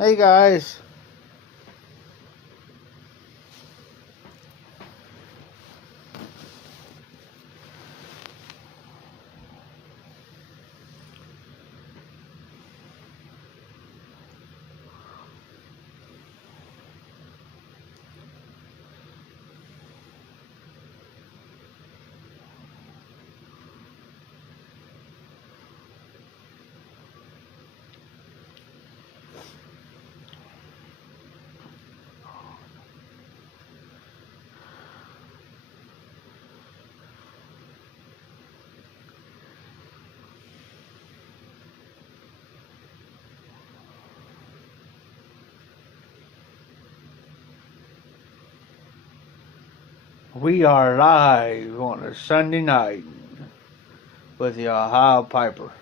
Hey guys. We are live on a Sunday night with the Ohio Piper.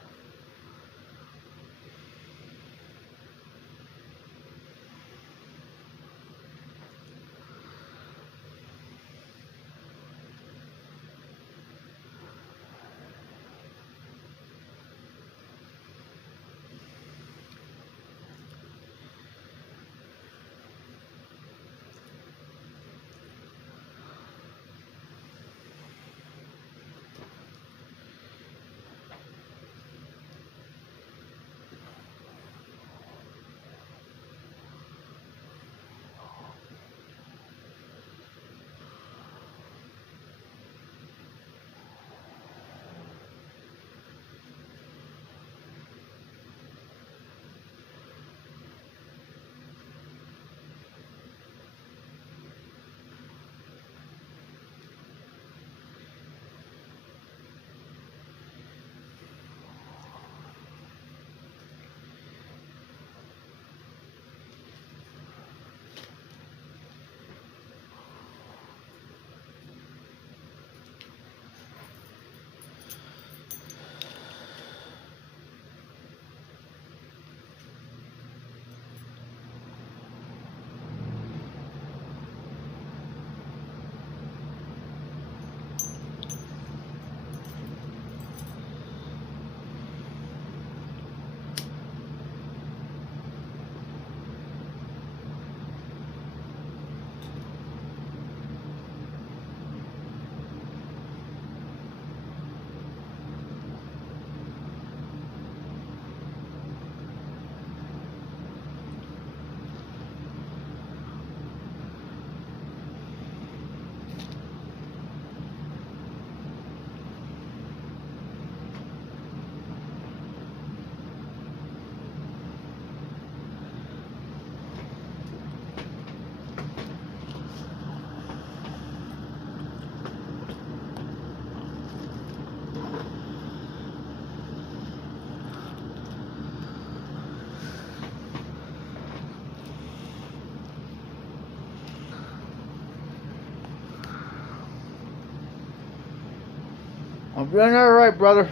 I'm doing alright, brother.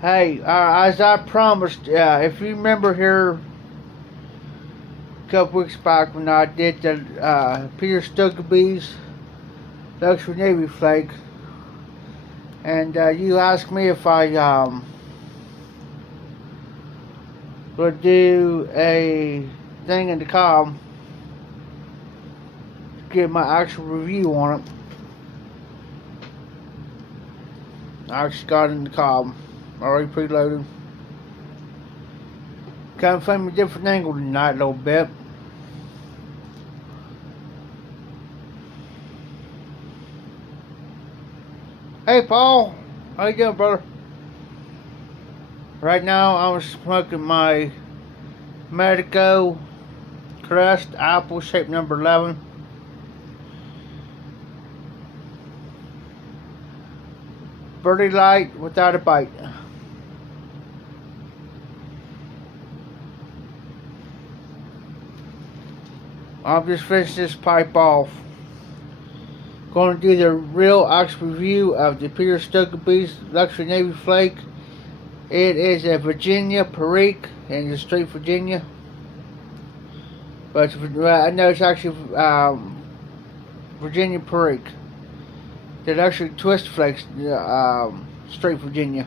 Hey, as I promised, if you remember here a couple weeks back when I did the Peter Stuckaby's Luxury Navy Flake, and you asked me if I would do a thing in the column to give my actual review on it. I actually got it in the column, already preloaded. Coming from a different angle tonight a little bit. Hey Paul, how you doing, brother? Right now I'm smoking my Medico Crest Apple shape number 11. Birdie light without a bite. I'll just finish this pipe off. Going to do the real actual review of the Peter Stuckaby's Luxury Navy Flake. It is a Virginia Perique in the Street, Virginia. But I know it's actually Virginia Perique. They're actually Twist Flakes, Straight Virginia.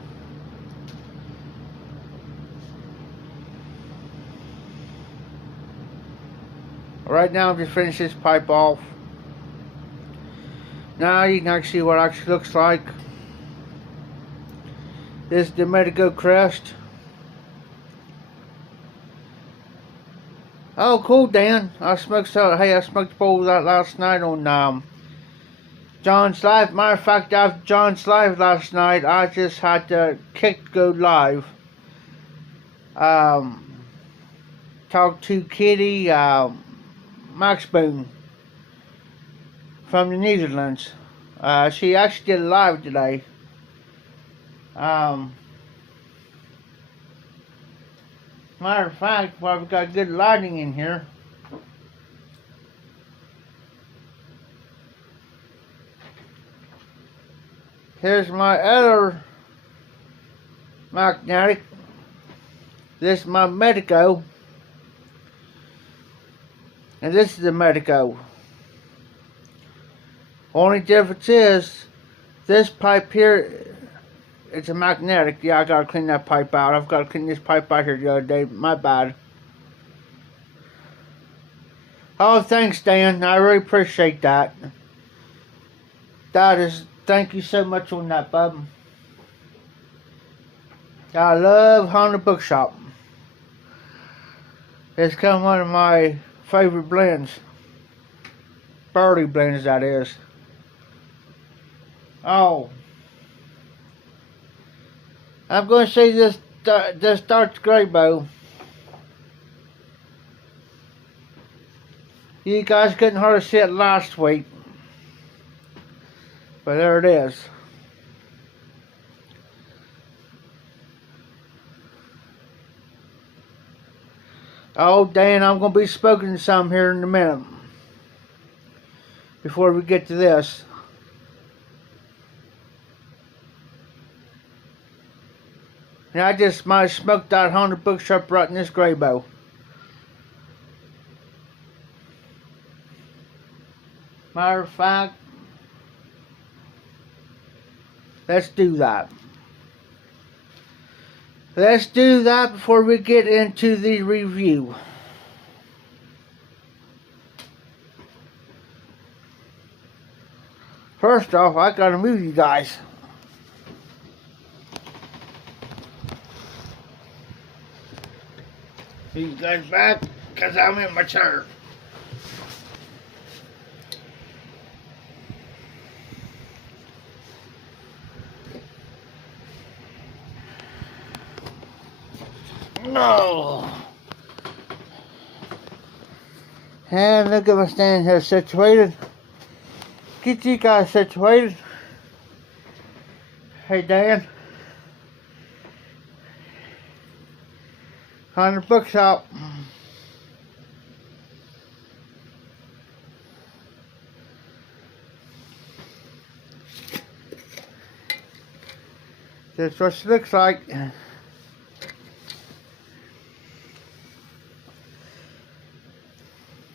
Right now I'm just finishing this pipe off. Now you can actually see what it actually looks like. This is the Medico Crest. Oh, cool, Dan. I smoked a bowl of that last night on John's Live. Matter of fact, after John's Live last night, I just had to go live. Talk to Kitty Max Boone from the Netherlands. She actually did a live today. Matter of fact, well, we've got good lighting in here. Here's my other magnetic. This is my Medico. And this is the Medico. Only difference is, this pipe here, it's a magnetic. Yeah, I gotta clean that pipe out. I've gotta clean this pipe out here the other day. My bad. Oh, thanks, Dan. I really appreciate that. Thank you so much on that, bub. I love Honda Bookshop. It's kind of one of my favorite blends. Birdie blends, that is. Oh. I'm going to say this Dutch Greybow. You guys couldn't hardly see it last week. But there it is. Oh, Dan, I'm going to be smoking some here in a minute. Before we get to this. And I just might have smoked that Honda Bookshop right in this Greybow. Matter of fact, let's do that. Let's do that before we get into the review. First off, I gotta move you guys. You guys back, because I'm in my chair. No. And look at my stand here situated. Get you guys situated. Hey, Dan. Honda Bookshop. This is what she looks like.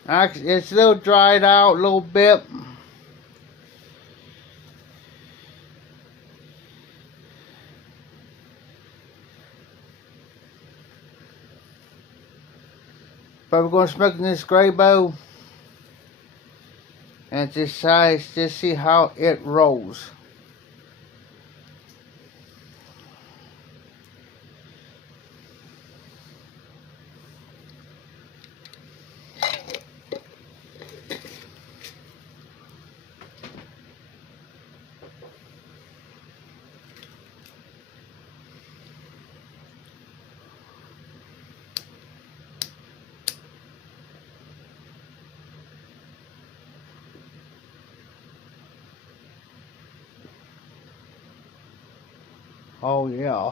Actually, it's a little dried out a little bit. But we're going to smoke in this Greybow and just see how it rolls. Oh yeah.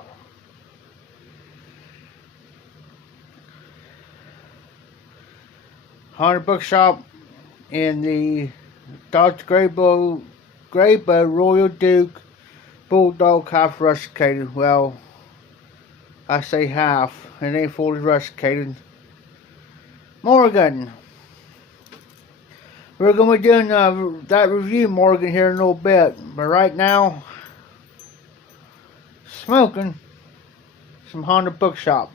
Honda Bookshop in the Dodge Greybow Royal Duke Bulldog half rusticated. Well, I say half. It ain't fully rusticated. Morgan. We're going to be doing that review, Morgan, here in a little bit. But right now, smoking some Honda Bookshop.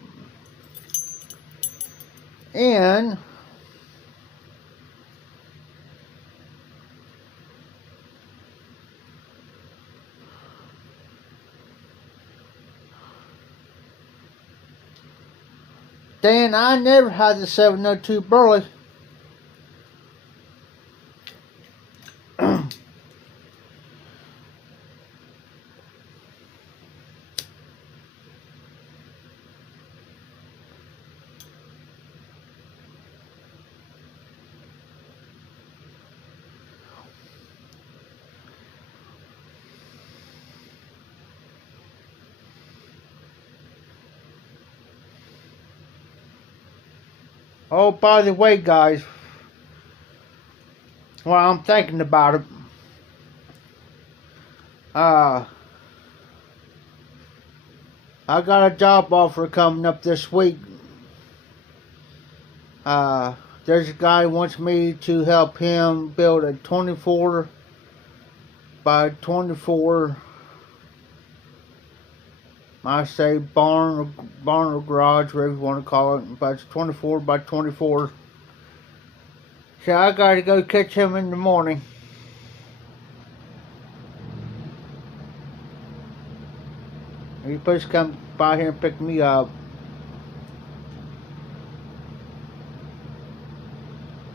And Dan, I never had the 702 Burley. Oh, by the way, guys, while I'm thinking about it, I got a job offer coming up this week. There's a guy who wants me to help him build a 24 by 24, I say barn or garage, whatever you want to call it, but it's 24 by 24. So I gotta go catch him in the morning. He's supposed to come by here and pick me up.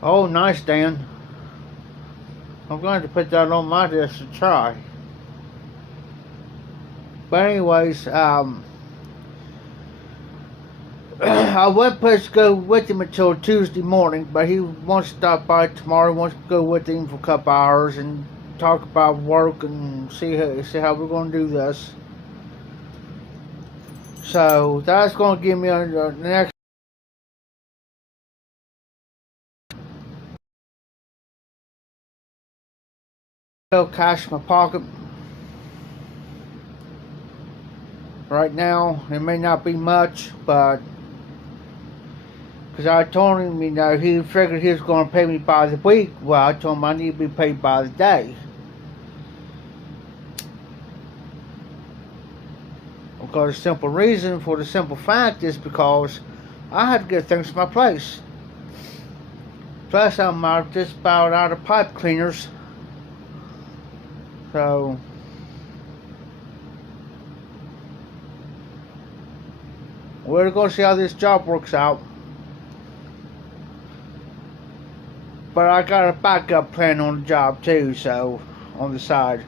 Oh, nice, Dan. I'm going to put that on my list to try. But anyways, I wasn't supposed to go with him until Tuesday morning, but he wants to stop by tomorrow. He wants to go with him for a couple hours and talk about work and see how we're going to do this. So that's going to give me the next cash in my pocket. Right now, it may not be much, but because I told him, he figured he was going to pay me by the week. Well, I told him I need to be paid by the day. Because the simple reason for the simple fact is because I had to get things to my place. Plus, I'm just about out of pipe cleaners. So we're going to see how this job works out. But I got a backup plan on the job too, so on the side.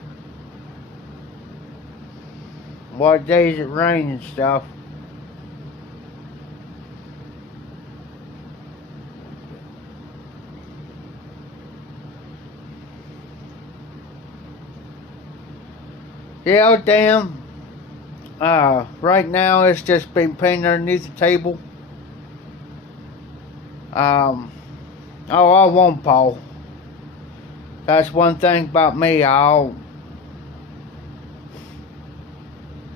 What days it rains and stuff. Yeah, damn. Right now it's just been painted underneath the table. Oh, I won't, Paul. That's one thing about me.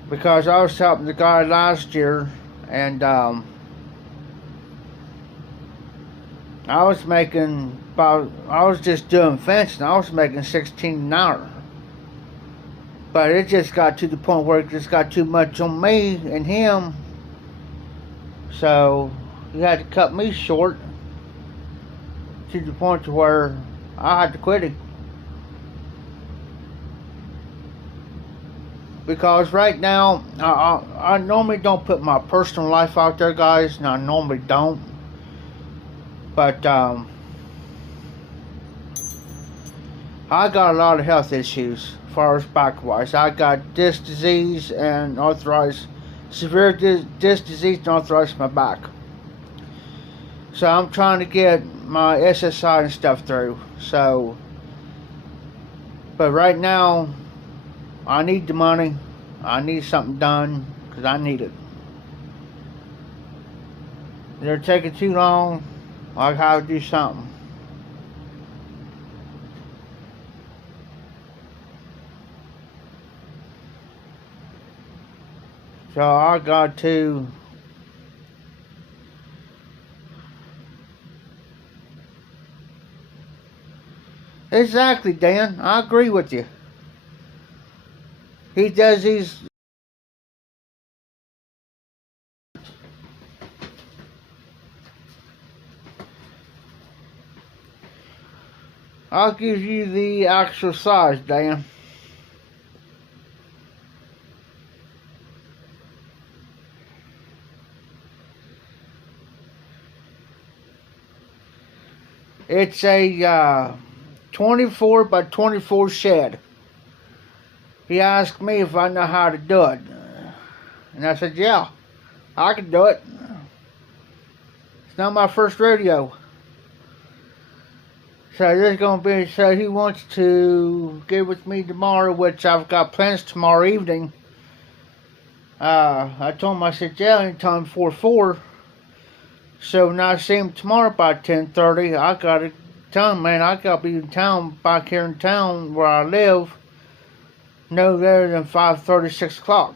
Because I was helping the guy last year, and I was making I was just doing fencing. I was making 16 an hour. But it just got to the point where it just got too much on me and him. So he had to cut me short to the point to where I had to quit it. Because right now, I normally don't put my personal life out there, guys. And I normally don't. But I got a lot of health issues as far as back-wise. I got disc disease and arthritis, severe disc disease and arthritis in my back. So I'm trying to get my SSI and stuff through. So, but right now, I need the money. I need something done because I need it. They're taking too long. I gotta do something. So I got to exactly, Dan. I agree with you. He does these. I'll give you the actual size, Dan. It's a 24 by 24 shed. He asked me if I know how to do it. And I said, yeah, I can do it. It's not my first rodeo. So there's going to be, so he wants to get with me tomorrow, which I've got plans tomorrow evening. I told him, I said, yeah, anytime before 4. So when I see him tomorrow by 10:30, I got to tell him, man, I got to be in town, back here in town where I live, no later than 5:30, 6 o'clock.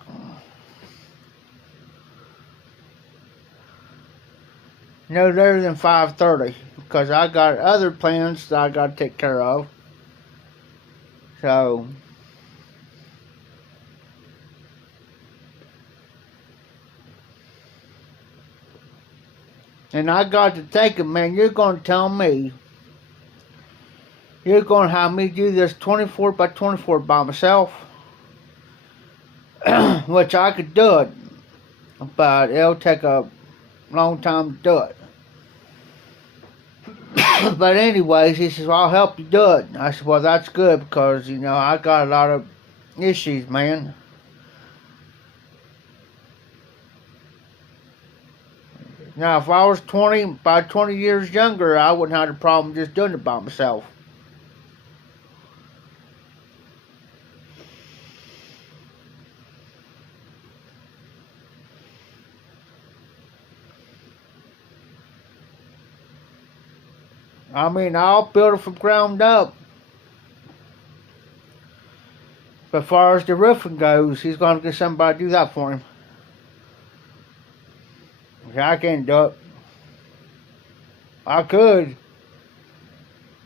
No later than 5:30, because I got other plans that I got to take care of. So, and I got to thinking, man, you're going to tell me, you're going to have me do this 24 by 24 by myself, which I could do it, but it'll take a long time to do it. But anyways, he says, well, I'll help you do it. I said, well, that's good, because, you know, I got a lot of issues, man. Now, if I was 20 years younger, I wouldn't have a problem just doing it by myself. I mean, I'll build it from ground up. But as far as the roofing goes, he's going to get somebody to do that for him. I can't do it. I could,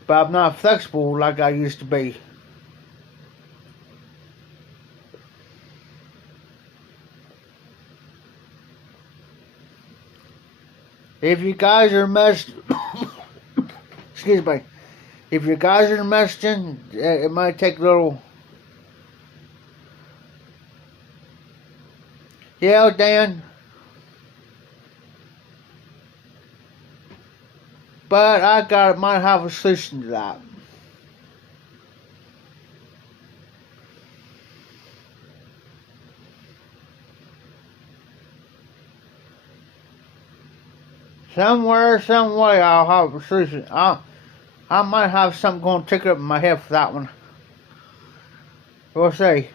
but I'm not flexible like I used to be. If you guys are excuse me, if you guys are messaging, it might take a little. Yeah, Dan. But might have a solution to that. Somewhere, some way, I'll have a solution. I might have something going to tick up in my head for that one. We'll see.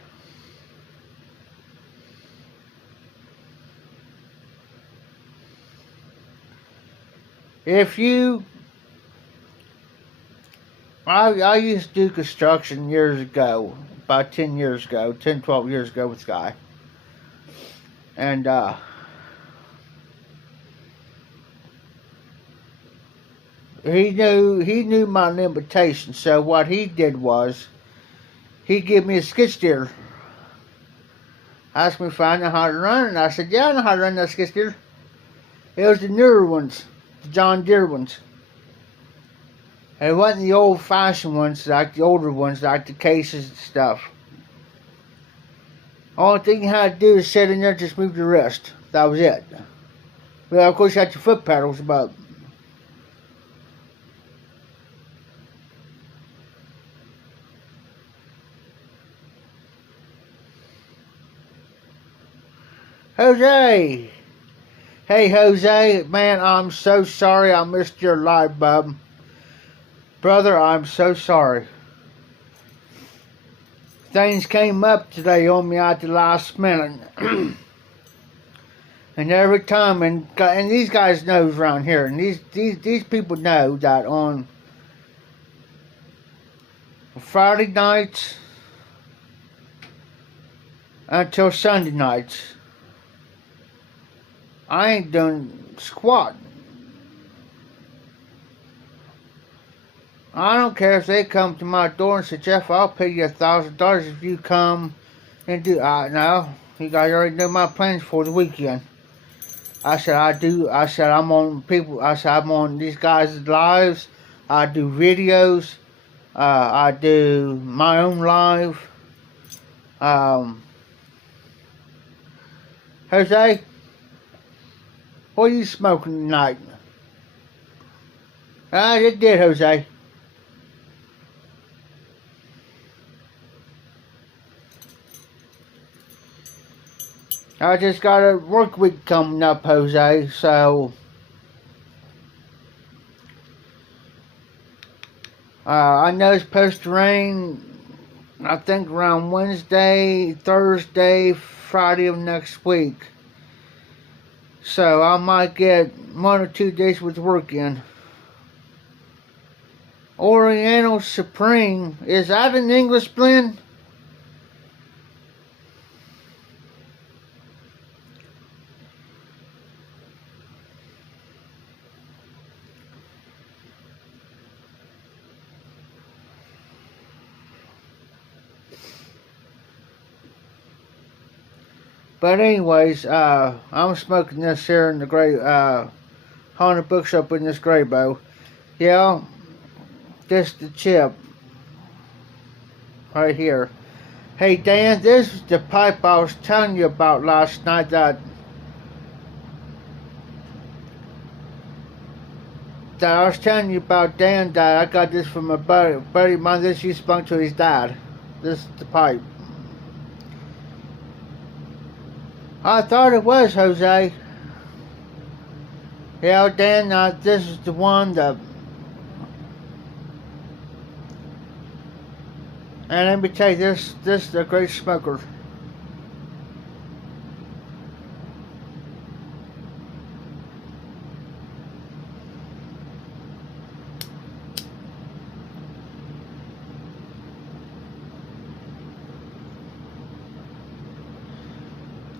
If you, I used to do construction years ago, about 10 years ago, 10, 12 years ago with this guy. And, he knew my limitations, so what he did was, he gave me a skid steer. Asked me if I know how to run it, and I said, yeah, I know how to run that skid steer. It was the newer ones, the John Deere ones. And it wasn't the old-fashioned ones, like the older ones, like the cases and stuff. Only thing you had to do is sit in there, just move your wrist. That was it. Well, of course, you had your foot pedals, but Jose! Hey, Jose, man, I'm so sorry I missed your live, bub. Brother, I'm so sorry. Things came up today on me at the last minute. And every time, and these guys knows around here, and these people know that on Friday nights until Sunday nights, I ain't doing squat. I don't care if they come to my door and say, Jeff, I'll pay you $1,000 if you come and do. No, you guys already know my plans for the weekend. I said I'm on these guys' lives. I do videos. I do my own live. Jose, what are you smoking tonight? It did, Jose. I just got a work week coming up, Jose, so I know it's supposed to rain, I think around Wednesday, Thursday, Friday of next week. So I might get 1 or 2 days with work in. Oriental Supreme, is that an English blend? But anyways, I'm smoking this here in the gray, Haunted Bookshop in this gray bow. Yeah, this the chip. Right here. Hey Dan, this is the pipe I was telling you about last night that I was telling you about, Dan, that I got this from a buddy of mine. This he spun to his dad. This is the pipe. I thought it was, Jose. Yeah, Dan, this is the one that... And let me tell you, this is a great smoker.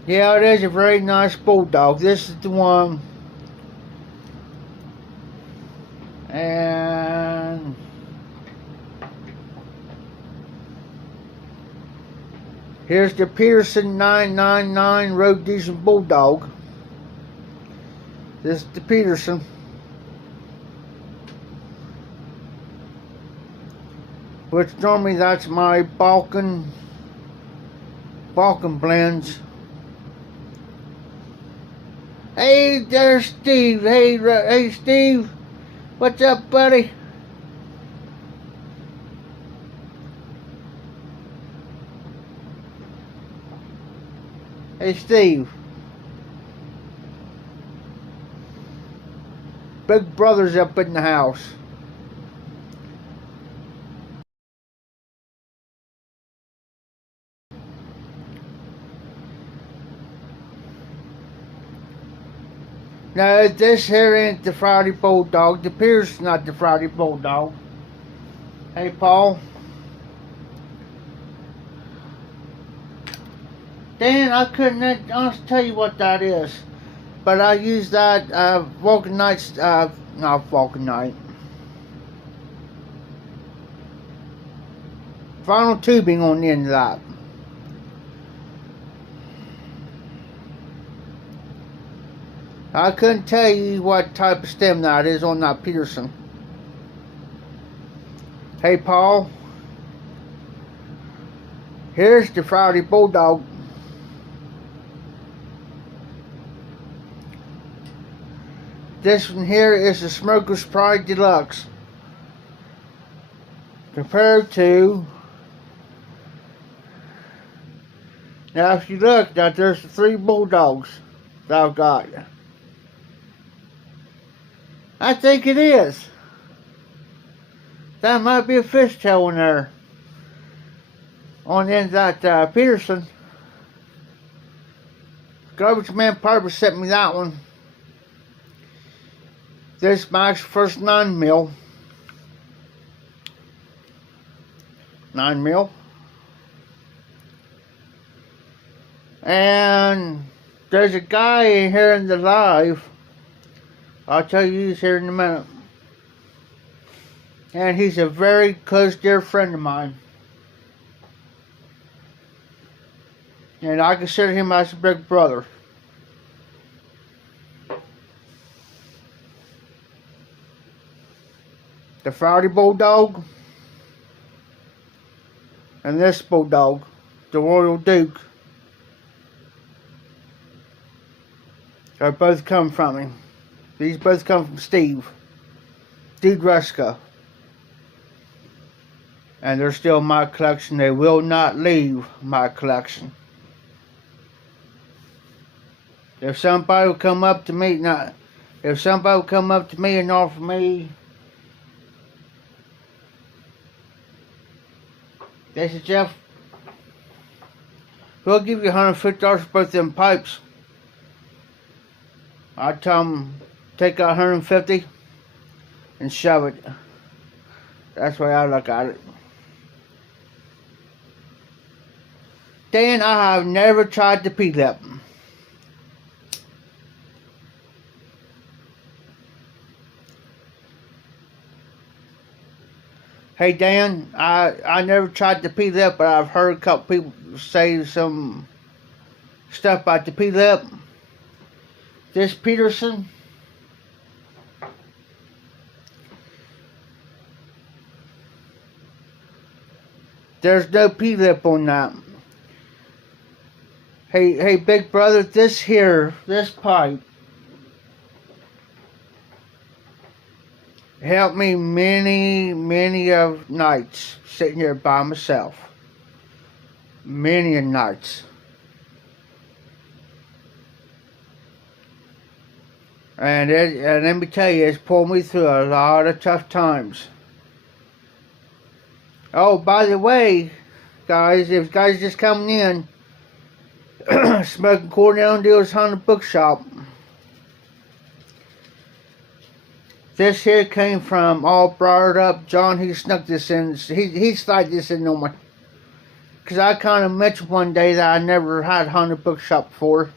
Yeah, it is a very nice bulldog. This is the one. And here's the Peterson 999 Rhodesian Bulldog. This is the Peterson. Which normally that's my Balkan blends. Hey there, Steve. Hey, Steve. What's up, buddy? Hey, Steve. Big brother's up in the house. No, this here ain't the Friday Bulldog. The Pierce's not the Friday Bulldog. Hey, Paul. Dan, I couldn't honestly tell you what that is. But I use that Vulcanite, not Vulcanite. Vinyl tubing on the end of that. I couldn't tell you what type of stem that is on that Peterson. Hey, Paul. Here's the Friday Bulldog. This one here is the Smoker's Pride Deluxe. Compared to... Now, if you look, there's the 3 Bulldogs that I've got. I think it is. That might be a fishtail in there. On the end of that Peterson. Garbage Man Piper sent me that one. This Max first 9mm. 9mm. And there's a guy in here in the live. I'll tell you he's here in a minute. And he's a very close dear friend of mine. And I consider him as a big brother. The Friday Bulldog. And this Bulldog. The Royal Duke. They both come from him. These both come from Steve. Dude Ruska. And they're still in my collection. They will not leave my collection. If somebody would come up to me, if somebody would come up to me and offer me, they said, Jeff, we'll give you $150 for both them pipes. I'd tell them, take out $150 and shove it. That's the way I look at it. Dan, I have never tried to P-lip. Hey Dan, I never tried to P-lip, but I've heard a couple people say some stuff about the P-lip. This Peterson, there's no P-lip on that. Hey big brother, this pipe helped me many of nights sitting here by myself. Many of nights. And let me tell you, it's pulled me through a lot of tough times. Oh, by the way, guys, if guys just coming in, Smoking Cornell and Dealers Haunted Bookshop. This here came from all brought up. John, he snuck this in. He slid this in on me. Because I kind of mentioned one day that I never had Haunted Bookshop before.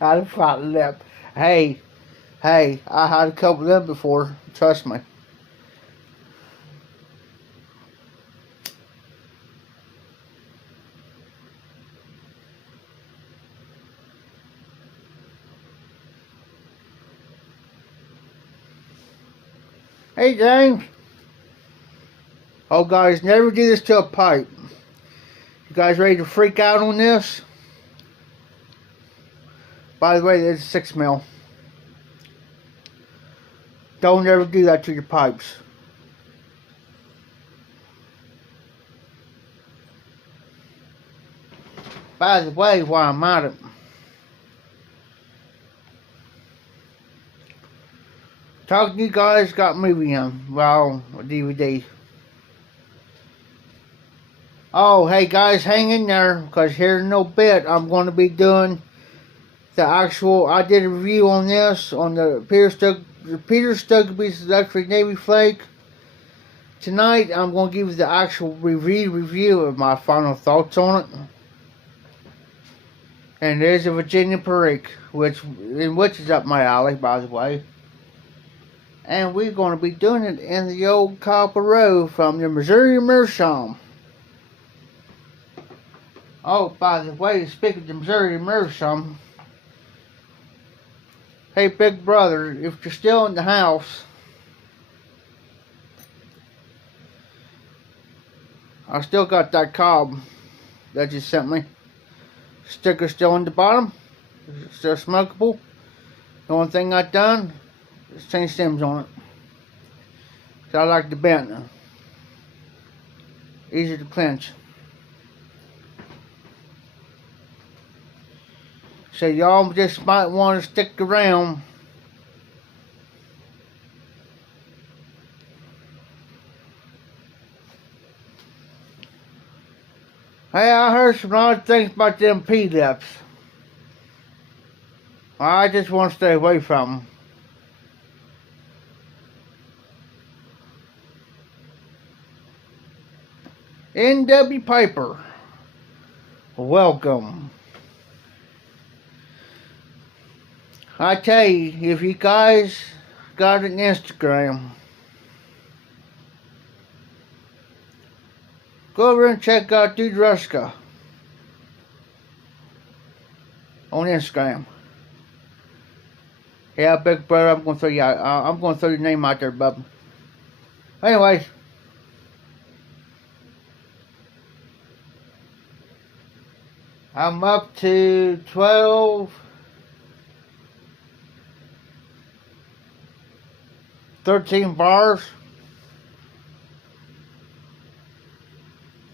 I'd have fought lip. Hey, I had a couple of them before. Trust me. Hey James. Oh guys, never do this to a pipe. You guys ready to freak out on this? By the way, it's 6 mil. Don't ever do that to your pipes. By the way, while I'm at it, talking to you guys, got movie on. Well, DVD. Oh, hey guys, hang in there, because here in a little bit, I'm going to be doing the actual, I did a review on this, on the Peter Stuckaby's Electric Navy Flake. Tonight, I'm going to give you the actual review of my final thoughts on it. And there's a Virginia Perique, which is up my alley, by the way. And we're going to be doing it in the old Copper Row from the Missouri Meerschaum. Oh, by the way, speaking of the Missouri Meerschaum, hey big brother, if you're still in the house, I still got that cob that you sent me. Sticker still on the bottom, still smokable. The only thing I done is change stems on it. So I like the bent now. Easy to clench. So y'all just might want to stick around. Hey, I heard some odd things about them P-lips. I just want to stay away from them. N.W. Piper, welcome. I tell you, if you guys got an Instagram, go over and check out Dude Ruska on Instagram. Yeah, big brother, I'm going to throw you out. I'm going to throw your name out there, bub. Anyways. I'm up to 12, 13 bars.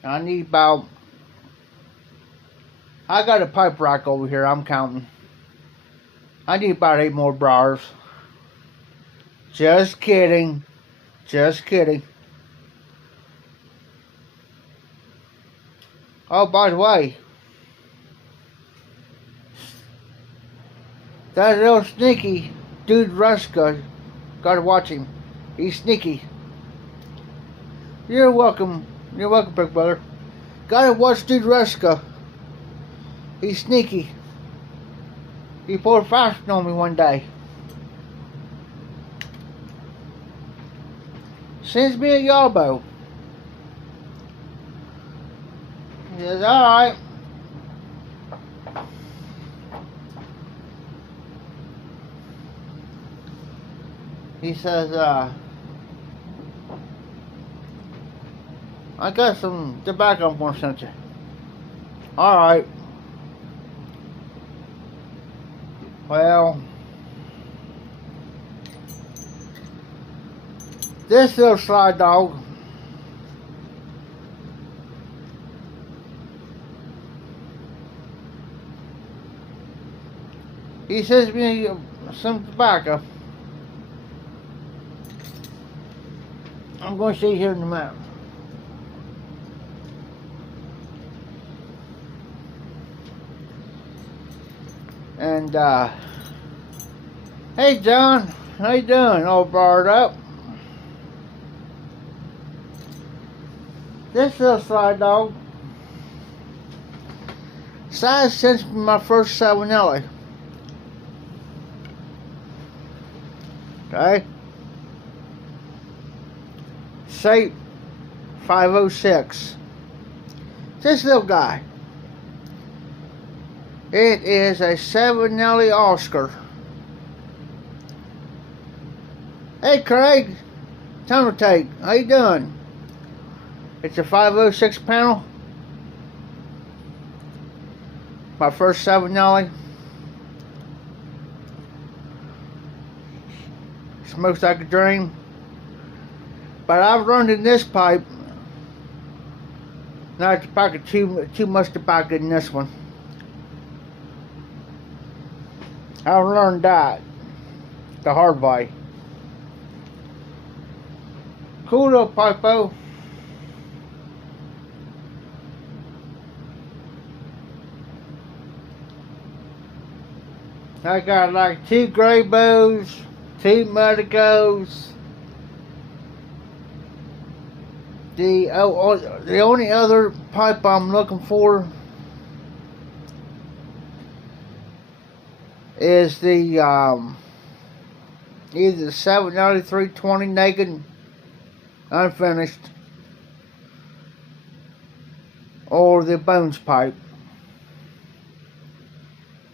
I need about, I got a pipe rack over here, I'm counting. I need about 8 more bars. Just kidding. Just kidding. Oh, by the way, that little sneaky dude Ruska, gotta watch him. He's sneaky. You're welcome. You're welcome, big brother. Gotta watch dude Ruska. He's sneaky. He pulled fast on me one day. Sends me a yellow. He says, alright. He says, I got some tobacco I'm gonna send you. Alright. Well, this little slide dog he sends me some tobacco. I'm going to see here in a minute. And hey John, how you doing? All barred up. This little slide dog size since my first Savinelli. Okay. Shape 506. This little guy. It is a Savinelli Oscar. Hey Craig, time to take. How you doing? It's a 506 panel. My first Savinelli. Smokes like a dream. But I've learned in this pipe not to pocket too much tobacco in this one. I've learned that the hard way. Cool little pipo. I got like 2 gray bows, 2 Medicos. The only other pipe I'm looking for is the either the 79320 naked unfinished or the Bones pipe.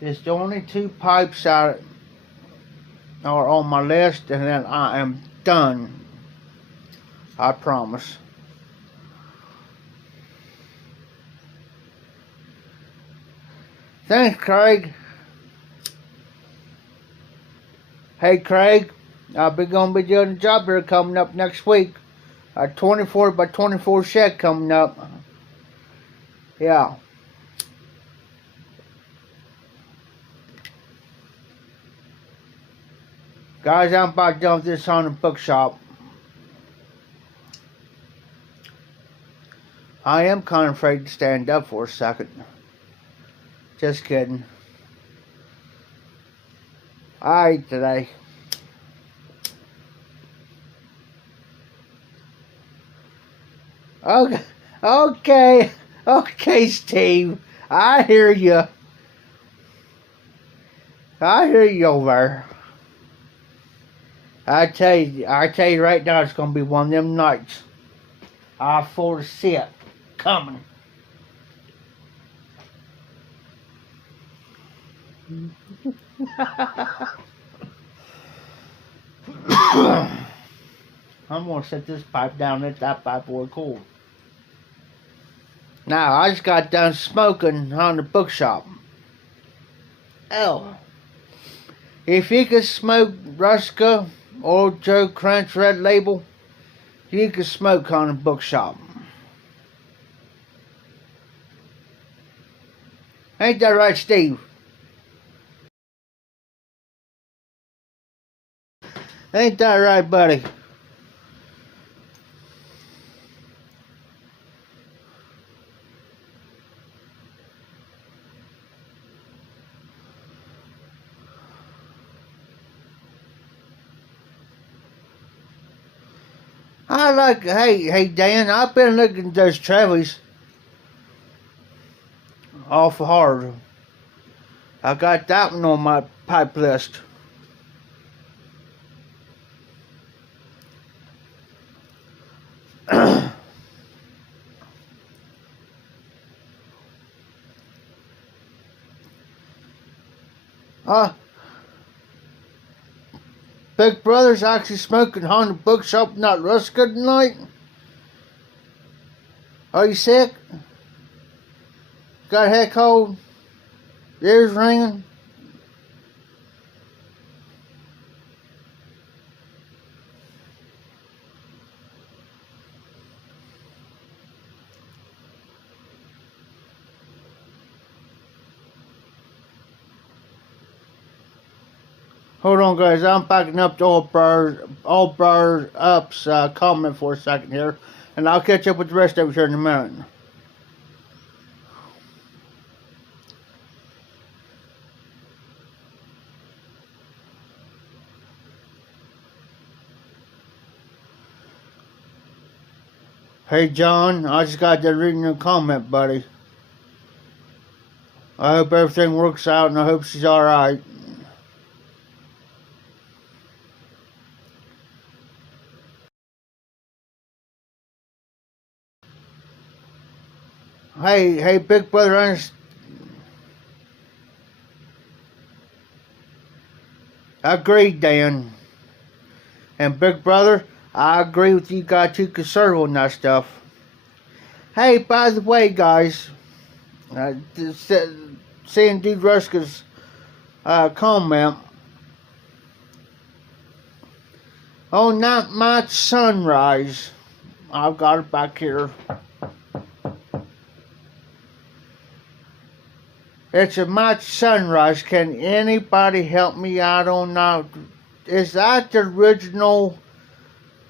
It's the only 2 pipes that are on my list, and then I am done. I promise. Thanks, Craig. Hey, Craig, I'll be gonna be doing a job here coming up next week. A 24 by 24 shed coming up. Yeah. Guys, I'm about done with this haunted bookshop. I am kind of afraid to stand up for a second. Just kidding. I ate today. Okay, Steve. I hear you. I hear you over there. I tell you right now, it's gonna be one of them nights. I foresee it coming. I'm gonna set this pipe down. Let that pipe boy cool. Now, I just got done smoking on the bookshop. Oh. If you could smoke Ruska, Old Joe Crunch Red Label, you could smoke on the bookshop. Ain't that right, Steve? Ain't that right, buddy? Hey Dan, I've been looking at those Trevies awful hard. I got that one on my pipe list. Big Brother's actually smoking on the bookshop, not Ruska tonight. Are you sick? Got a head cold? Ears ringing? Hold on, guys. I'm backing up to Old Bar Up's comment for a second here, and I'll catch up with the rest of you here in a minute. Hey, John, I just got done reading your comment, buddy. I hope everything works out, and I hope she's alright. Hey, Big Brother, agreed, Dan. And Big Brother, I agree with you guys too conservative on that stuff. Hey, by the way, guys, seeing Dude Ruska's comment, on that March sunrise, I've got it back here. It's a March sunrise. Can anybody help me out on that? Is that the original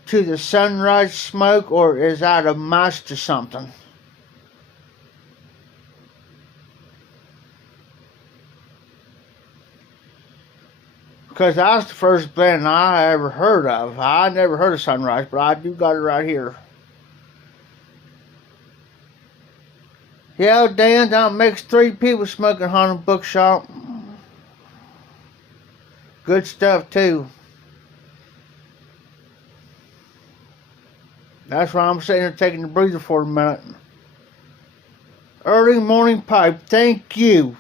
to the sunrise smoke, or is that a match to something? Because that's the first blend I ever heard of. I never heard of sunrise, but I do got it right here. Yeah, Dan, that makes 3 people smoking Haunted Bookshop. Good stuff, too. That's why I'm sitting here taking the breather for a minute. Early morning pipe, thank you.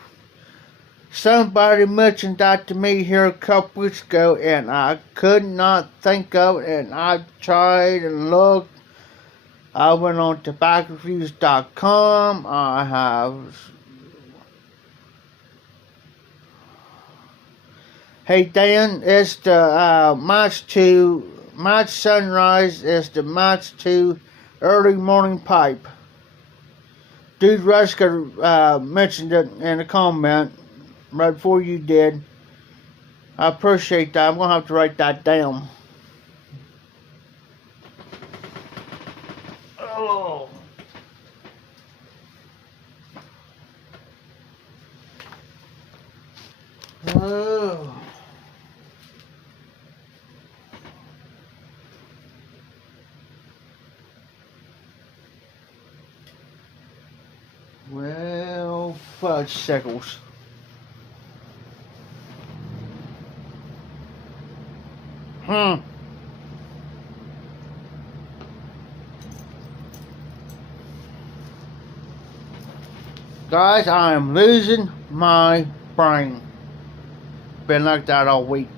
Somebody mentioned that to me here a couple weeks ago, and I could not think of it, and I tried and looked. I went on tobaccoreviews.com. I have... Hey Dan, it's the March sunrise is the March 2 early morning pipe. Dude Ruska mentioned it in a comment right before you did. I appreciate that. I'm going to have to write that down. Oh. Oh. Well, fudge sickles. Guys, I am losing my brain. Been like that all week.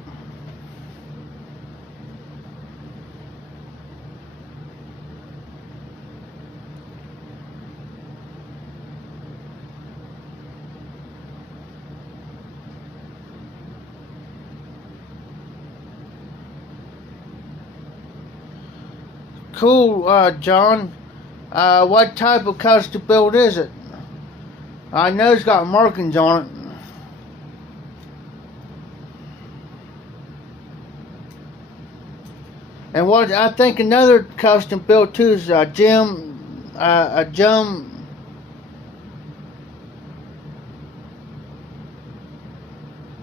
Cool, John. What type of custom build is it? I know it's got markings on it. And what I think another custom build too is a gem.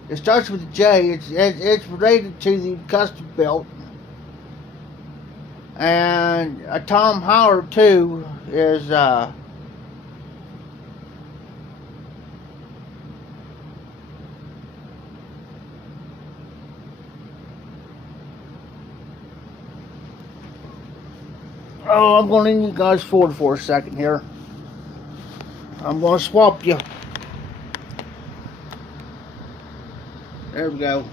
It starts with a J. It's related to the custom build. And Tom Howard too is oh, I'm going to lean you guys forward for a second here. I'm going to swap you. There we go.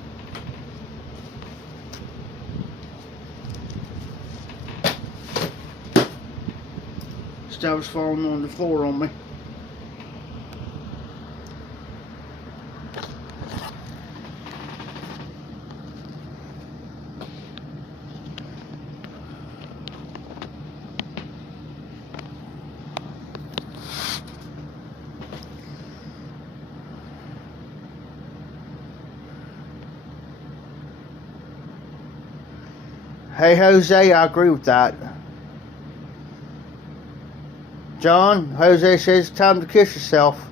Stuff's falling on the floor on me. Hey Jose, I agree with that. John, Jose says it's time to kiss yourself.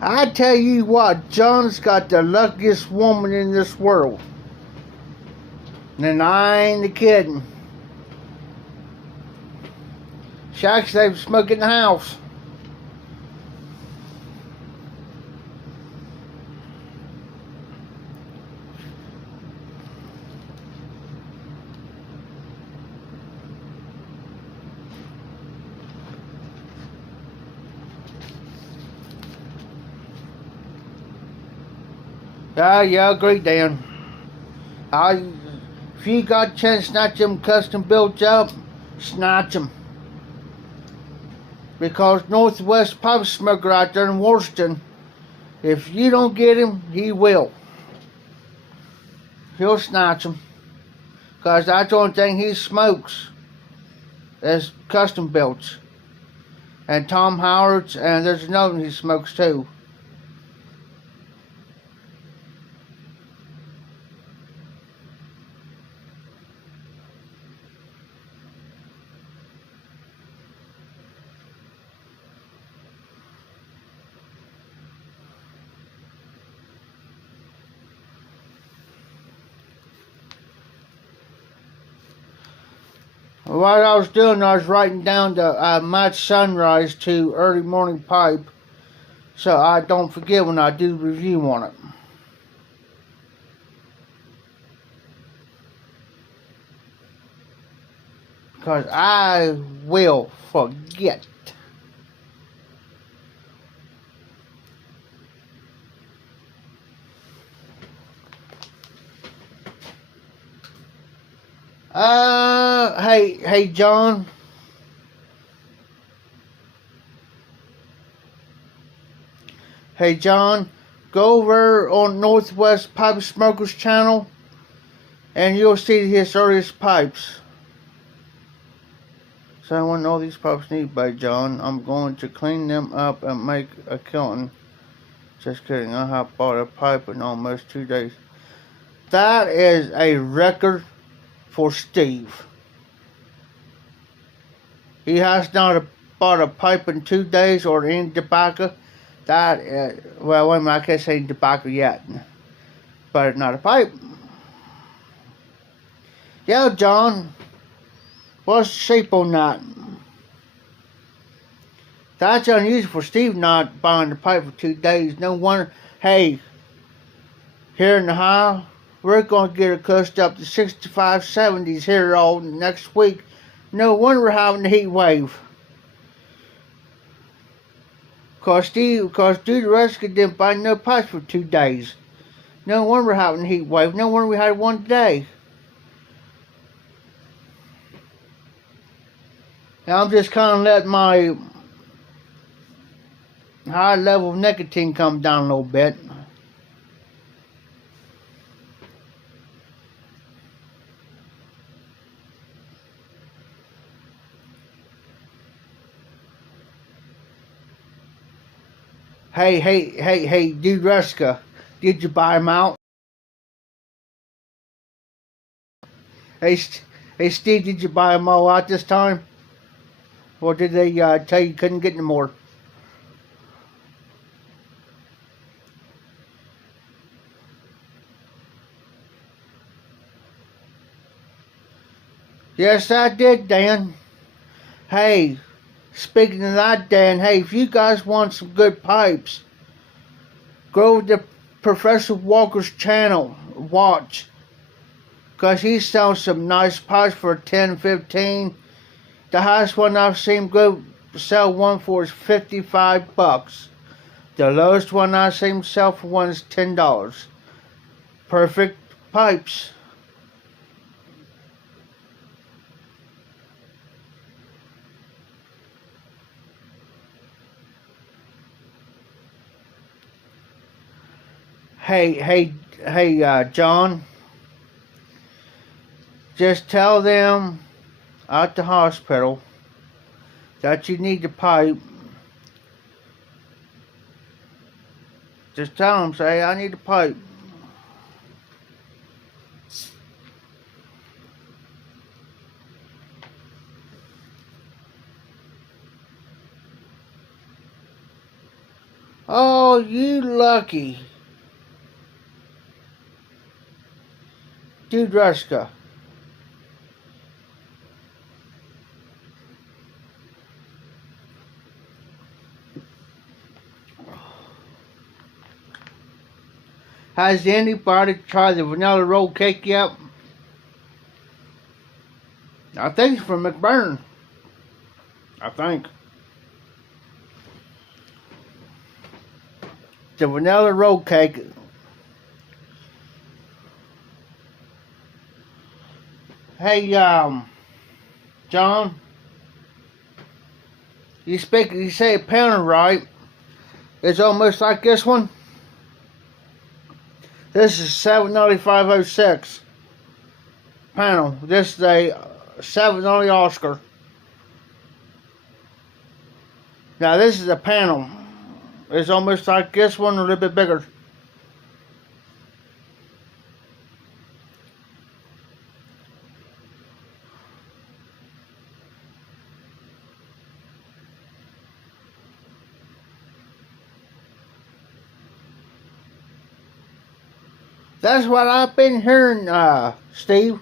I tell you what, John's got the luckiest woman in this world. And I ain't kidding. She actually was smoking in the house. Yeah, I agree, Dan. If you got a chance to snatch them custom builds up, snatch them. Because Northwest Pipe Smoker out there in Washington, if you don't get him, he will. He'll snatch them. Because that's the only thing he smokes is custom builds. And Tom Howard's, and there's another one he smokes too. What I was doing, I was writing down the match sunrise to early morning pipe, so I don't forget when I do the review on it. Because I will forget. Hey, John. Hey, John, go over on Northwest Pipe Smokers channel, and you'll see his earliest pipes. So I want to know these pipes need by John. I'm going to clean them up and make a killing. Just kidding. I have bought a pipe in almost 2 days. That is a record for Steve. He has not bought a pipe in 2 days or any tobacco. That, well, wait a minute, I can't say tobacco yet. But it's not a pipe. Yeah, John. What's the shape on that? That's unusual for Steve not buying the pipe for 2 days. No wonder. Hey, here in Ohio, we're going to get it cussed up to 65, 70s here all next week. No wonder we're having the heat wave. Because Dude the Rescue didn't buy no pipes for 2 days. No wonder we're having the heat wave. No wonder we had one today. Now I'm just kind of letting my high level of nicotine come down a little bit. Hey, dude Ruska, did you buy them out? Hey, Steve, did you buy them all out this time? Or did they tell you couldn't get any more? Yes, I did, Dan. Hey, speaking of that, Dan, hey, if you guys want some good pipes, go to Professor Walker's channel, watch. Because he's selling some nice pipes for 10, 15. The highest one I've seen go sell one for is $55. The lowest one I've seen sell for one is $10. Perfect pipes. Hey, John. Just tell them at the hospital that you need the pipe. Just tell them, say, I need the pipe. Oh, you lucky. Dude Ruska. Has anybody tried the vanilla roll cake yet? I think it's from McBurn. I think. The vanilla roll cake. Hey, John. You say a pound right. It's almost like this one. This is 795.06 panel. This is a 790 Oscar. Now this is a panel. It's almost like this one, a little bit bigger. That's what I've been hearing, Steve.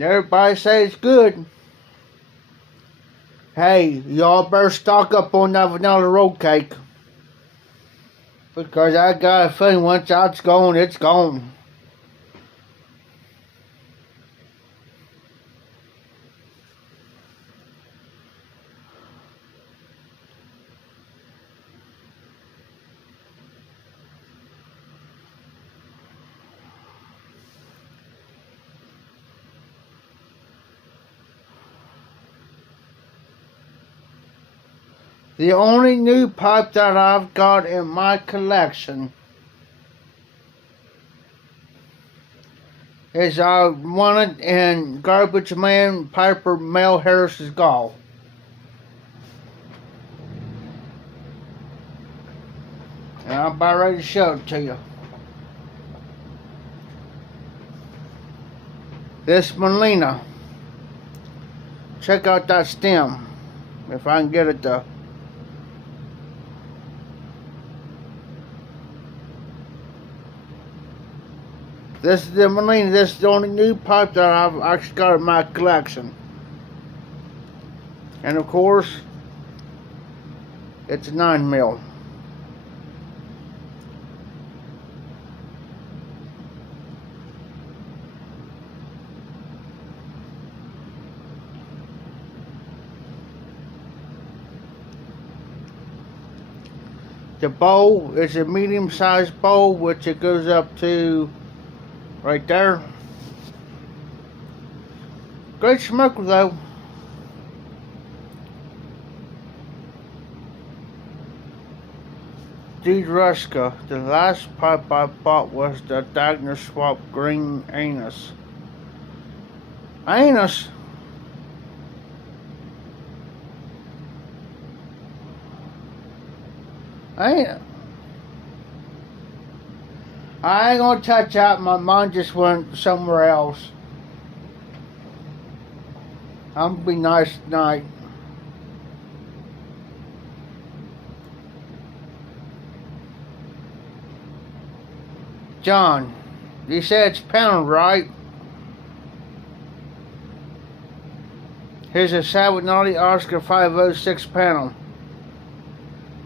Everybody says it's good. Hey, y'all better stock up on that vanilla roll cake. Because I got a feeling once that's gone, it's gone. The only new pipe that I've got in my collection is I wanted in Garbage Man Piper Mel Harris's Gall. And I'm about ready to show it to you. This Molina. Check out that stem. If I can get it to. This is the Molina. This is the only new pipe that I've actually got in my collection. And of course, it's a 9 mil. The bowl is a medium-sized bowl, which it goes up to right there. Great smoker though. Dude Ruska. The last pipe I bought was the Dagner Swap Green Anus. Anus? I ain't gonna touch that. My mind just went somewhere else. I'm gonna be nice tonight. John, you said it's pound, right? Here's a Savinelli Oscar 506 panel.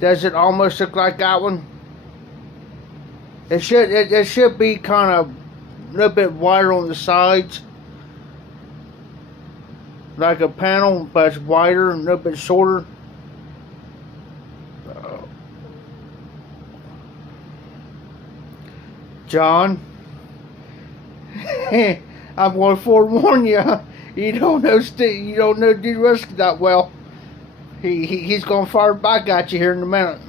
Does it almost look like that one? It should be kind of a little bit wider on the sides, like a panel, but it's wider, a little bit shorter. John, I'm going to forewarn you. You don't know DeRusca that well. He's going to fire back at you here in a minute.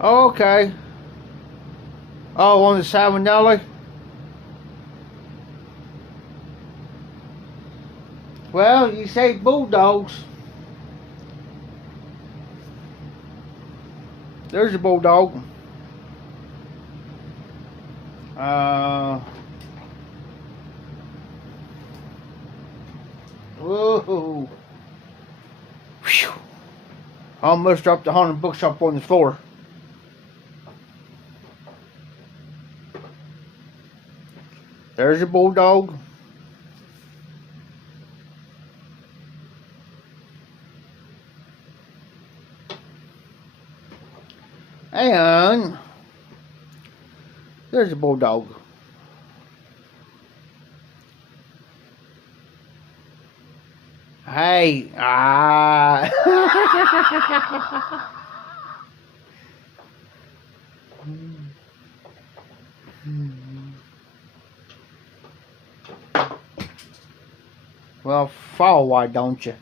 Okay. Oh, on the Savinelli? Well, you say bulldogs. There's a bulldog. Whoa. Whew. Almost dropped the haunted bookshop on the floor. There's a bulldog. And there's a bulldog. Hey, Well, follow, why don't you?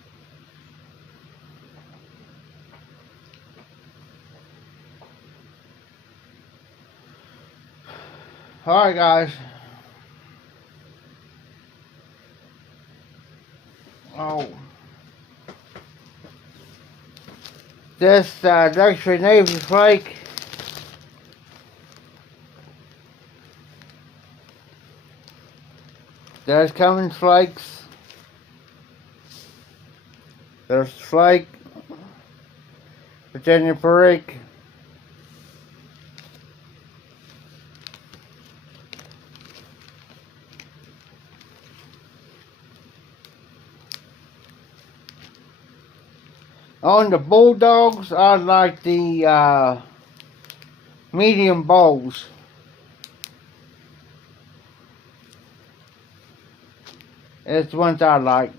Alright, guys. Oh. This Luxury Navy flake. There's Cummins flakes. There's flake. Virginia Perique. On the bulldogs, I like the medium bowls. It's the ones I like.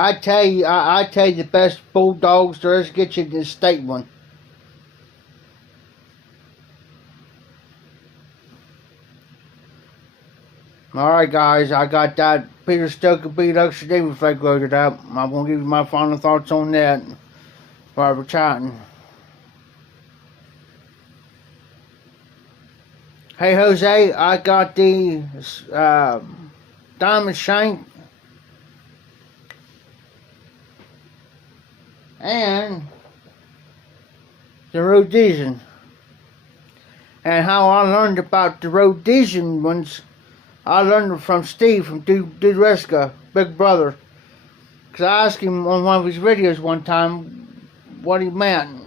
I tell you the best bulldogs there is. Get you the state one. Alright, guys, I got that Peter Stokkebye Luxury Navy flake loaded up. I'm going to give you my final thoughts on that while we're chatting. Hey, Jose, I got the Diamond Shank and the Rhodesian. And how I learned about the Rhodesian ones, I learned it from Steve from DeRusca, Big Brother. Because I asked him on one of his videos one time what he meant.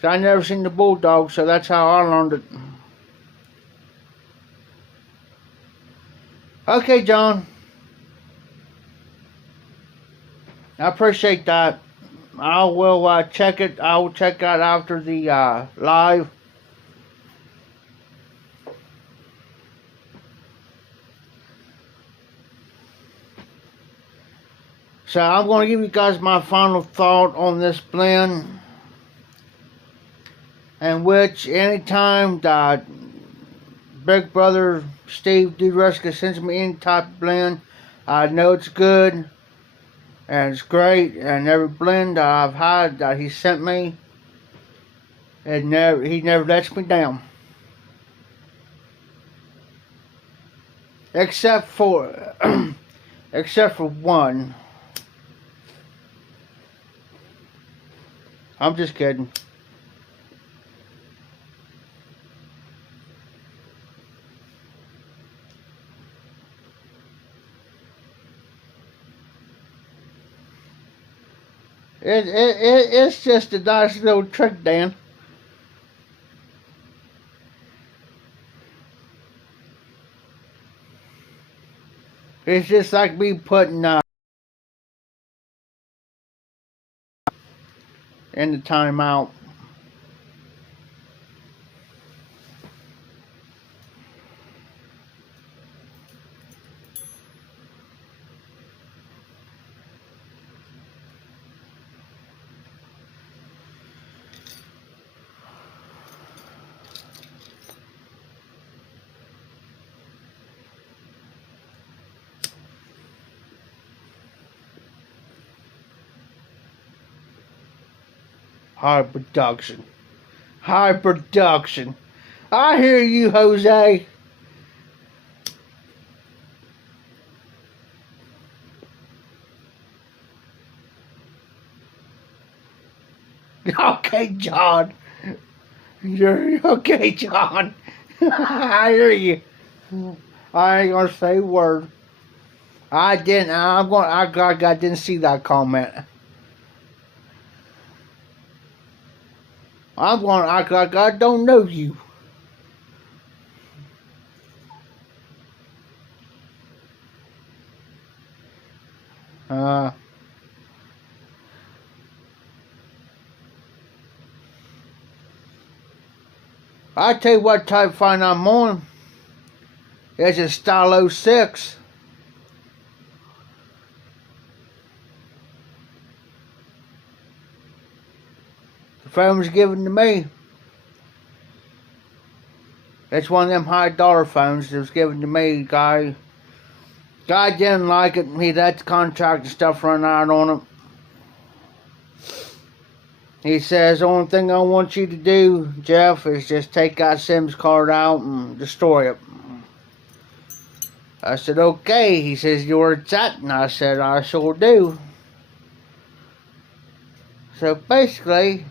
So I never seen the bulldog, so that's how I learned it. Okay, John. I appreciate that. I will check it. I will check out after the live. So I'm going to give you guys my final thought on this blend. In which anytime that Big Brother Steve DeRusca sends me any type of blend, I know it's good and it's great. And every blend that I've had that he sent me, he never lets me down. Except for except for one. I'm just kidding. It's just a nice little trick, Dan. It's just like me putting in the timeout. High production. High production. I hear you, Jose. Okay, John. You're okay, John. I hear you. I ain't gonna say a word. I didn't. I didn't see that comment. I'm gonna act like I don't know you. I tell you what type fine I'm on. It's a Style 06. The phone was given to me. It's one of them high dollar phones that was given to me. Guy didn't like it. He let the contract and stuff run out on it. He says, the only thing I want you to do, Jeff, is just take that SIMS card out and destroy it. I said, okay. He says, you where it's at? And I said, I sure do. So basically,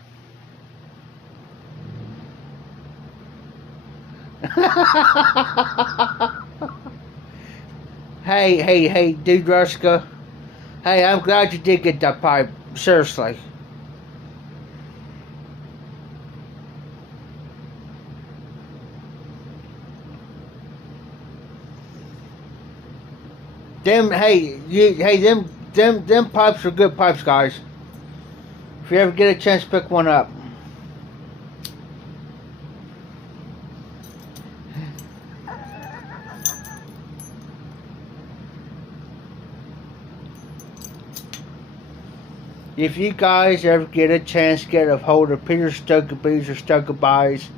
hey, dude Ruska. Hey, I'm glad you did get that pipe. Seriously. Them pipes are good pipes, guys. If you ever get a chance, pick one up. If you guys ever get a chance to get a hold of Peter Stokkebye's or Stokkebye's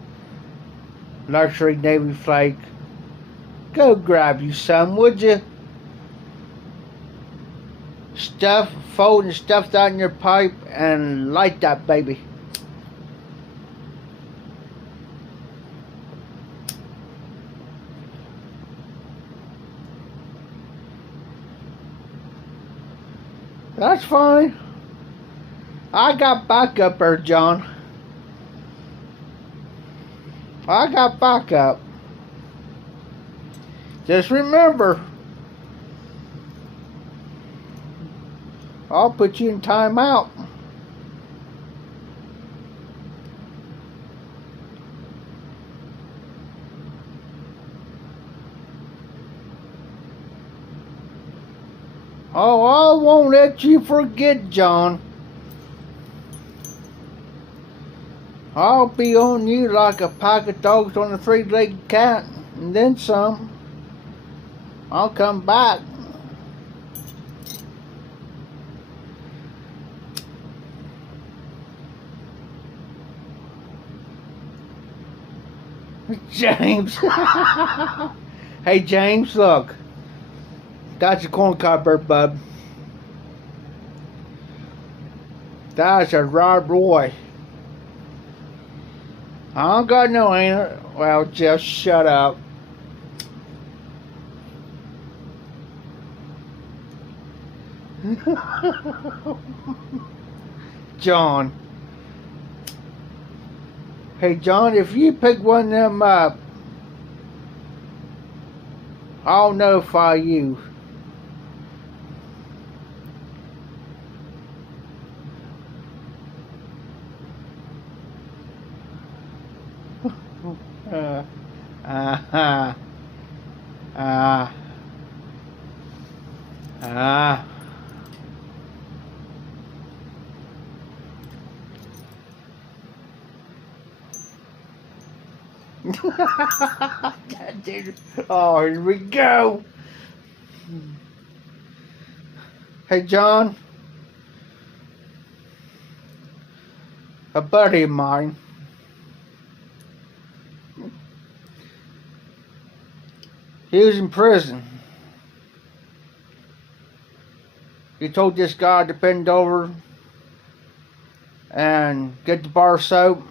Luxury Navy Flake, go grab you some, would you? Fold and stuff that in your pipe and light that baby. That's fine. I got backup there, John. I got backup. Just remember, I'll put you in timeout. Oh, I won't let you forget, John. I'll be on you like a pack of dogs on a three-legged cat, and then some. I'll come back. James. Hey, James, look. That's a corncob bird, bub. That's a Rob Roy. I don't got no ain't. Well, just shut up. John. Hey, John, if you pick one of them up, I'll notify you. uh, uh, uh, uh. Oh, here we go. Hey, John. A buddy of mine. He was in prison. He told this guy to bend over and get the bar soap.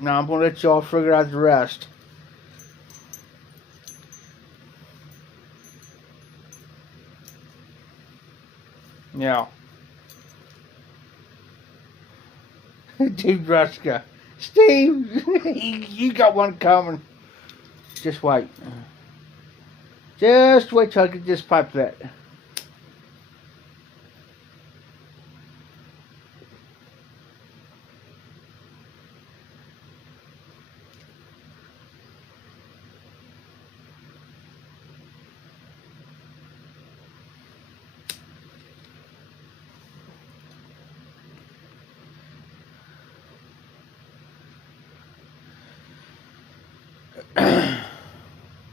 Now I'm gonna let y'all figure out the rest. Yeah. Dude, Ruska. Steve, you got one coming. Just wait. Just wait till I get this pipe lit.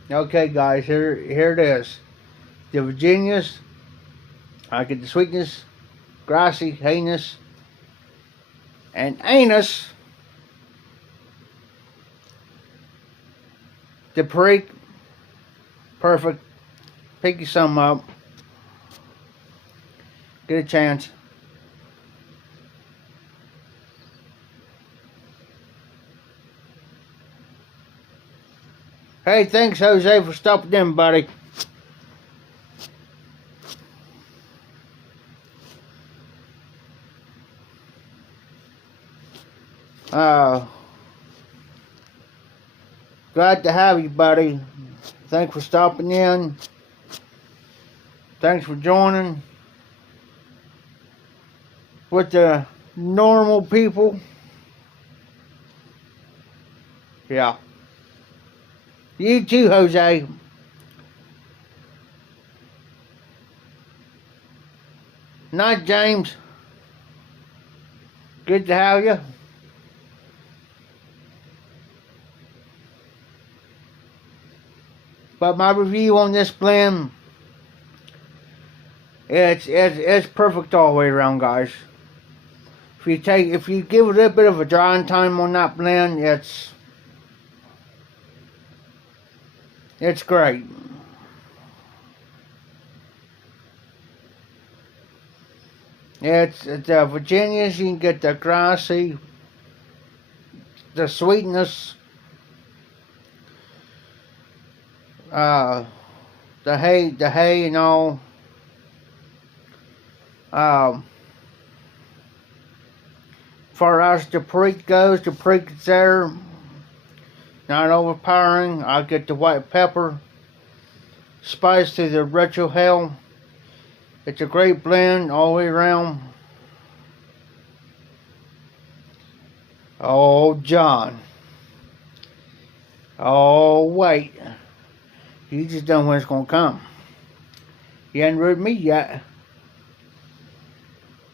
Okay, guys, here it is. The Virginias, I get the sweetness, grassy, heinous, and anus. The Perique, perfect. Pick you some up. Get a chance. Hey, thanks, Jose, for stopping in, buddy. Glad to have you, buddy. Thanks for stopping in. Thanks for joining with the normal people. Yeah. You too, Jose. Night, James. Good to have you. But my review on this blend, it's perfect all the way around, guys. If you give it a little bit of a drying time on that blend, it's great. It's the Virginias. You can get the grassy, the sweetness, the hay and all. Far as the Perique goes, the Perique's there. Not overpowering. I get the white pepper, spice to the retrohale. It's a great blend all the way around. Oh, John. Oh, wait. You just don't know when it's going to come. You hadn't read me yet.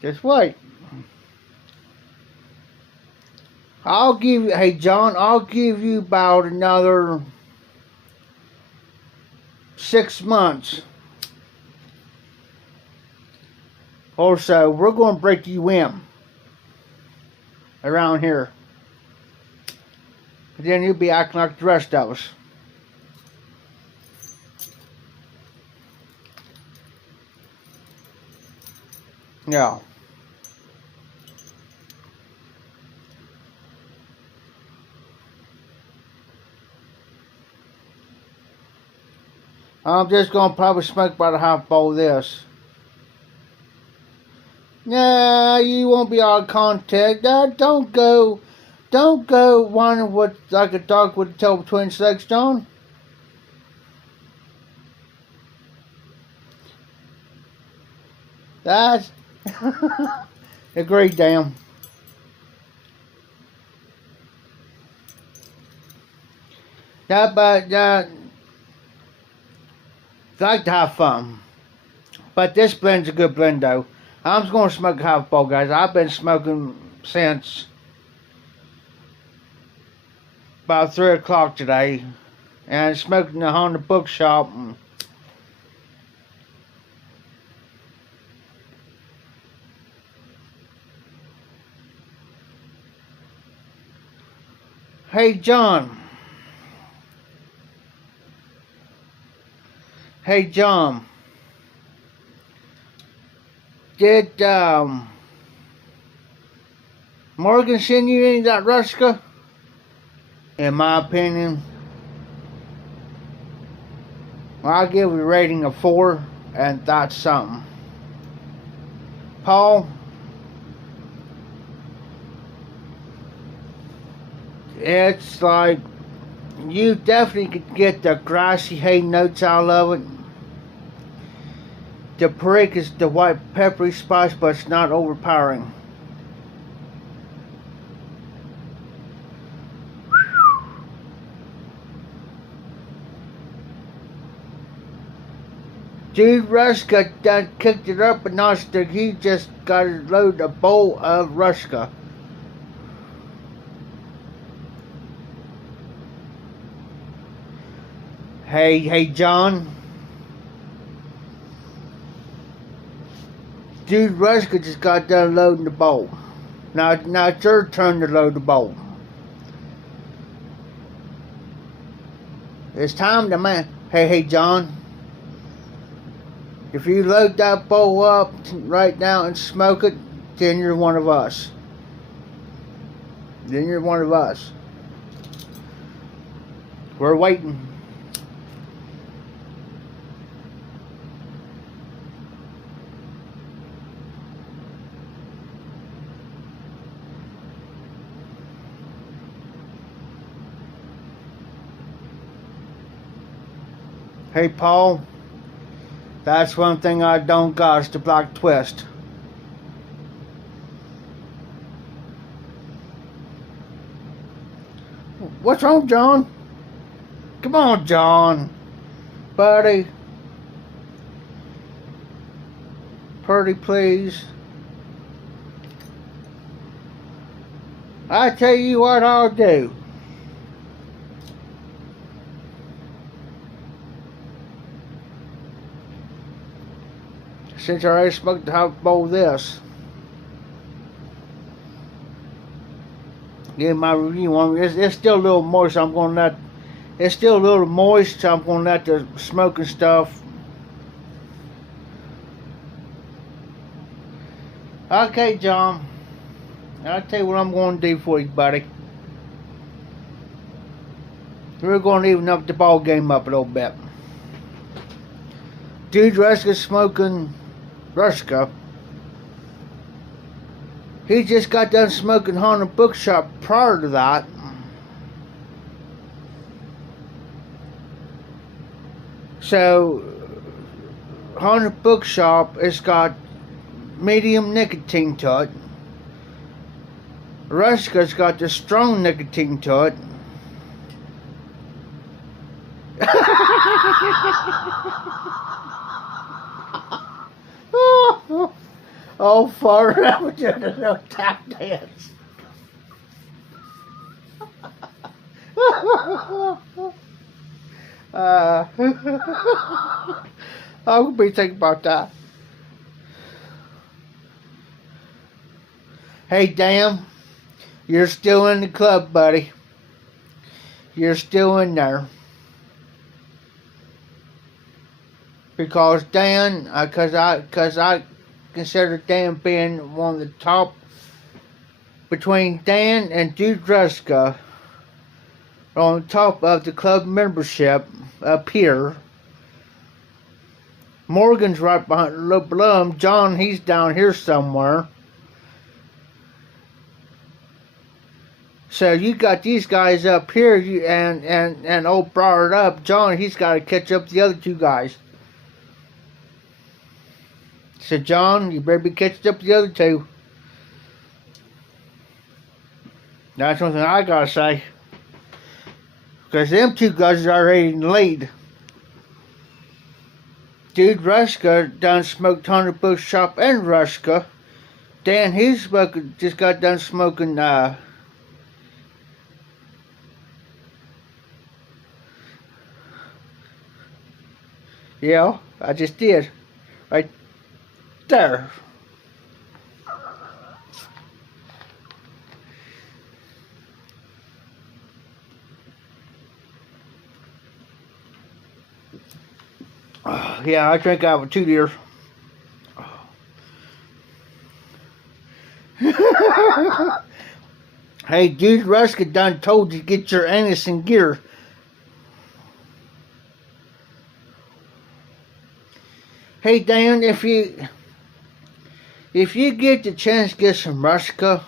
Just wait. I'll give you, hey John, I'll give you about another 6 months or so. We're going to break you in around here. But then you'll be acting like the rest of us. Yeah. I'm just going to probably smoke about a half bowl of this. Nah, you won't be eye contact. Don't go whining with like a dog with a tail between its legs, John. That's agreed, damn. But I like to have fun. But this blend's a good blend, though. I'm just going to smoke a half bowl, guys. I've been smoking since about 3 o'clock today. And smoking in the Honda bookshop. Hey, John. Hey, John. Did Morgan send you any of that Ruska? In my opinion, I'll give it a rating of 4, and that's something. Paul, it's like you definitely could get the grassy hay notes out of it. The prick is the white peppery spice, but it's not overpowering. Dude Ruska done kicked it up a notch. He just got a load a bowl of Ruska. Hey John. Dude Ruska just got done loading the bowl. Now it's your turn to load the bowl. It's time to man. Hey John. If you load that bowl up right now and smoke it, then you're one of us. Then you're one of us. We're waiting. Hey Paul, that's one thing I don't got is the black twist. What's wrong, John? Come on, John. Buddy. Pretty please. I tell you what I'll do. Since I already smoked the half bowl of this, give my review on it. It's still a little moist. So I'm going to let. It's still a little moist. So I'm going to let the smoking stuff. Okay, John. I'll tell you what I'm going to do for you, buddy. We're going to even up the ball game up a little bit. Dude Ruska's smoking Ruska. He just got done smoking Honda Bookshop prior to that. So, Honda Bookshop, it's got medium nicotine to it. Ruska's got the strong nicotine to it. Oh, far out doing a little tap dance. I'll be thinking about that. Hey, Dan, you're still in the club, buddy. You're still in there. Because Dan, cause I consider Dan being one of the top, between Dan and Dude Ruska, on top of the club membership up here. Morgan's right below him. John, he's down here somewhere. So you got these guys up here, and old brought it up. John, he's got to catch up to the other two guys. So John, you better be catching up to the other two. That's one thing I gotta say. Because them two guys are already in the lead. Dude Ruska done smoked Hunter Bush Shop and Ruska. Dan, he's just got done smoking yeah, I just did. Right there. Yeah, I drank out of 2 liter. Hey, Dude Ruska done told you to get your anus in gear. Hey, Dan, if you get the chance to get some Ruska,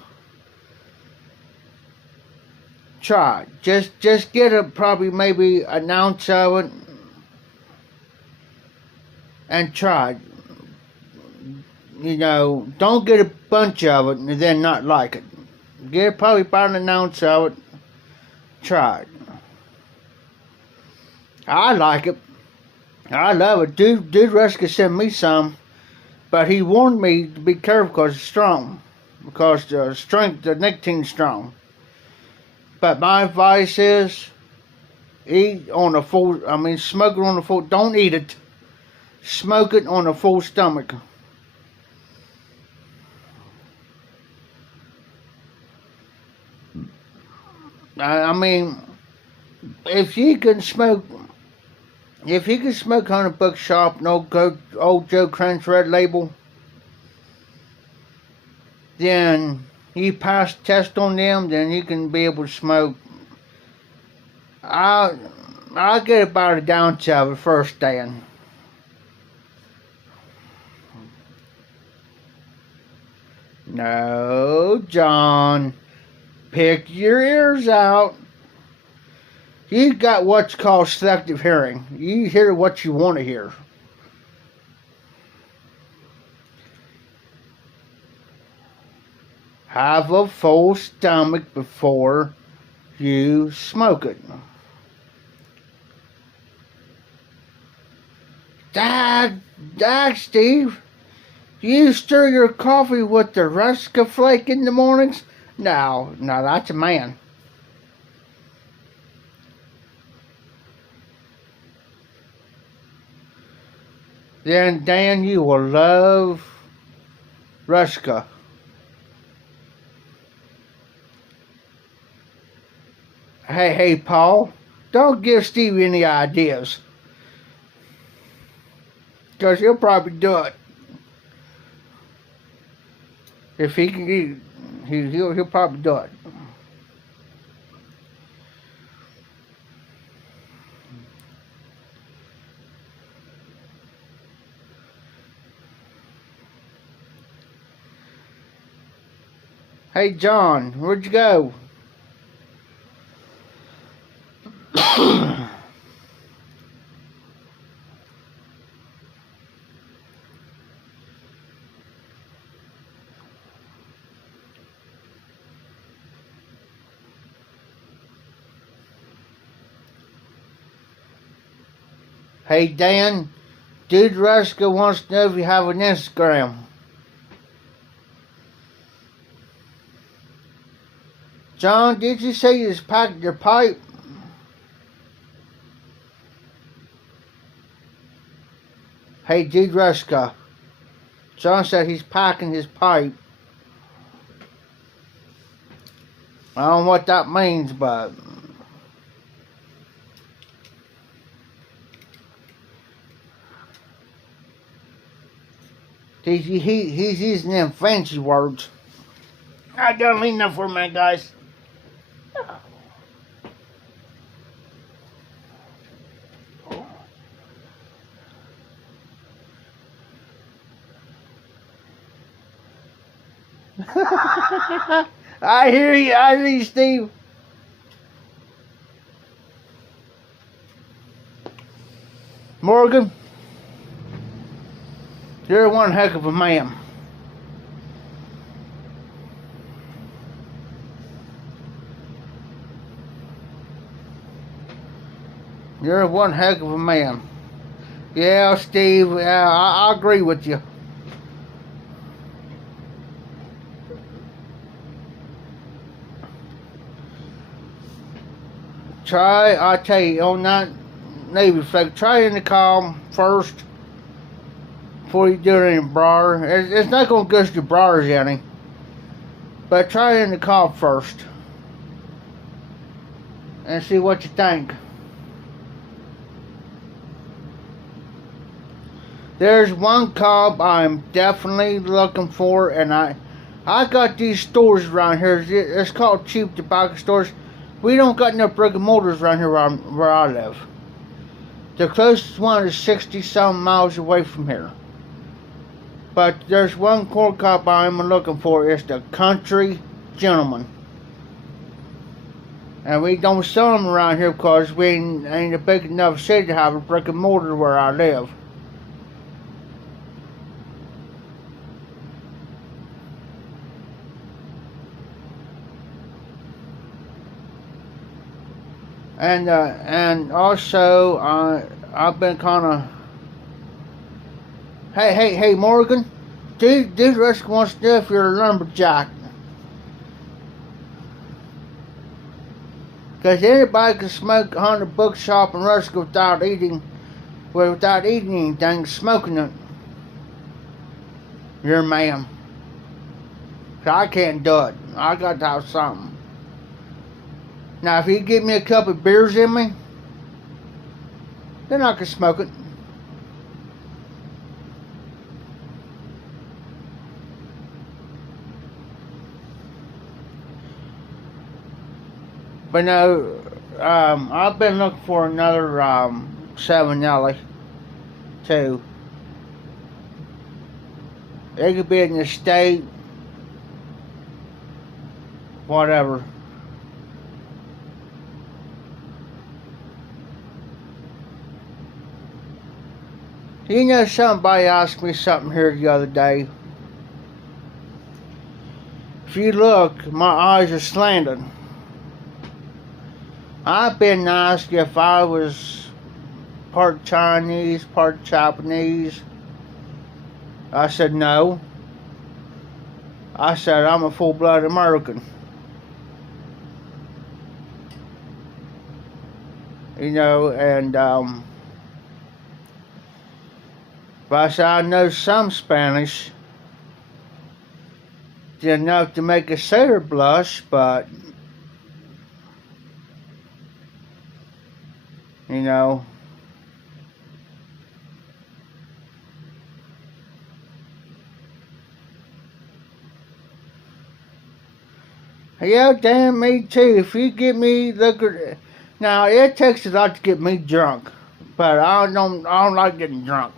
try it. Just get probably maybe an ounce of it and try it. You know, don't get a bunch of it and then not like it. Get probably about an ounce of it. Try it. I like it. I love it. Dude Ruska sent me some, but he warned me to be careful because it's strong. Because the nicotine's strong. But my advice is, smoke it on a full, don't eat it. Smoke it on a full stomach. I mean, if you can smoke Hunter Buck Shop and old Joe Crunch Red Label, then you pass the test on them, then you can be able to smoke. I'll get about a ounce of it first, Dan. No, John. Pick your ears out. You got what's called selective hearing. You hear what you want to hear. Have a full stomach before you smoke it. Dad, Steve, you stir your coffee with the Ruska flake in the mornings? No, that's a man. Then, Dan, you will love Ruska. Hey, Paul, don't give Steve any ideas. Because he'll probably do it. If he can eat, he'll probably do it. Hey, John, where'd you go? Hey, Dan, Dude Ruska wants to know if you have an Instagram. John, did you say you just packed your pipe? Hey, G. Ruska. John said he's packing his pipe. I don't know what that means, but he's using them fancy words. I don't need enough for a minute, guys. I hear you, Steve. Morgan, you're one heck of a man. You're one heck of a man. Yeah, Steve, yeah, I agree with you. I tell you, on that Navy flag, try in the calm first before you do any brar. It's not going to gust your brars any, but try in the calm first and see what you think. There's one cob I'm definitely looking for, and I got these stores around here. It's called cheap tobacco stores. We don't got no brick and mortars around here where I live. The closest one is 60-some miles away from here. But there's one corn cob I'm looking for. It's the Country Gentleman. And we don't sell them around here because we ain't a big enough city to have a brick and mortar where I live. And also I've been kind of hey Morgan, dude Rusk wants to know if you're a lumberjack, because anybody can smoke 100 bookshop and Rusk without eating anything, smoking it. You're a man. I can't do it. I got to have something. Now, if you give me a cup of beers in me, then I can smoke it. But no, I've been looking for another 7-Ellie too. It could be in the state, whatever. You know, somebody asked me something here the other day. If you look, my eyes are slanted. I've been asked if I was part Chinese, part Japanese. I said no. I said I'm a full-blooded American. You know, and but I said I know some Spanish, enough to make a sailor blush, but you know, yeah, damn me too. If you get me liquor, now it takes a lot to get me drunk, but I don't like getting drunk.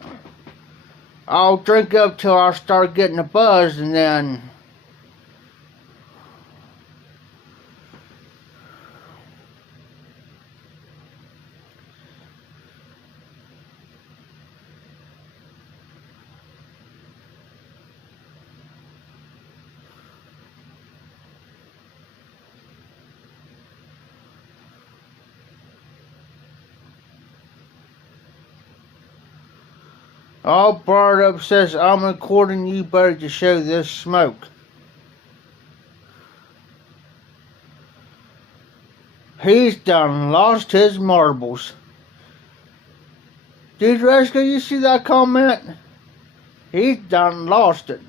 I'll drink up till I start getting a buzz, and then all barred up says, I'm recording you better to show this smoke. He's done lost his marbles. Dude, Rescue, you see that comment? He's done lost it.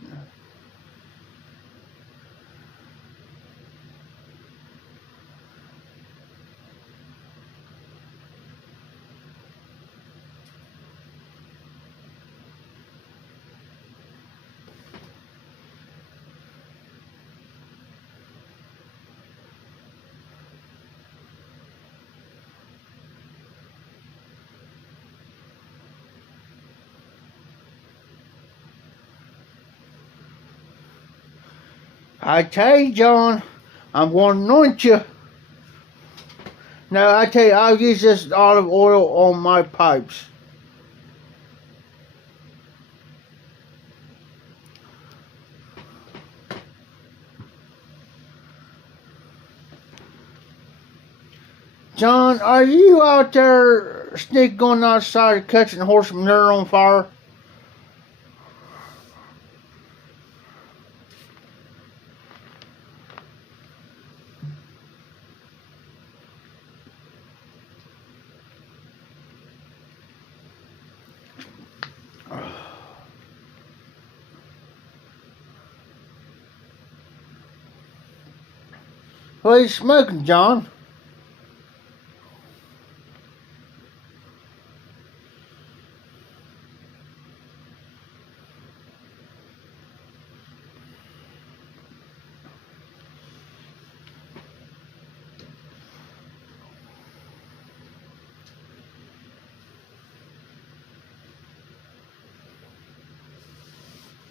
I tell you, John, I'm going to anoint you. Now, I tell you, I'll use this olive oil on my pipes. John, are you out there sneaking on outside catching horse manure on fire? What are you smoking, John?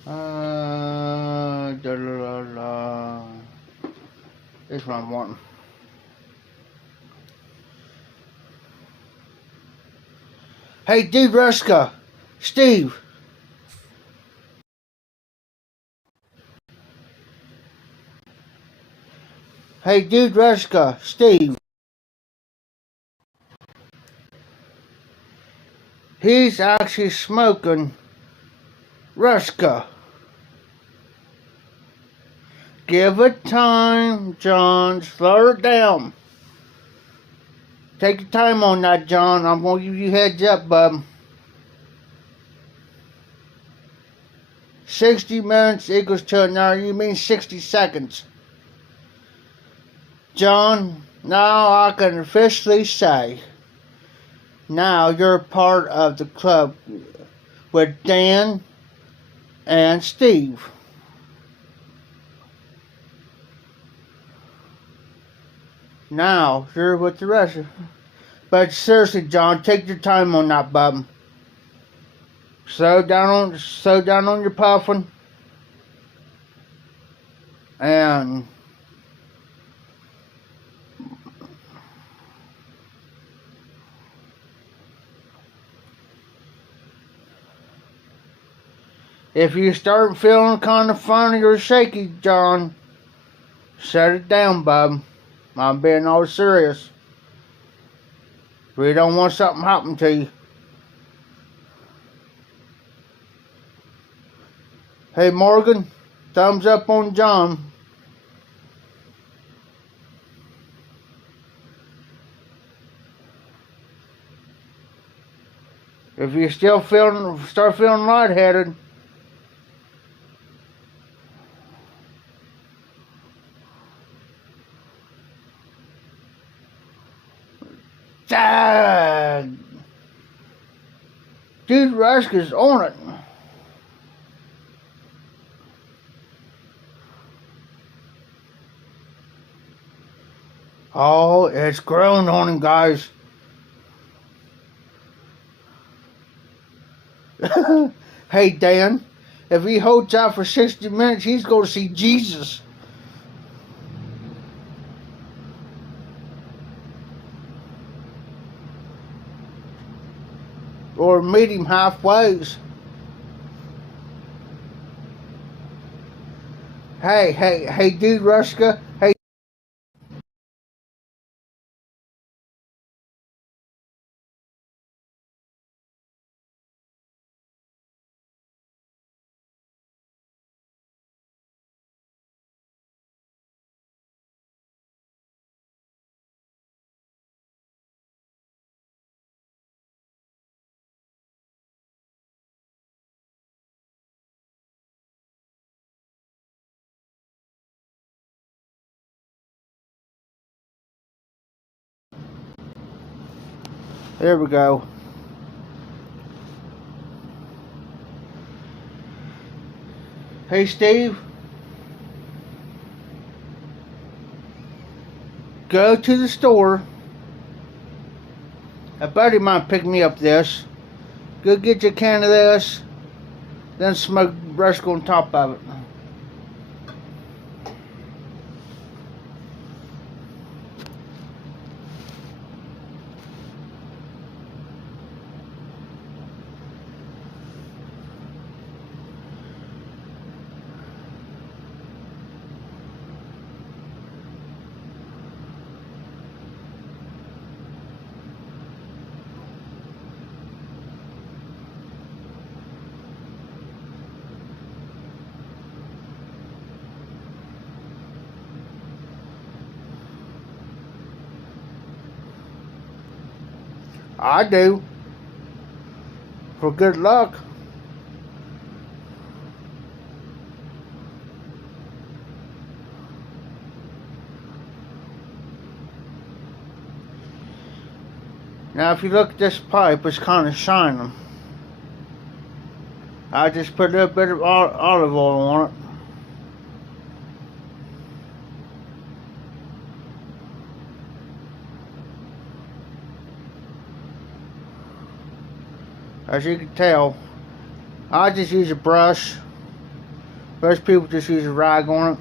Da, da, da, da. This one I'm wanting. Hey, Dude Ruska, Steve. Hey, Dude Ruska, Steve. He's actually smoking Ruska. Give it time, John. Slow it down. Take your time on that, John. I'm going to give you heads up, bub. 60 minutes equals to an hour. You mean 60 seconds. John, now I can officially say, now you're part of the club with Dan and Steve. Now you're with the rest of them. But seriously, John, take your time on that, bub. Slow down on your puffing. And if you start feeling kind of funny or shaky, John, set it down, bub. I'm being all serious. We don't want something happen to you. Hey, Morgan, thumbs up on John. If you still start feeling lightheaded, Dude Ruska's on it. Oh, it's grown on him, guys. Hey, Dan, if he holds out for 60 minutes, he's going to see Jesus. Or meet him halfway. Hey, Dude Ruska. Hey. There we go. Hey, Steve. Go to the store. A buddy of mine picked me up this. Go get you a can of this. Then smoke Rusk on top of it. I do. For good luck. Now if you look at this pipe, it's kind of shining. I just put a little bit of olive oil on it. As you can tell, I just use a brush. Most people just use a rag on it.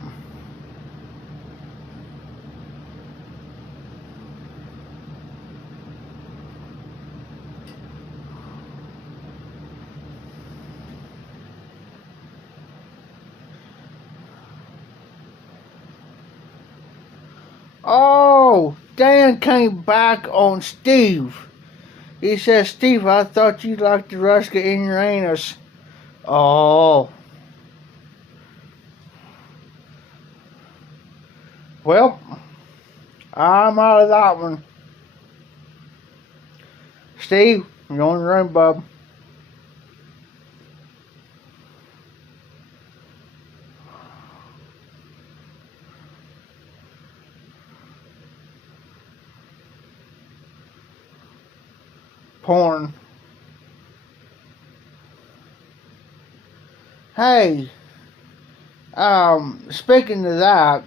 Oh, Dan came back on Steve. He says, Steve, I thought you liked the Rusk in your anus. Oh. Well, I'm out of that one. Steve, you're on your own, bub. Porn. Hey, speaking of that,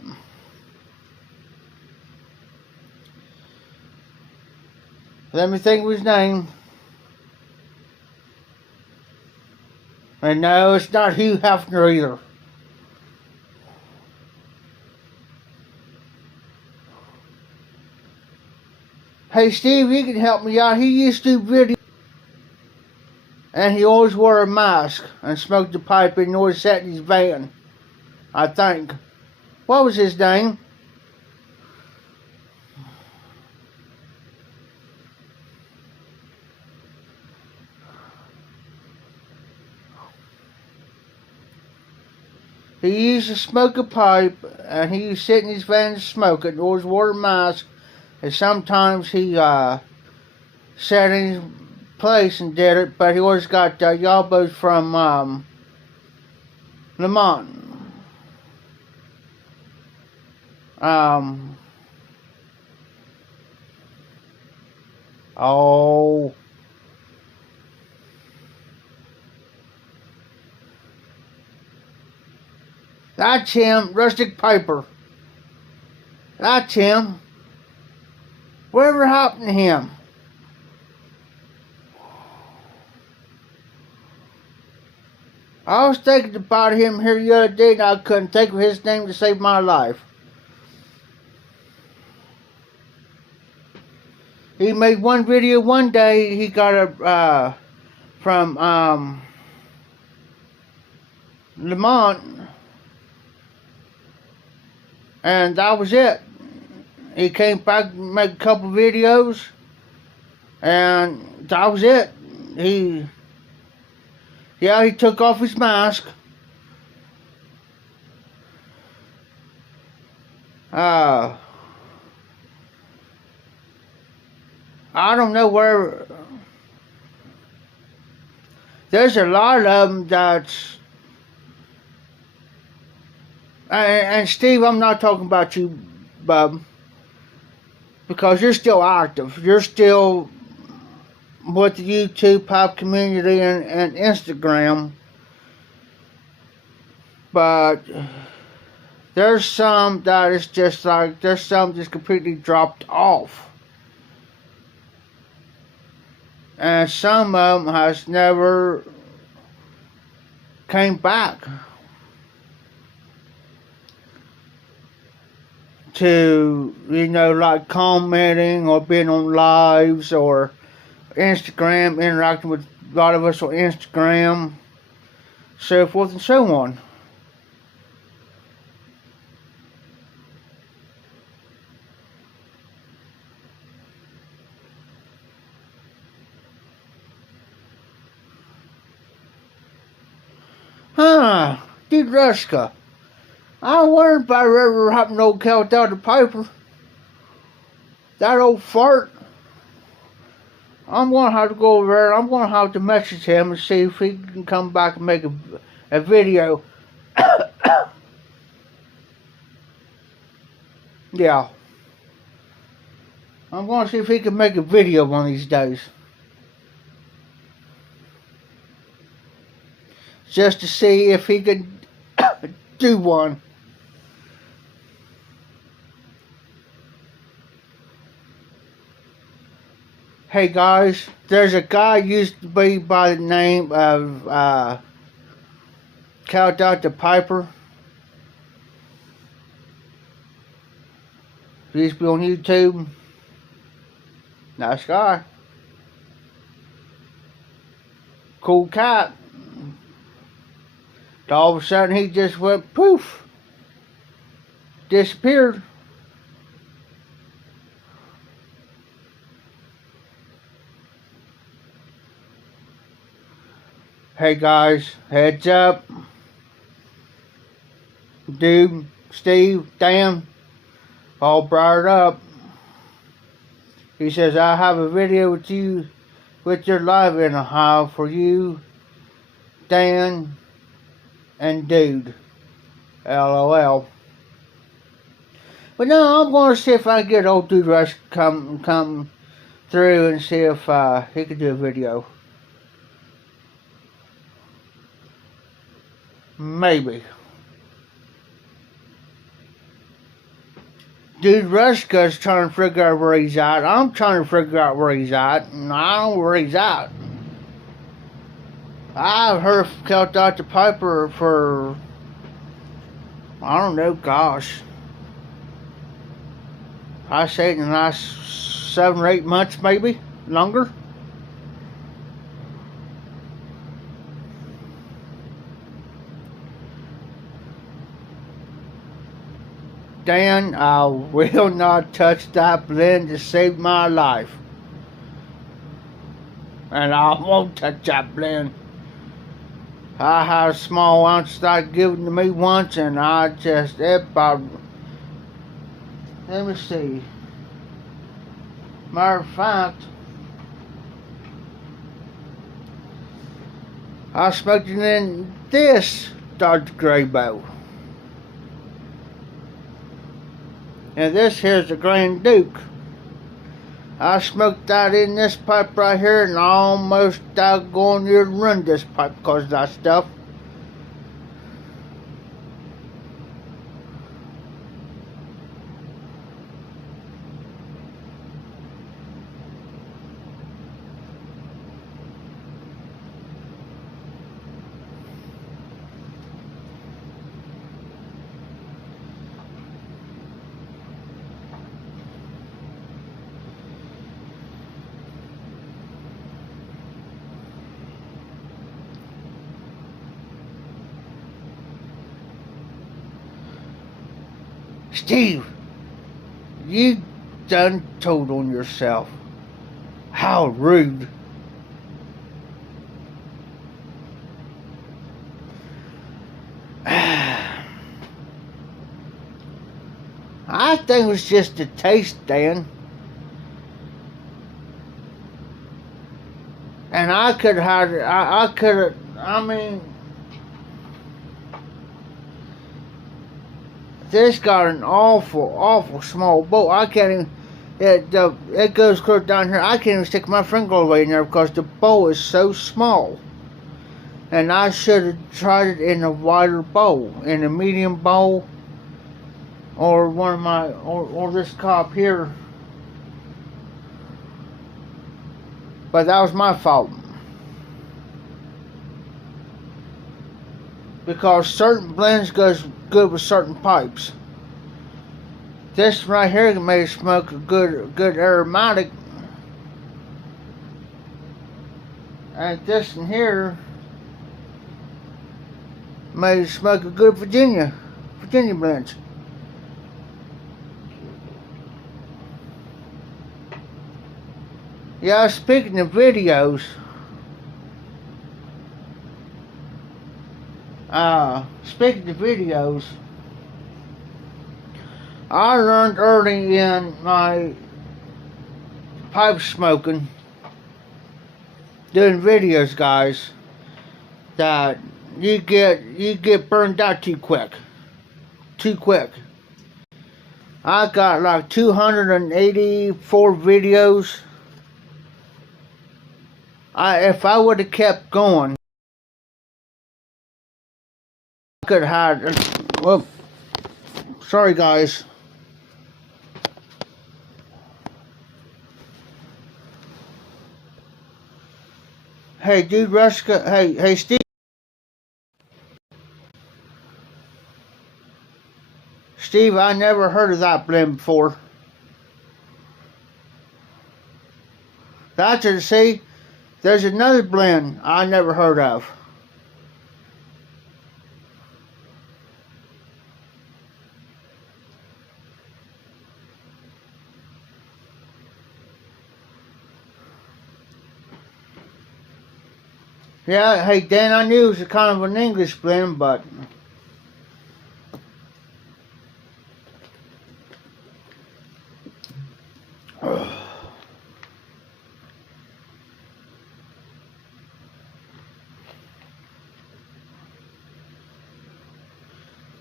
let me think of his name. And no, it's not Hugh Hefner either. Hey Steve, you can help me out. He used to do video, and he always wore a mask and smoked a pipe and always sat in his van, I think. What was his name? He used to smoke a pipe, and he used to sit in his van and smoke it, and always wore a mask, and sometimes he sat in his place and did it, but he always got yabos from Lamont. Oh. That's him, Rustic Piper. That's him. Whatever happened to him? I was thinking about him here the other day and I couldn't think of his name to save my life. He made one video one day, he got a, from, Lamont, and that was it. He came back and made a couple videos, and that was it. He took off his mask. I don't know where. There's a lot of them that's. And Steve, I'm not talking about you, bub, because you're still active. You're still with the YouTube pop community and Instagram, but there's some that is just like, there's some just completely dropped off. And some of them has never came back to, like commenting or being on lives or Instagram, interacting with a lot of us on Instagram, so forth and so on. Dude Ruska. I wonder if I ever happened to old California Piper. That old fart. I'm going to have to go over there. I'm going to have to message him and see if he can come back and make a video. Yeah. I'm going to see if he can make a video one of these days. Just to see if he can do one. Hey guys, there's a guy used to be by the name of Cal Dr. Piper. He used to be on YouTube. Nice guy. Cool cat. All of a sudden he just went poof. Disappeared. Hey guys, heads up. Dude, Steve, Dan, all brought up. He says, I have a video with you, with your live in Ohio for you, Dan, and Dude. LOL. But no, I'm going to see if I can get old Dude Rush come through and see if he could do a video. Maybe. Dude Rushka's trying to figure out where he's at. I'm trying to figure out where he's at, and I don't know where he's at. I've heard of Dr. Piper for, I don't know, gosh. I say in the last 7 or 8 months, maybe longer. Dan, I will not touch that blend to save my life. And I won't touch that blend. I had a small ounce that given to me once, and I just, let me see. Matter of fact, I smoked it in this Dr. Graybow. And this here's the Grand Duke. I smoked that in this pipe right here, and I almost doggone near ruined this pipe because of that stuff. Steve, you done told on yourself. How rude. I think it was just a taste, Dan. And I could have, I mean, this got an awful small boat. I can't even, it goes clear down here. I can't even stick my finger all the way in there because the bowl is so small. And I should have tried it in a wider bowl, in a medium bowl, or one of my, or this cup here. But that was my fault. Because certain blends goes good with certain pipes. This right here may smoke a good aromatic. And this in here may smoke a good Virginia blends. Yeah, speaking of videos, I learned early in my pipe smoking, doing videos, guys, that you get burned out too quick. I got like 284 videos. If I would have kept going, I could have had. Well, sorry guys. Hey, dude, Ruska. Hey, Steve. Steve, I never heard of that blend before. That's it. See, there's another blend I never heard of. Yeah, hey Dan, I knew it was kind of an English blend, but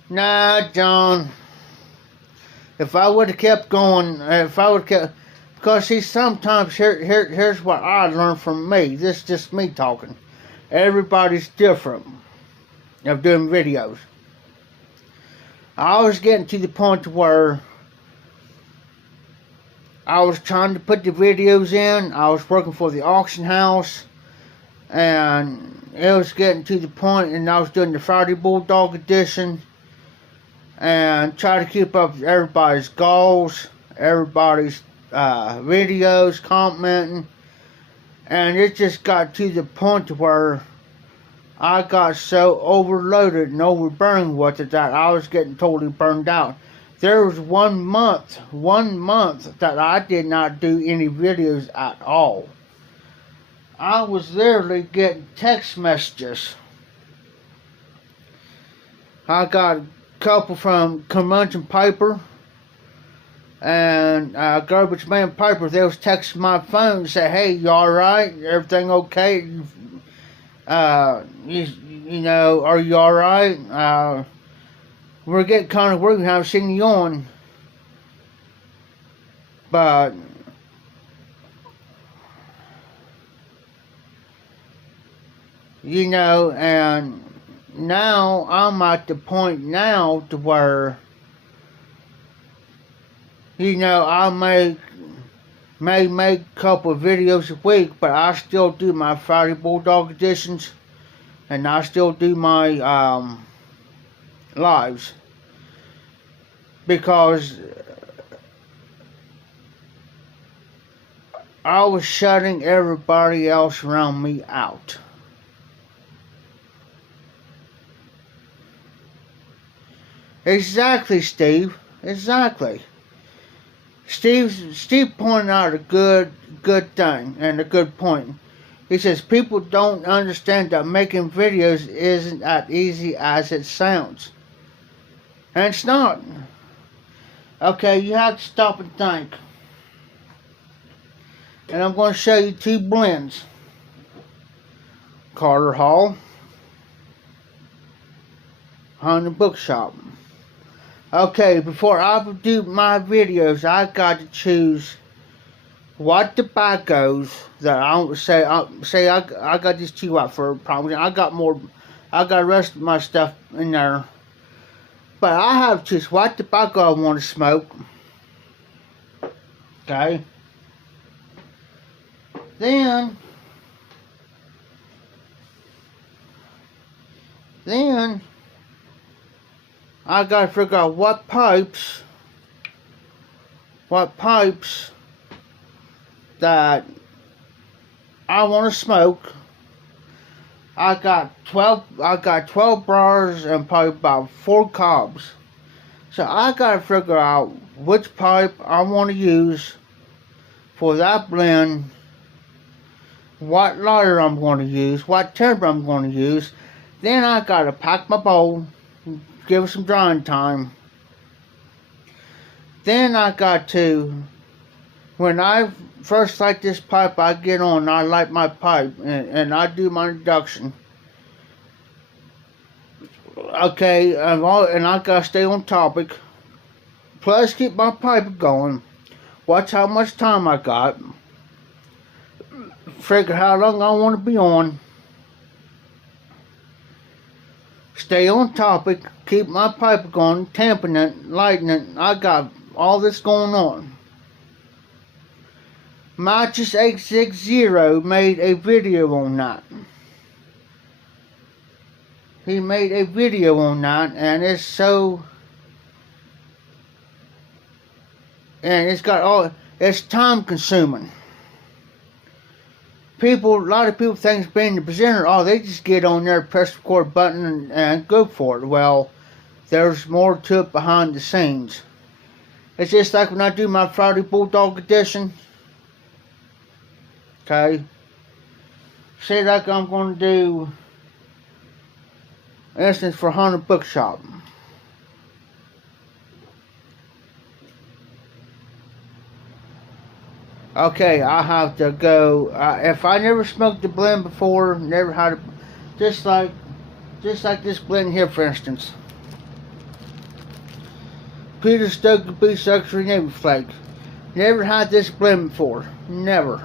nah, John. If I would have kept going, because see, sometimes here's what I learned from me. This is just me talking. Everybody's different of doing videos. I was getting to the point where I was trying to put the videos in. I was working for the auction house, and it was getting to the point, and I was doing the Friday Bulldog edition, and try to keep up with everybody's goals, everybody's videos, commenting, and it just got to the point where I got so overloaded and overburned with it that I was getting totally burned out. There was 1 month that I did not do any videos at all. I was literally getting text messages. I got a couple from Curmudgeon Piper and Garbage Man Piper. They was texting my phone and say, "Hey, you alright? Everything okay? You know, are you alright? We're getting kind of worried. We haven't seen you on." But you know, and now I'm at the point now to where, you know, I may make a couple of videos a week, but I still do my Friday Bulldog editions, and I still do my lives, because I was shutting everybody else around me out. Exactly, Steve. Exactly. Steve pointed out a good thing and a good point. He says people don't understand that making videos isn't as easy as it sounds. And it's not. Okay, you have to stop and think. And I'm going to show you two blends. Carter Hall, Hunter Bookshop. Okay, before I do my videos, I got to choose what tobaccos that I say I got this chew out for probably I got the rest of my stuff in there, but I have just what tobacco I want to smoke. Okay. Then I gotta figure out what pipes that I want to smoke. I got 12 bars and probably about 4 cobs. So I gotta figure out which pipe I want to use for that blend, what lighter I'm going to use, what timber I'm going to use. Then I gotta pack my bowl, give it some drying time. Then I got to, when I first light this pipe, I get on, I light my pipe, and I do my introduction. Okay, and I gotta stay on topic. Plus keep my pipe going. Watch how much time I got. Figure how long I want to be on. Stay on topic. Keep my pipe going. Tamping it, lighting it. I got all this going on. Matches 860 made a video on that. He made a video on that, and it's so, and it's time consuming. A lot of people think being the presenter, they just get on there, press the record button, and go for it. Well, there's more to it behind the scenes. It's just like when I do my Friday Bulldog edition. Okay. Say like I'm going to do, instance, for Haunted Bookshop. Okay, I have to go. If I never smoked the blend before, never had it, just like this blend here, for instance. Peter Stokkebye Luxury Navy Flake. Never had this blend before. Never.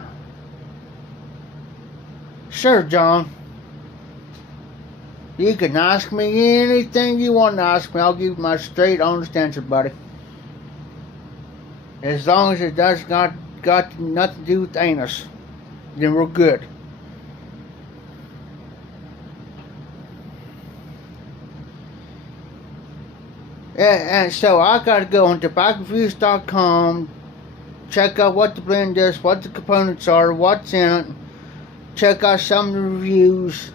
Sure, John. You can ask me anything you want to ask me. I'll give you my straight, honest answer, buddy. As long as it does not got nothing to do with anus, then we're good. And so I gotta go on tobaccoviews.com, check out what the blend is, what the components are, what's in it, check out some of the reviews,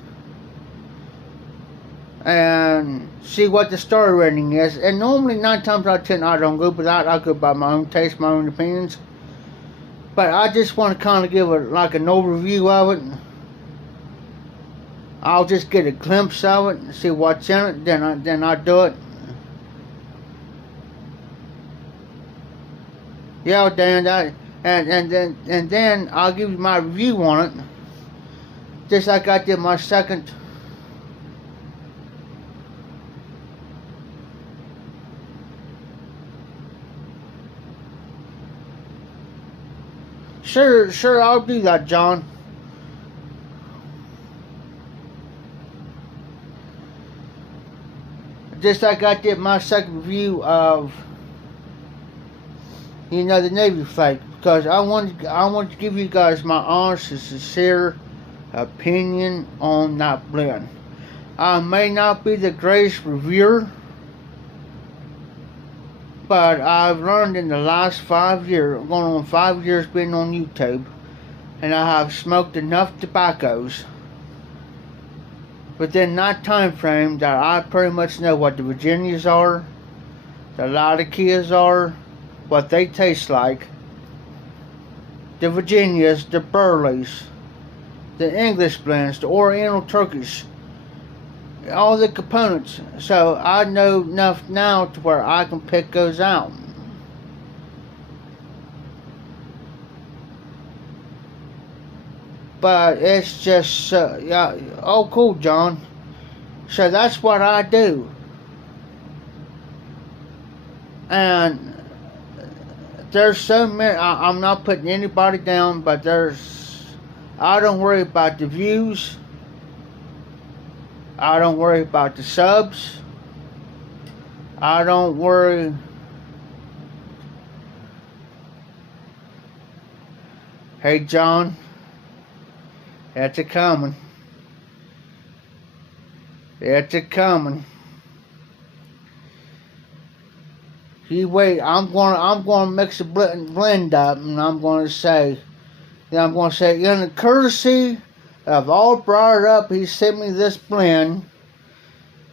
and see what the star rating is. And normally 9 times out of 10 I don't go by that. I go by my own taste, my own opinions. But I just want to kind of give it like an overview of it. I'll just get a glimpse of it and see what's in it. Then I do it. Yeah, Dan. And then I'll give you my review on it. Just like I did my second. Sure, I'll do that, John. Just like I did my second review of, the Navy Flake, because I want to give you guys my honest and sincere opinion on that blend. I may not be the greatest reviewer, but I've learned in the last 5 years, going on 5 years being on YouTube, and I have smoked enough tobaccos within that time frame that I pretty much know what the Virginias are, the Latakias are, what they taste like, the Virginias, the Burleys, the English blends, the Oriental Turkish, all the components. So I know enough now to where I can pick those out. But it's just, yeah, oh cool, John. So that's what I do. And there's so many. I'm not putting anybody down, but I don't worry about the views. I don't worry about the subs. I don't worry. Hey, John. That's a coming. That's a coming. You wait. I'm gonna mix the blend up, and I'm gonna say, in the courtesy of all brought up, he sent me this blend,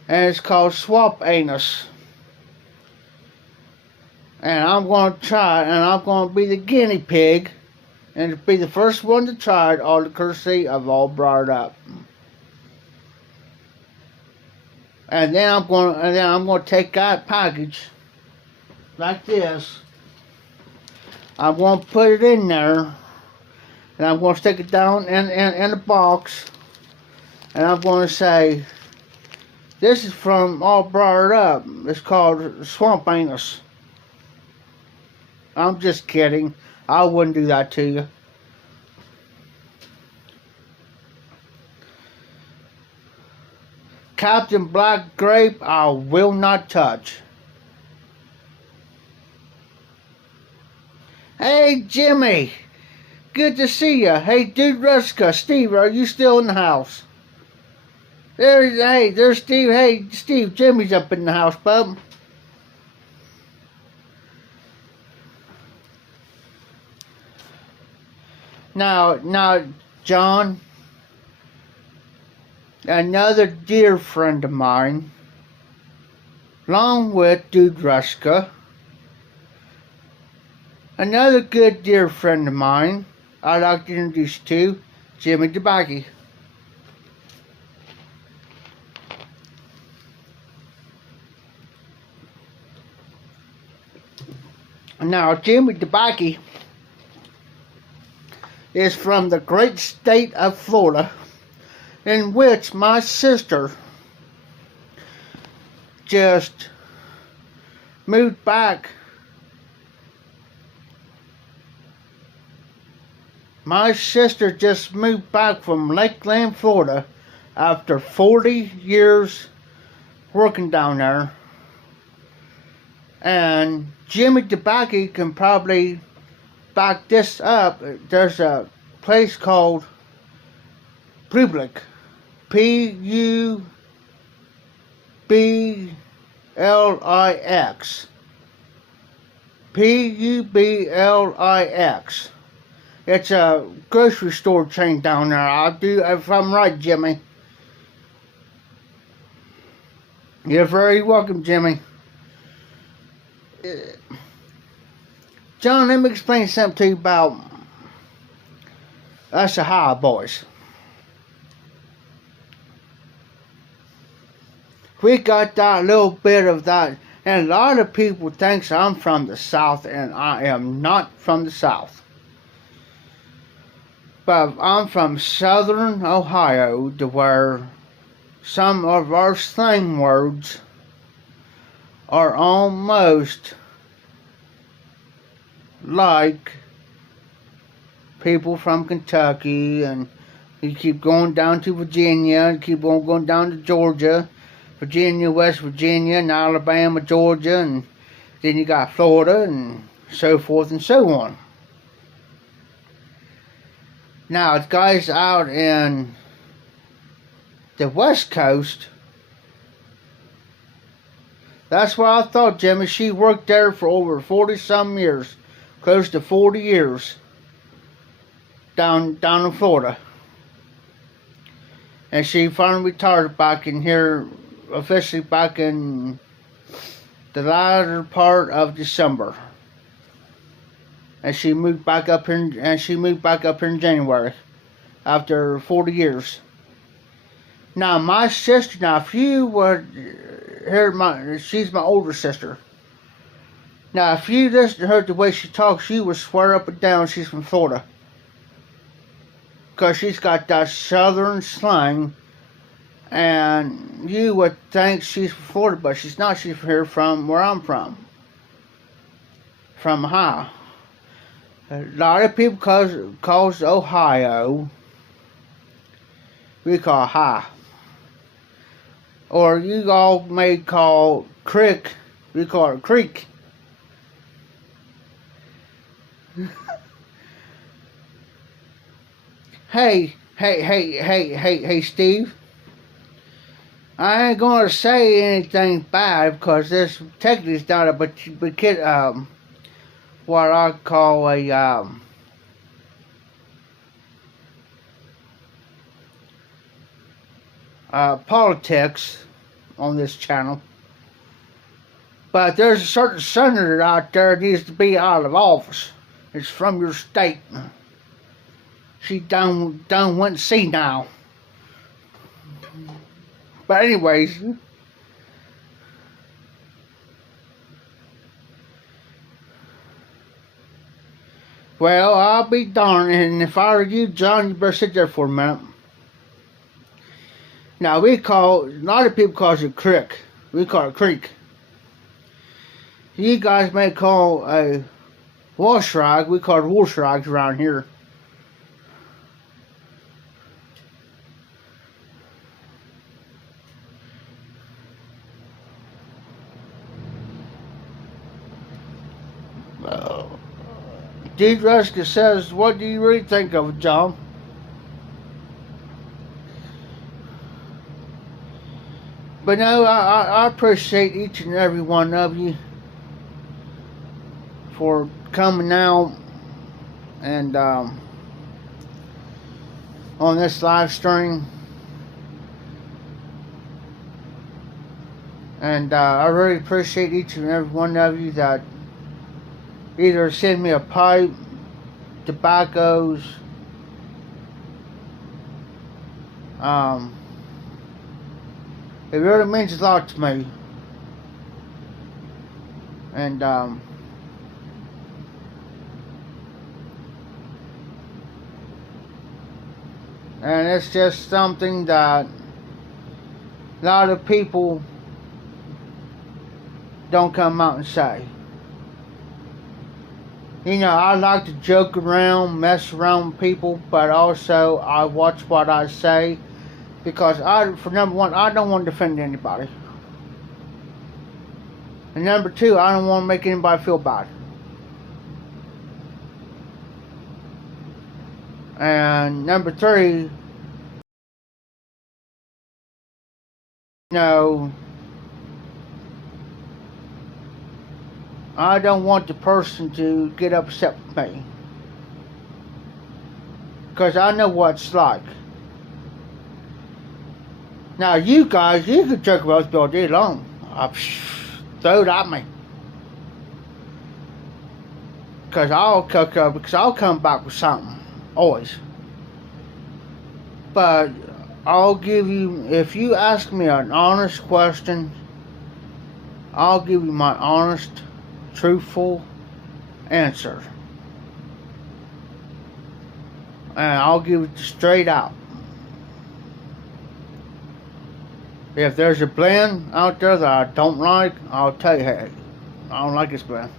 and it's called Swamp Anus. And I'm gonna try it, and I'm gonna be the guinea pig. And to be the first one to try it, all the courtesy of all brought up. And then I'm gonna take that package like this. I'm gonna put it in there, and I'm gonna stick it down in the box. And I'm gonna say, this is from all brought up. It's called Swamp Anus. I'm just kidding. I wouldn't do that to you. Captain Black Grape, I will not touch. Hey, Jimmy. Good to see you. Hey, Dude Ruska. Steve, are you still in the house? There's Steve. Hey, Steve, Jimmy's up in the house, bub. Now, John, another dear friend of mine, along with Dude Ruska, another good dear friend of mine, I'd like to introduce you to, Jimmy DeBaggy. Now, Jimmy DeBaggy is from the great state of Florida, in which my sister just moved back. My sister just moved back from Lakeland, Florida, after 40 years working down there. And Jimmy DeBaggy can probably back this up. There's a place called Publix, Publix, Publix. It's a grocery store chain down there. If I'm right, Jimmy. You're very welcome, Jimmy. John, let me explain something to you about us Ohio boys. We got that little bit of that, and a lot of people think I'm from the South, and I am not from the South. But I'm from Southern Ohio, to where some of our slang words are almost like people from Kentucky, and you keep going down to Virginia, and keep on going down to Georgia, Virginia, West Virginia, and Alabama, Georgia, and then you got Florida, and so forth and so on. Now, guys out in the West Coast, that's what I thought, Jimmy. She worked there for over 40-some years, close to 40 years, down in Florida. And she finally retired back in here, officially back in the latter part of December. And she moved back up here, in January, after 40 years. Now, my sister, if you would hear she's my older sister. Now, if you listen to her the way she talks, you would swear up and down she's from Florida. Because she's got that southern slang, and you would think she's from Florida, but she's not. She's here from where I'm from. From Ohio. A lot of people calls Ohio, we call high. Or you all may call creek, we call it creek. Hey, Steve. I ain't gonna say anything bad because this technically is not a what I call a politics on this channel. But there's a certain senator out there that needs to be out of office. It's from your state. She done went senile. But anyways, well, I'll be darned, and if I were you, John, you better sit there for a minute. Now, a lot of people call it creek. We call it creek. You guys may call a washrag. We call it washrags around here. Deed Ruska says, what do you really think of it, John? But no, I appreciate each and every one of you for coming out and on this live stream. And I really appreciate each and every one of you that either send me a pipe, tobaccos, it really means a lot to me. And it's just something that a lot of people don't come out and say. You know, I like to joke around, mess around with people, but also I watch what I say because for number one, I don't want to defend anybody. And number two, I don't want to make anybody feel bad. And number three, you know, I don't want the person to get upset with me. Because I know what it's like. Now you guys, you can joke about this all day long. Throw it at me. Because I'll come back with something. Always. But I'll give you, if you ask me an honest question, I'll give you my honest, truthful answer. And I'll give it straight out. If there's a blend out there that I don't like, I'll tell you, hey, I don't like this blend.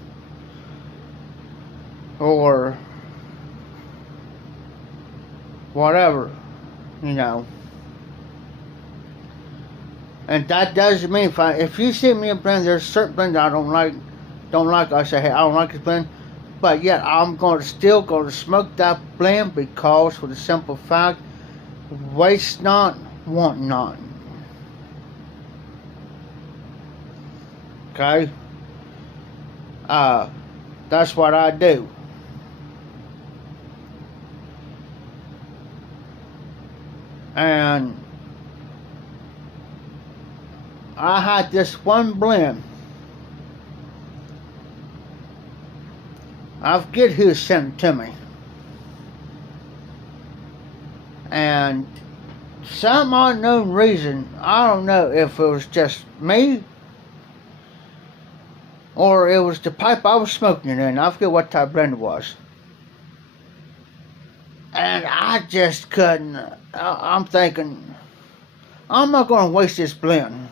Or whatever, you know. And that doesn't mean if you send me a blend, there's certain blend that I don't like, I say, hey, I don't like this blend. But yet I'm still going to smoke that blend because for the simple fact, waste not, want not. Okay? That's what I do. And I had this one blend. I forget who sent it to me. And some unknown reason, I don't know if it was just me or it was the pipe I was smoking it in. I forget what type of blend it was. And I just couldn't. I'm thinking, I'm not going to waste this blend.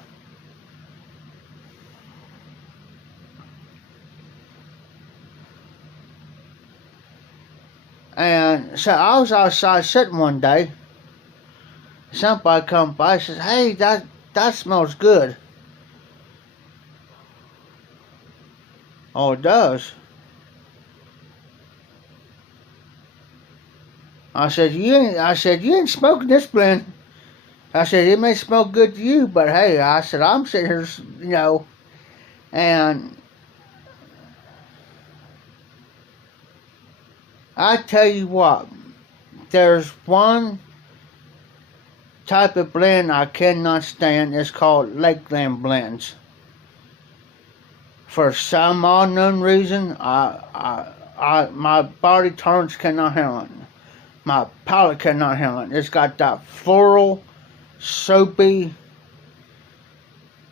And so I was outside sitting one day. Somebody come by and says, "Hey, that smells good." Oh, it does. I said, you ain't smoking this blend. I said, it may smell good to you, but hey, I said, I'm sitting here, and I tell you what, there's one type of blend I cannot stand. It's called Lakeland blends. For some unknown reason, my body tolerance cannot handle it. My palate cannot handle it. It's got that floral, soapy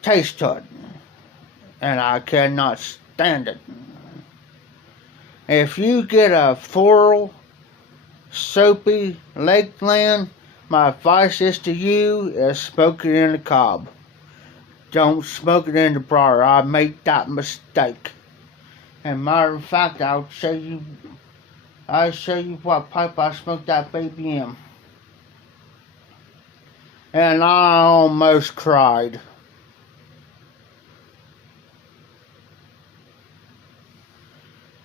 taste to it, and I cannot stand it. If you get a floral, soapy Lakeland, my advice is to you is smoke it in the cob. Don't smoke it in the briar. I made that mistake. And matter of fact, I'll show you what pipe I smoked that baby in. And I almost cried.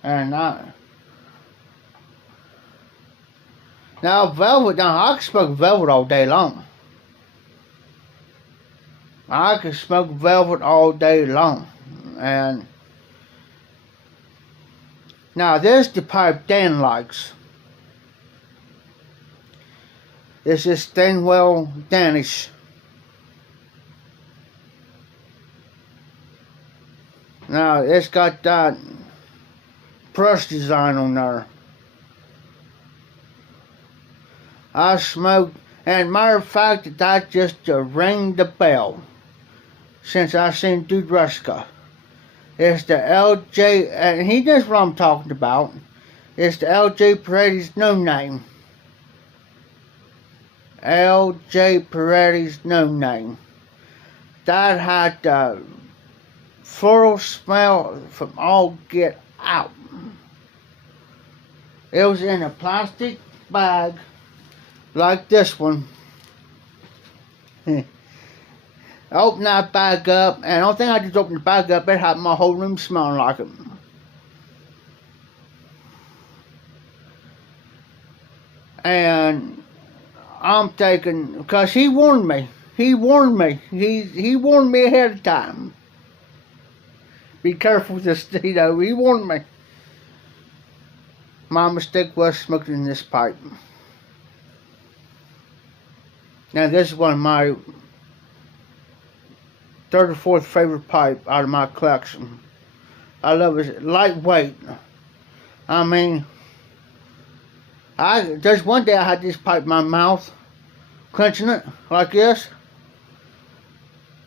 And now velvet, I can smoke velvet all day long. I can smoke velvet all day long. And now this is the pipe Dan likes. This is Stanwell Danish. Now it's got that brush design on there. I smoked, and matter of fact, that just rang the bell since I seen Dudruska. It's the LJ, and he knows what I'm talking about. It's the LJ Paredes No Name. LJ Paredes No Name. That had the floral smell from all get out. It was in a plastic bag like this one. I opened that bag up, and the only thing I just opened the bag up, it had my whole room smelling like it. And I'm thinking, because he warned me. He warned me ahead of time. Be careful with this, he warned me. My mistake was smoking in this pipe. Now this is one of my third or fourth favorite pipe out of my collection. I love it. Lightweight. I mean, there's one day I had this pipe in my mouth, clenching it like this.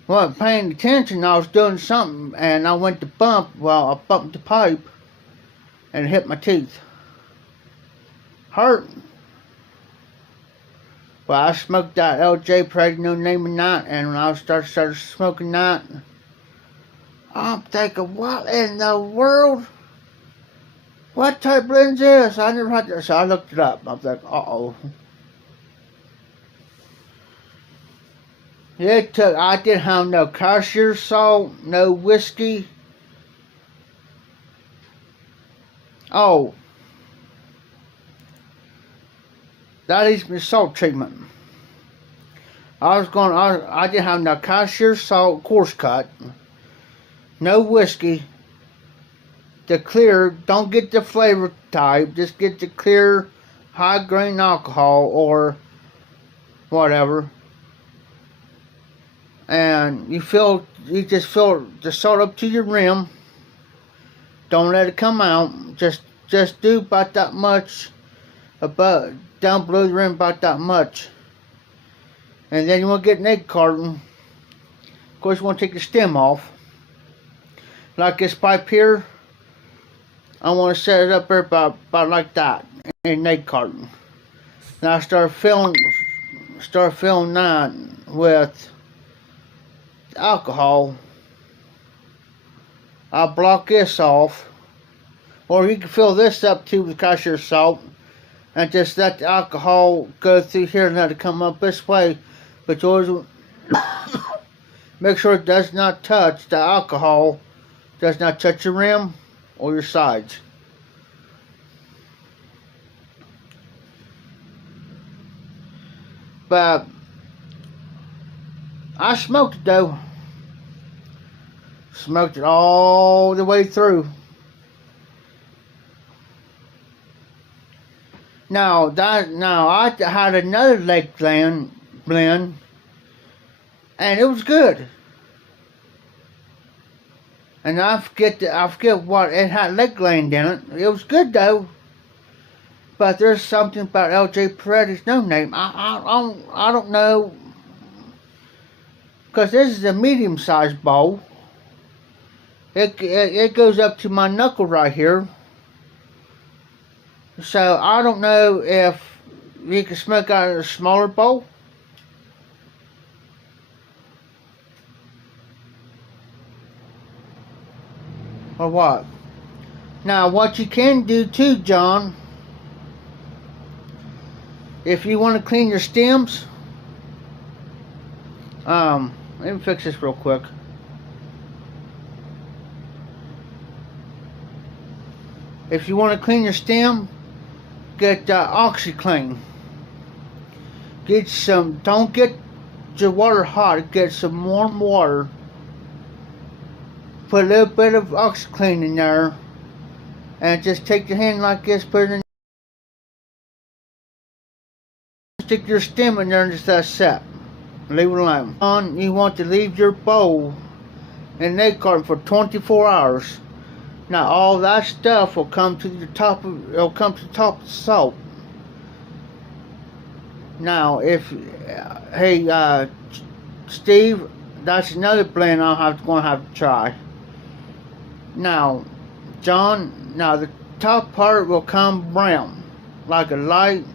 Wasn't paying attention. I was doing something, and I went to bump. Well, I bumped the pipe, and it hit my teeth. Hurt. Well, I smoked that LJ Paredes No Name of Night, and when I started smoking that, I'm thinking, what in the world? What type of blend is this? I never had this, so I looked it up. I was like, uh-oh. I didn't have no cashier salt, no whiskey. Oh. That is my salt treatment. I didn't have no cashier salt coarse cut, no whiskey. The clear, don't get the flavor type, just get the clear high grain alcohol or whatever. And you just fill the salt up to your rim. Don't let it come out. Just do about that much above, down below the rim, about that much. And then you want to get an egg carton. Of course, you want to take the stem off. Like this pipe here, I want to set it up there about like that in an egg carton. Now I start filling that with alcohol. I'll block this off, or you can fill this up too with cashier salt. and just let the alcohol go through here and let it come up this way. But you always make sure it does not touch the alcohol, does not touch your rim or your sides. But I smoked it though. Smoked it all the way through. Now I had another leg blend, and it was good. And I forget what it had, leg blend in it. It was good though. But there's something about LJ Paredes No Name. I don't know, because this is a medium-sized bowl. It goes up to my knuckle right here. So I don't know if you can smoke out of a smaller bowl. Or what? Now what you can do too, John, if you want to clean your stems, let me fix this real quick. If you want to clean your stem, get OxiClean. Get some, don't get your water hot, get some warm water. Put a little bit of OxiClean in there, and just take your hand like this, put it in, stick your stem in there and just let it set. Leave it alone. You want to leave your bowl in the egg carton for 24 hours. Now all that stuff will come to the top of the salt. Now hey Steve, that's another blend I'm gonna have to try. Now John, now the top part will come brown, like a light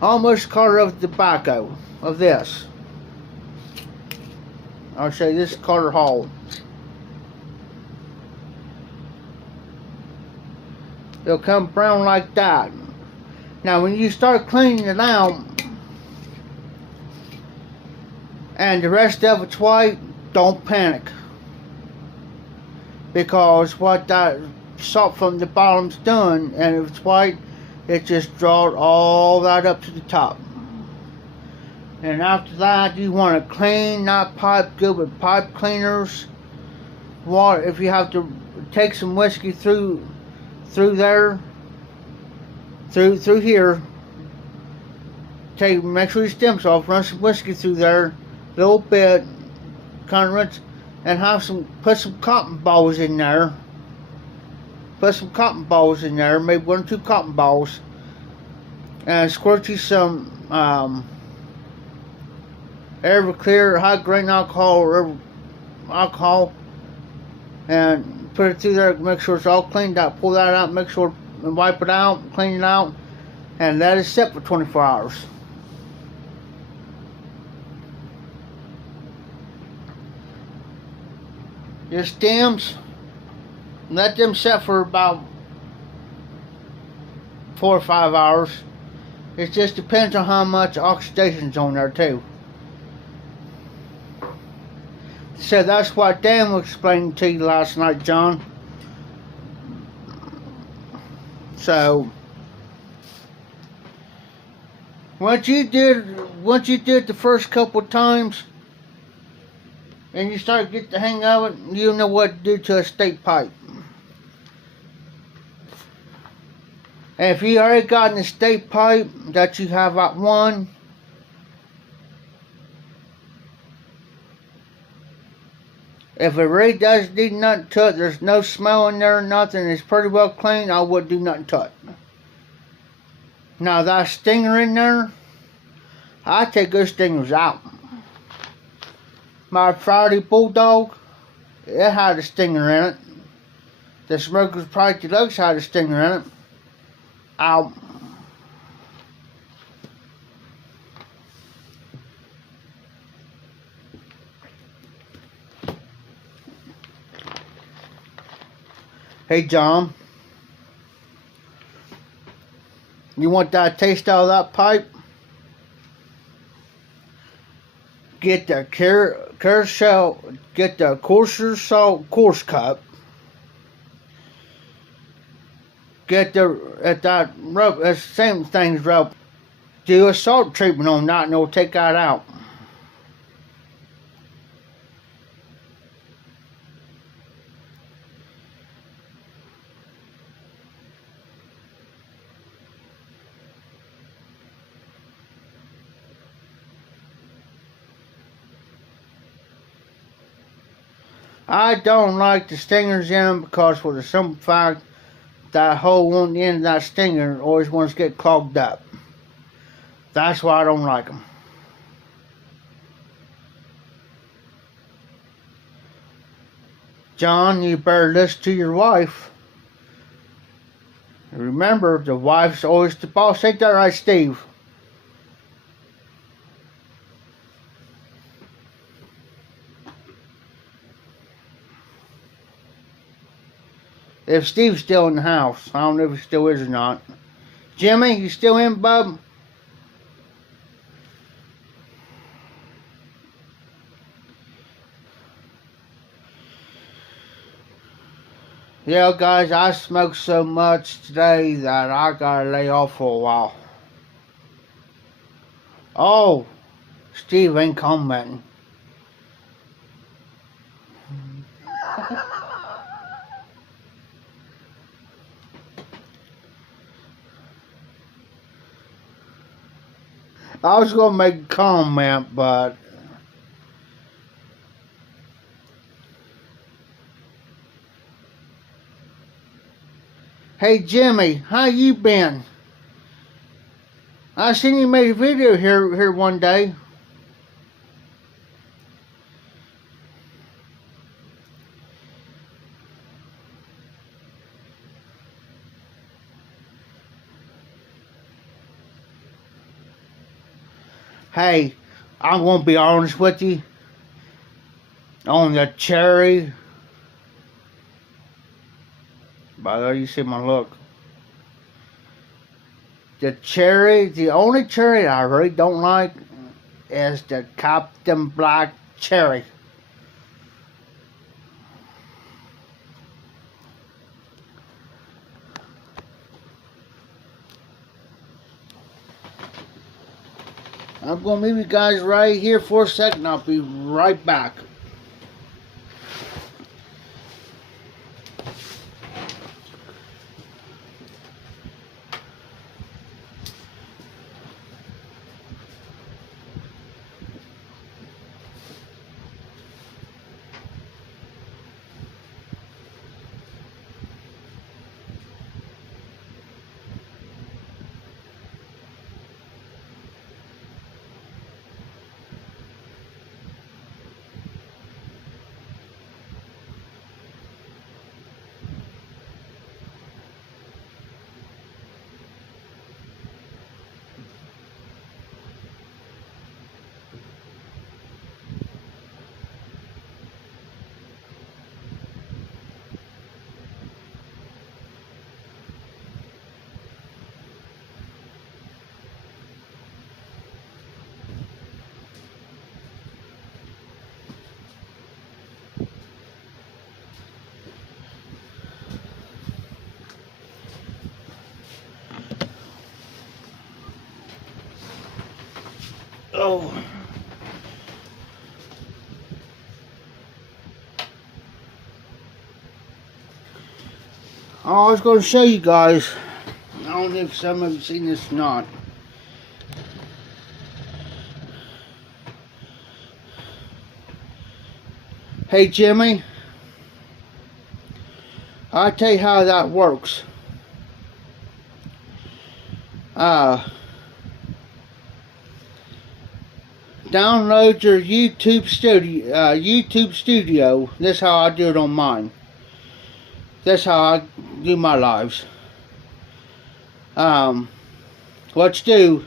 almost color of tobacco of this. I'll show you this Carter Hall. It'll come brown like that. Now when you start cleaning it out and the rest of it's white, don't panic, because what that salt from the bottom's done, and if it's white, it just draws all that up to the top. And after that, you want to clean that pipe good with pipe cleaners. Water, if you have to take some whiskey through there, through here. Make sure your stems off. Run some whiskey through there, a little bit, kind of rinse, and put some cotton balls in there. Put some cotton balls in there, maybe 1 or 2 cotton balls, and squirt you some Everclear high grain alcohol and put it through there. Make sure it's all cleaned out. Pull that out. Make sure and wipe it out. Clean it out, and let it sit for 24 hours. Your stems, let them set for about 4 or 5 hours. It just depends on how much oxidation's on there too. So that's what Dan was explaining to you last night, John. So once you did the first couple times, and you start to get the hang of it, you'll know what to do to a state pipe. And if you already got an estate pipe that you have at one, if it really does need nothing to it, there's no smell in there or nothing, it's pretty well clean, I wouldn't do nothing to it. Now that stinger in there, I take those stingers out. My Friday Bulldog, it had a stinger in it. The Smokers Pride Deluxe had a stinger in it. Out. Hey John, you want that taste out of that pipe? Get the Curacao, get the coarse cup. Get that rub, same thing's rub. Do a salt treatment on that and it'll take that out. I don't like the stingers in them because for the simple fact that hole on the end of that stinger always wants to get clogged up. That's why I don't like them. John, you better listen to your wife. Remember, the wife's always the boss. Ain't that right, Steve? If Steve's still in the house. I don't know if he still is or not. Jimmy, you still in, bub? Yeah, guys, I smoked so much today that I gotta lay off for a while. Oh, Steve ain't commenting. I was gonna make a comment, but hey Jimmy, how you been? I seen you made a video here one day. Hey, I'm gonna be honest with you. On the cherry. By the way, you see my look. The cherry, the only cherry I really don't like is the Captain Black cherry. I'm going to leave you guys right here for a second. I'll be right back. Oh. I was going to show you guys. I don't know if some of you seen this or not. Hey Jimmy, I'll tell you how that works. Download your YouTube Studio. That's how I do it on mine. That's how I do my lives. What you do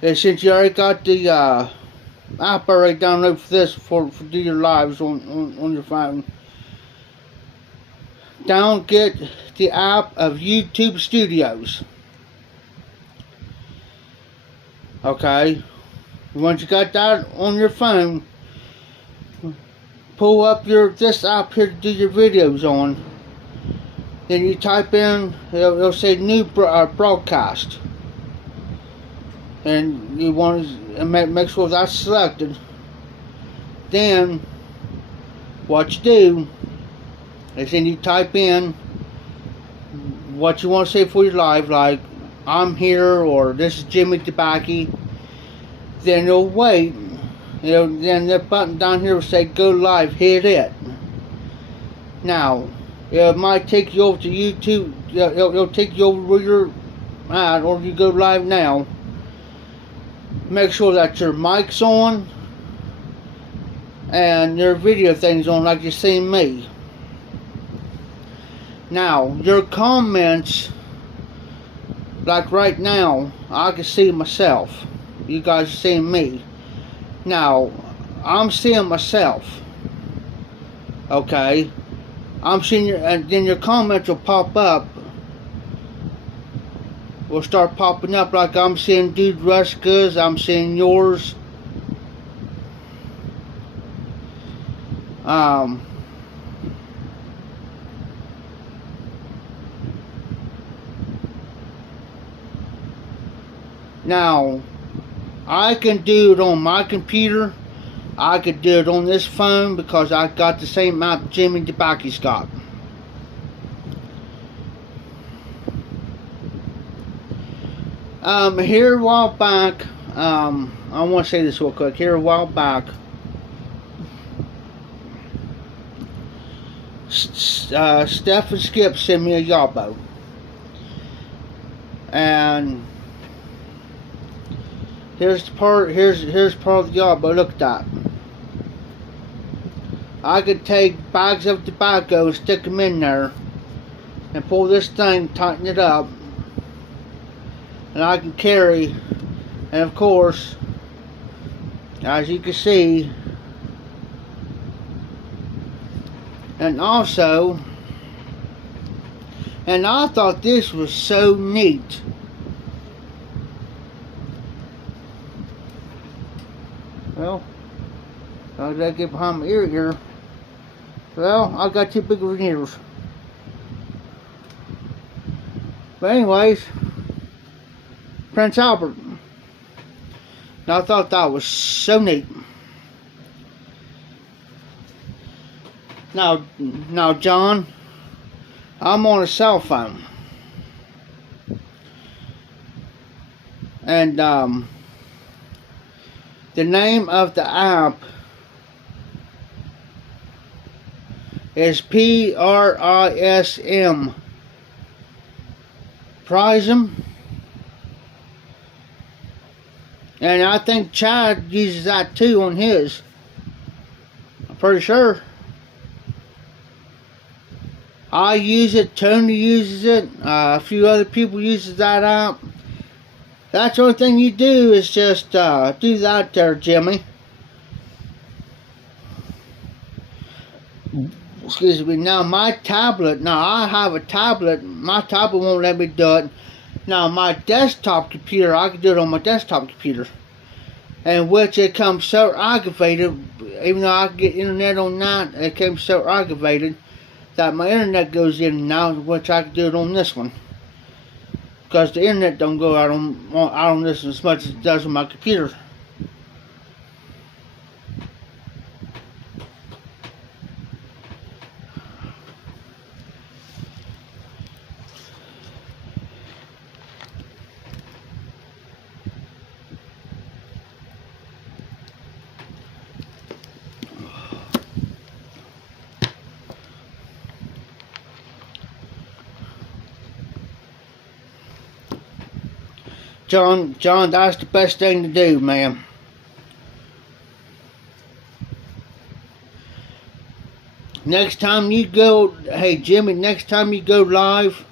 is, since you already got the app already downloaded for this for do your lives on your phone, get the app of YouTube Studios. Okay, once you got that on your phone, pull up this app here to do your videos on. Then you type in, it'll say new broadcast, and you want to make sure that's selected. Then what you do is then you type in what you want to say for your live, like I'm here or this is Jimmy Tabaki. Then you'll wait. Then the button down here will say go live. Hit it. Now it might take you over to YouTube. It'll take you over where you're at, or you go live now. Make sure that your mic's on and your video thing's on, like you see me. Now your comments, like right now, I can see myself. You guys are seeing me. Now I'm seeing myself. Okay, I'm seeing your, and then your comments will pop up. Will start popping up, like I'm seeing Dude Ruska's, I'm seeing yours. Now I can do it on my computer. I could do it on this phone because I got the same app Jimmy Tabaki's got. Here a while back, I want to say this real quick. Here a while back, Steph and Skip sent me a Yabo, and here's part of the Yabo. Look at that. I could take bags of tobacco and stick them in there, and pull this thing, tighten it up, and I can carry. And of course, as you can see, and also, and I thought this was so neat. Well, I gotta get behind my ear here. Well, I got too big of an ears. But anyways, Prince Albert. Now I thought that was so neat. Now John, I'm on a cell phone. And the name of the app is PRISM. Prism. And I think Chad uses that too on his. I'm pretty sure. I use it, Tony uses it, a few other people uses that app. That's the only thing you do is just do that there, Jimmy. Excuse me. Now my tablet, I have a tablet, my tablet won't let me do it. Now my desktop computer, I can do it on my desktop computer. And which it comes so aggravated, even though I can get internet on that, it came so aggravated that my internet goes in now, which I can do it on this one. Because the internet don't go out on this as much as it does on my computer. John, that's the best thing to do, man. Next time you go, hey Jimmy, next time you go live,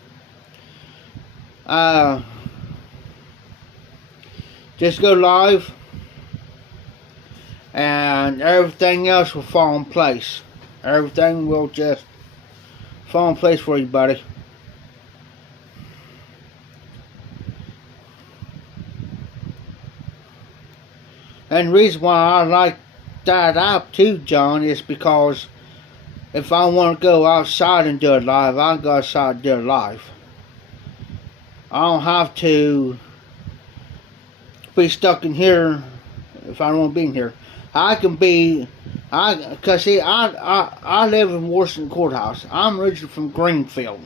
just go live, and everything else will fall in place. Everything will just Falling place for you, buddy. And the reason why I like that app too, John, is because if I want to go outside and do it live, I can go outside and do it live. I don't have to be stuck in here if I don't want to be in here. I can be, cause see, I live in Washington Courthouse. I'm originally from Greenfield.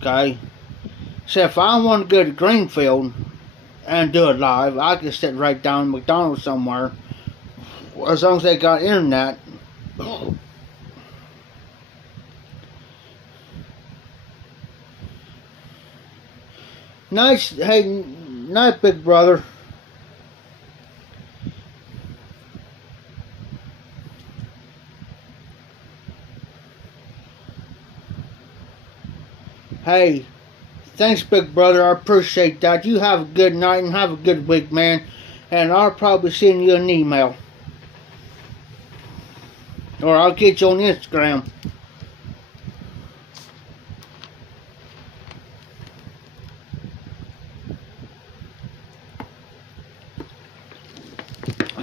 Okay, so if I want to go to Greenfield and do it live, I can sit right down at McDonald's somewhere, as long as they got internet. Nice, hey, night, big brother. Hey, thanks, big brother. I appreciate that. You have a good night and have a good week, man. And I'll probably send you an email. Or I'll get you on Instagram.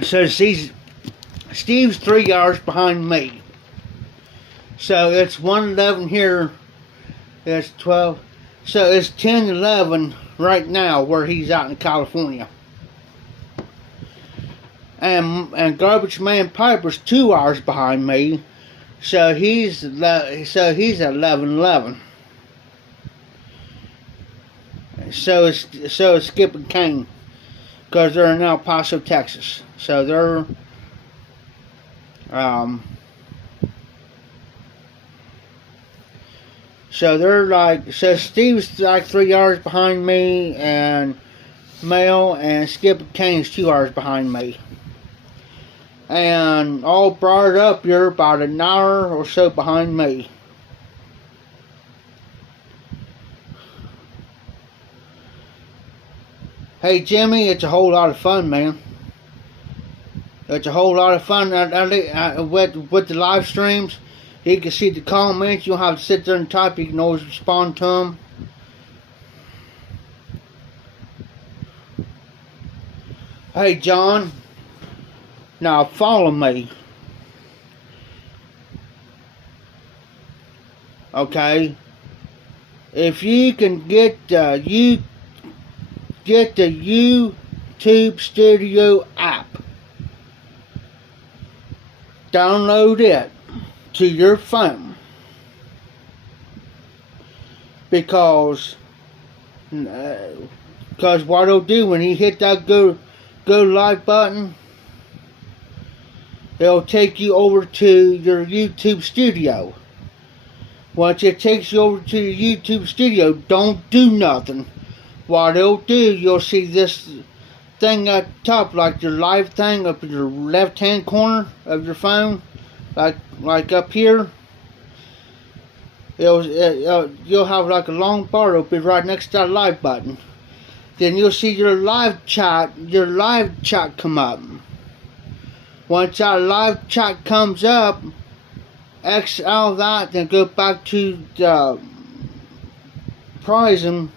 So Steve's 3 hours behind me. So it's 1:11 here. It's 12. So it's 10:11 right now where he's out in California. And Garbage Man Piper's 2 hours behind me. So he's at 11:11. So it's Skip and Kane, because they're in El Paso, Texas. So they're so Steve's like 3 hours behind me, and Mel and Skip and Kane's 2 hours behind me. And all brought up, you're about an hour or so behind me. Hey Jimmy, it's a whole lot of fun, man. It's a whole lot of fun with the live streams. You can see the comments. You don't have to sit there and type. You can always respond to them. Hey John, now follow me. Okay. If you can get the YouTube Studio app, download it to your phone, because what it'll do when you hit that go live button, it'll take you over to your YouTube Studio. Once it takes you over to your YouTube Studio, don't do nothing. What it'll do, you'll see this thing at the top, like your live thing up in your left hand corner of your phone, like up here. You'll have like a long bar. It'll be right next to that live button. Then you'll see your live chat come up. Once that live chat comes up, X out of that, then go back to the Prism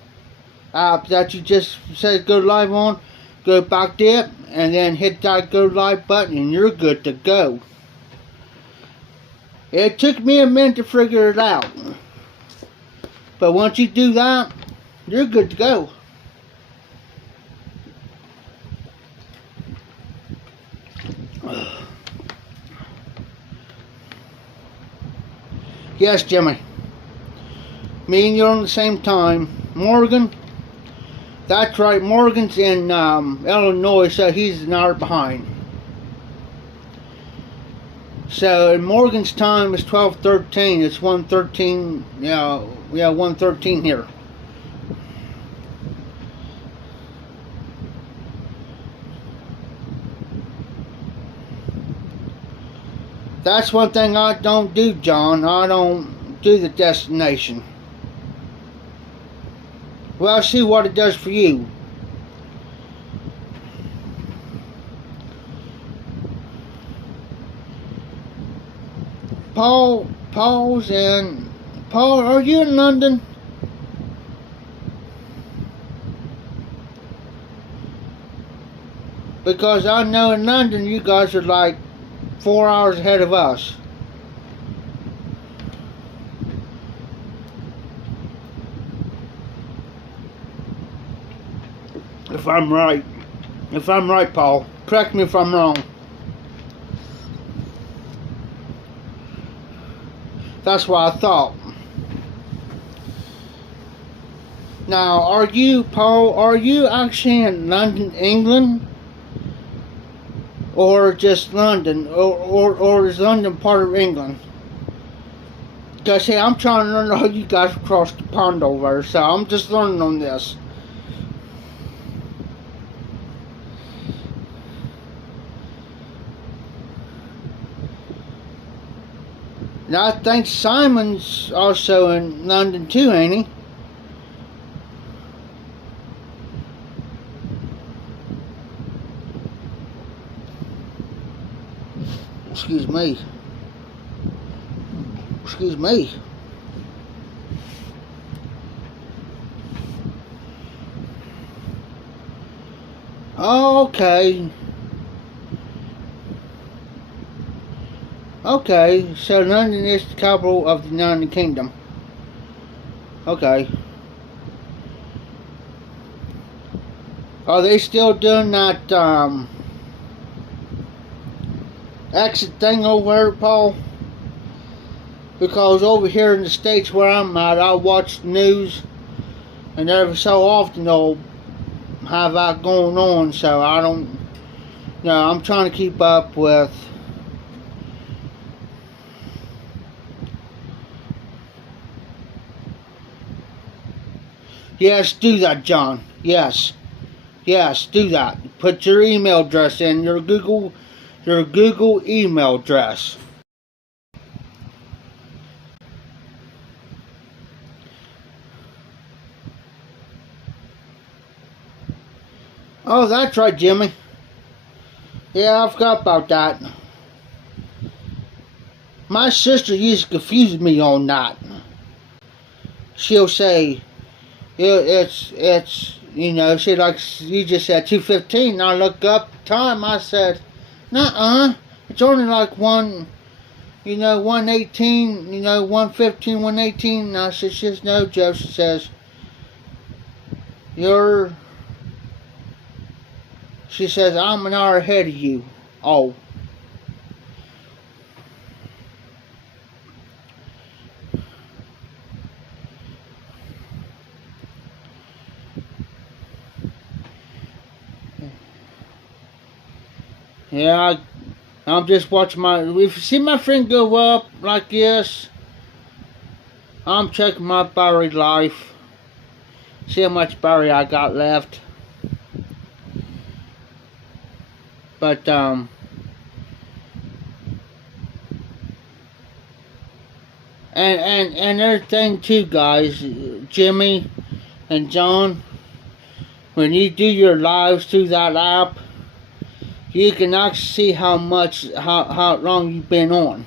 app that you just said go live on. Go back to it, and then hit that go live button, and you're good to go. It took me a minute to figure it out, but once you do that, you're good to go. Yes, Jimmy. Me and you on the same time. Morgan. That's right, Morgan's in Illinois, so he's an hour behind. So in Morgan's time is 12:13. It's 1:13. Yeah, 1:13 here. That's one thing I don't do, John. I don't do the destination. Well, see what it does for you. Paul's in. Paul, are you in London? Because I know in London you guys are like 4 hours ahead of us. If I'm right. If I'm right, Paul. Correct me if I'm wrong. That's what I thought. Now, are you, Paul, are you actually in London, England? Or just London? Or is London part of England? Because, hey, I'm trying to learn how you guys cross the pond over, so I'm just learning on this. Now, I think Simon's also in London too, ain't he? Excuse me. Excuse me. Okay. Okay, so London is the capital of the United Kingdom. Okay. Are they still doing that exit thing over there, Paul? Because over here in the States where I'm at, I watch the news, and every so often they'll have that going on, so I don't, I'm trying to keep up with. Yes, do that, John. Yes, do that. Put your email address in, your Google email address. Oh, that's right, Jimmy. Yeah, I forgot about that. My sister used to confuse me on that. She'll say, it's she like, you just said 2:15, and I look up the time, I said, nuh-uh, it's only like 1:18, 1:15, 1:18, and I said, she says, no, Joe, she says, she says, I'm an hour ahead of you. Oh. Yeah, I'm just watching if you see my friend go up like this, I'm checking my battery life. See how much battery I got left. But, and another thing too, guys, Jimmy and John, when you do your lives through that app, you can actually see how long you've been on.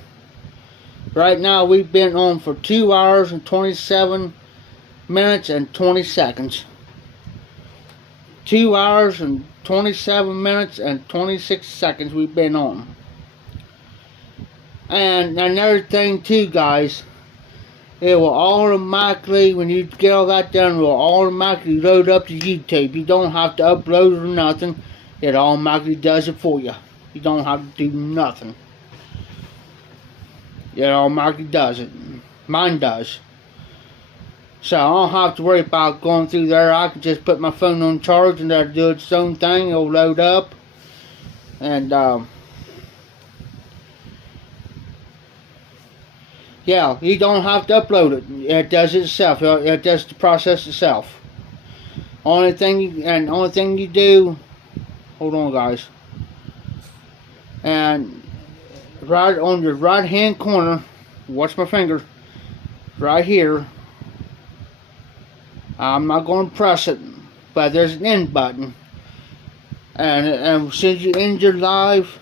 Right now, we've been on for 2 hours and 27 minutes and 20 seconds. 2 hours and 27 minutes and 26 seconds we've been on. And another thing too, guys, it will automatically, when you get all that done, it will automatically load up to YouTube. You don't have to upload it or nothing. It automatically does it for you. You don't have to do nothing. It automatically does it. Mine does. So I don't have to worry about going through there. I can just put my phone on charge and that'll do its own thing. It'll load up. And yeah, you don't have to upload it. It does it itself. It does the process itself. Only thing you do, hold on, guys. And right on your right hand corner, watch my finger, right here. I'm not going to press it, but there's an end button. And since you end your live,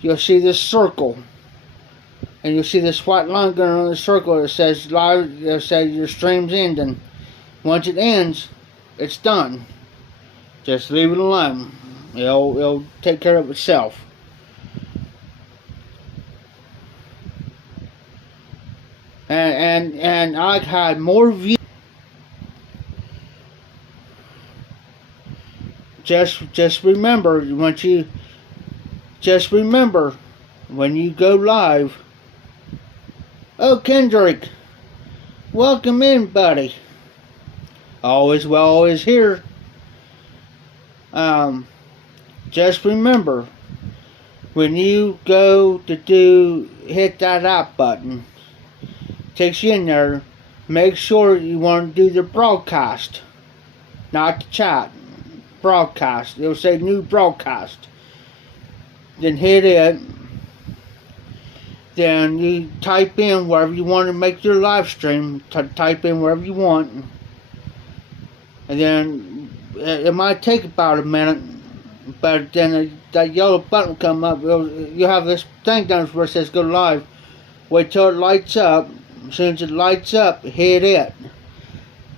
you'll see this circle and you'll see this white line going on the circle that says live. That says your stream's ending. Once it ends, it's done. Just leave it alone. It'll take care of itself. And I had more views. Just remember when you go live. Oh, Kendrick, welcome in, buddy. Always well, always here. Just remember, when you go to hit that app button, takes you in there, make sure you want to do the broadcast, not the chat. Broadcast. It'll say new broadcast. Then hit it. Then you type in wherever you want to make your live stream. Type in wherever you want. And then it might take about a minute, but then that yellow button will come up. You'll have this thing down where it says go live. Wait till it lights up. As soon as it lights up, hit it.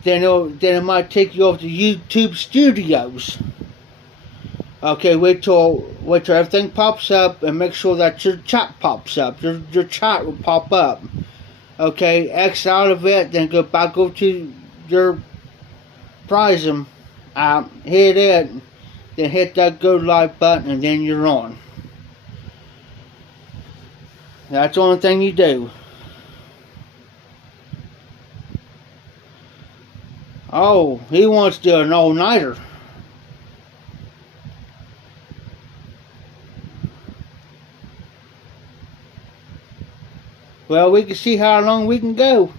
Then it might take you over to YouTube Studios. Okay, wait till everything pops up, and make sure that your chat pops up. Your chat will pop up. Okay, X out of it, then go back over to your Prism app, hit it, then hit that go live button, and then you're on. That's the only thing you do. Oh, he wants to do an all-nighter. Well, we can see how long we can go.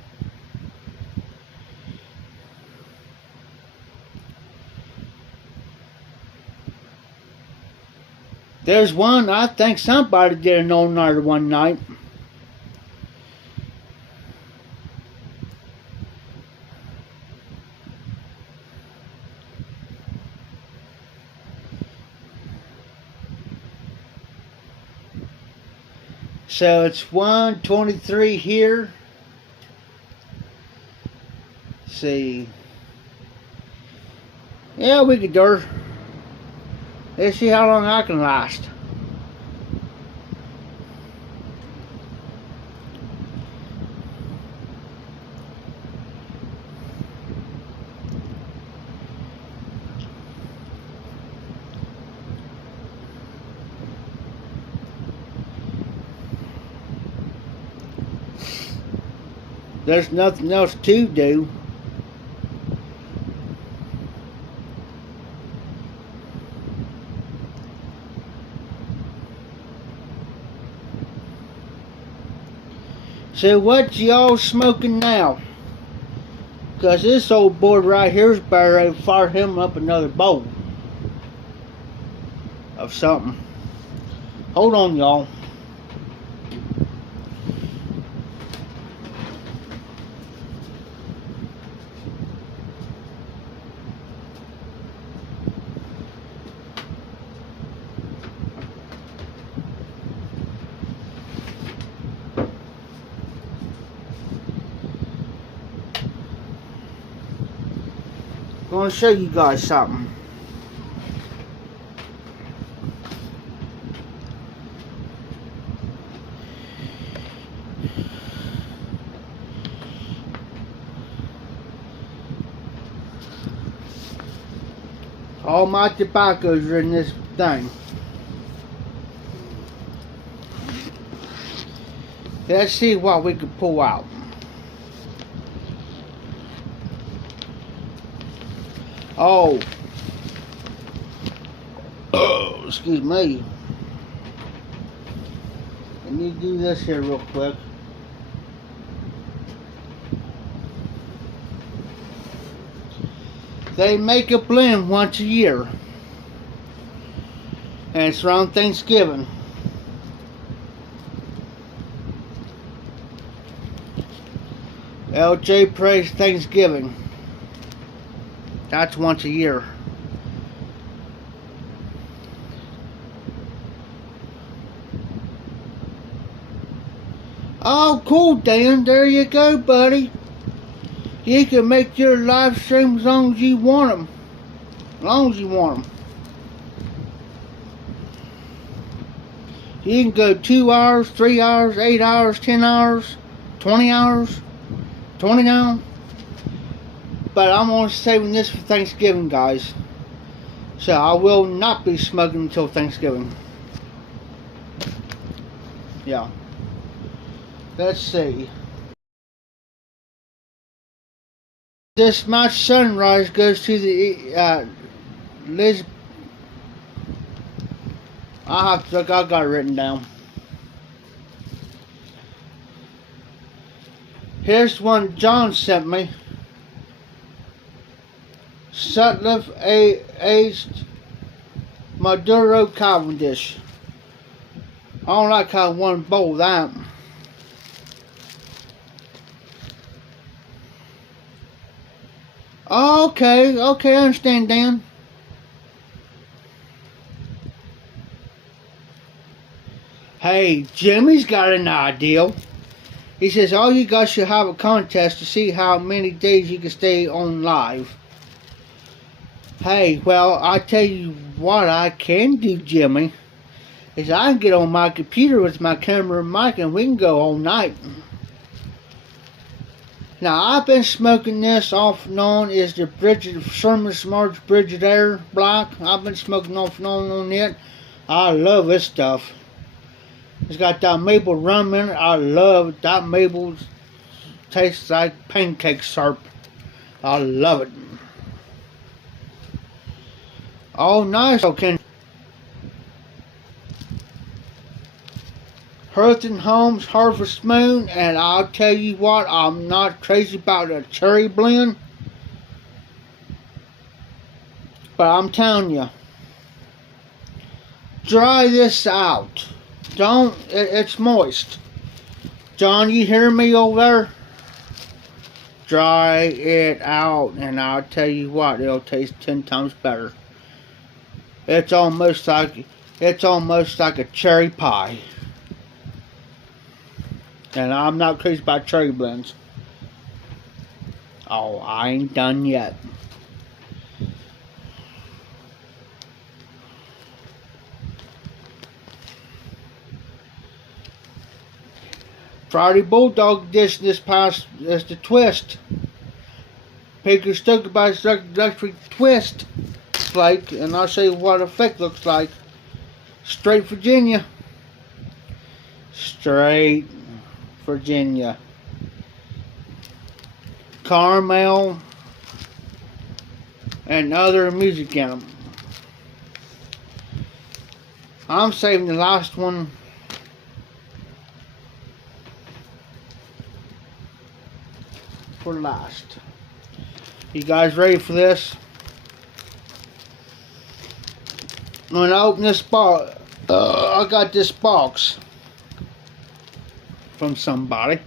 There's one, I think somebody did an all-nighter one night. So it's 1:23 here. Let's see. Yeah, we could do her. Let's see how long I can last. There's nothing else to do. So what y'all smoking now? Cause this old boy right here is better to fire him up another bowl of something. Hold on, y'all. I want to show you guys something. All my tobaccos are in this thing. Let's see what we can pull out. Oh, excuse me. Let me do this here real quick. They make a blend once a year, and it's around Thanksgiving. LJ Praise Thanksgiving. That's once a year. Oh, cool, Dan. There you go, buddy. You can make your live stream as long as you want them. As long as you want them. You can go 2 hours, 3 hours, 8 hours, 10 hours, 20 hours, 20 now. But I'm only saving this for Thanksgiving, guys. So I will not be smoking until Thanksgiving. Yeah. Let's see. This my sunrise goes to the Liz. I got it written down. Here's one John sent me. Sutcliffe aged Maduro Cavendish. I don't like how one bowl that. Okay, I understand, Dan. Hey, Jimmy's got an idea. He says all you guys should have a contest to see how many days you can stay on live. Hey, well, I tell you what I can do, Jimmy, is I can get on my computer with my camera and mic and we can go all night. Now, I've been smoking this off and on, is the Sherman Smarts Bridget Air Black. I've been smoking off and on it. I love this stuff. It's got that maple rum in it. I love it. That maple tastes like pancake syrup. I love it. Oh, nice. Okay. Hurton Holmes Harvest Moon, and I'll tell you what, I'm not crazy about a cherry blend, but I'm telling you, dry this out. Don't, it's moist. John, you hear me over there? Dry it out, and I'll tell you what, it'll taste 10 times better. It's almost like a cherry pie. And I'm not crazy about cherry blends. Oh, I ain't done yet. Friday Bulldog edition this past is the twist. Picker stuck by electric twist flake, and I'll show you what effect looks like. Straight Virginia. Straight Virginia. Caramel and other music in them. I'm saving the last one for last. You guys ready for this? When I open this box, I got this box from somebody.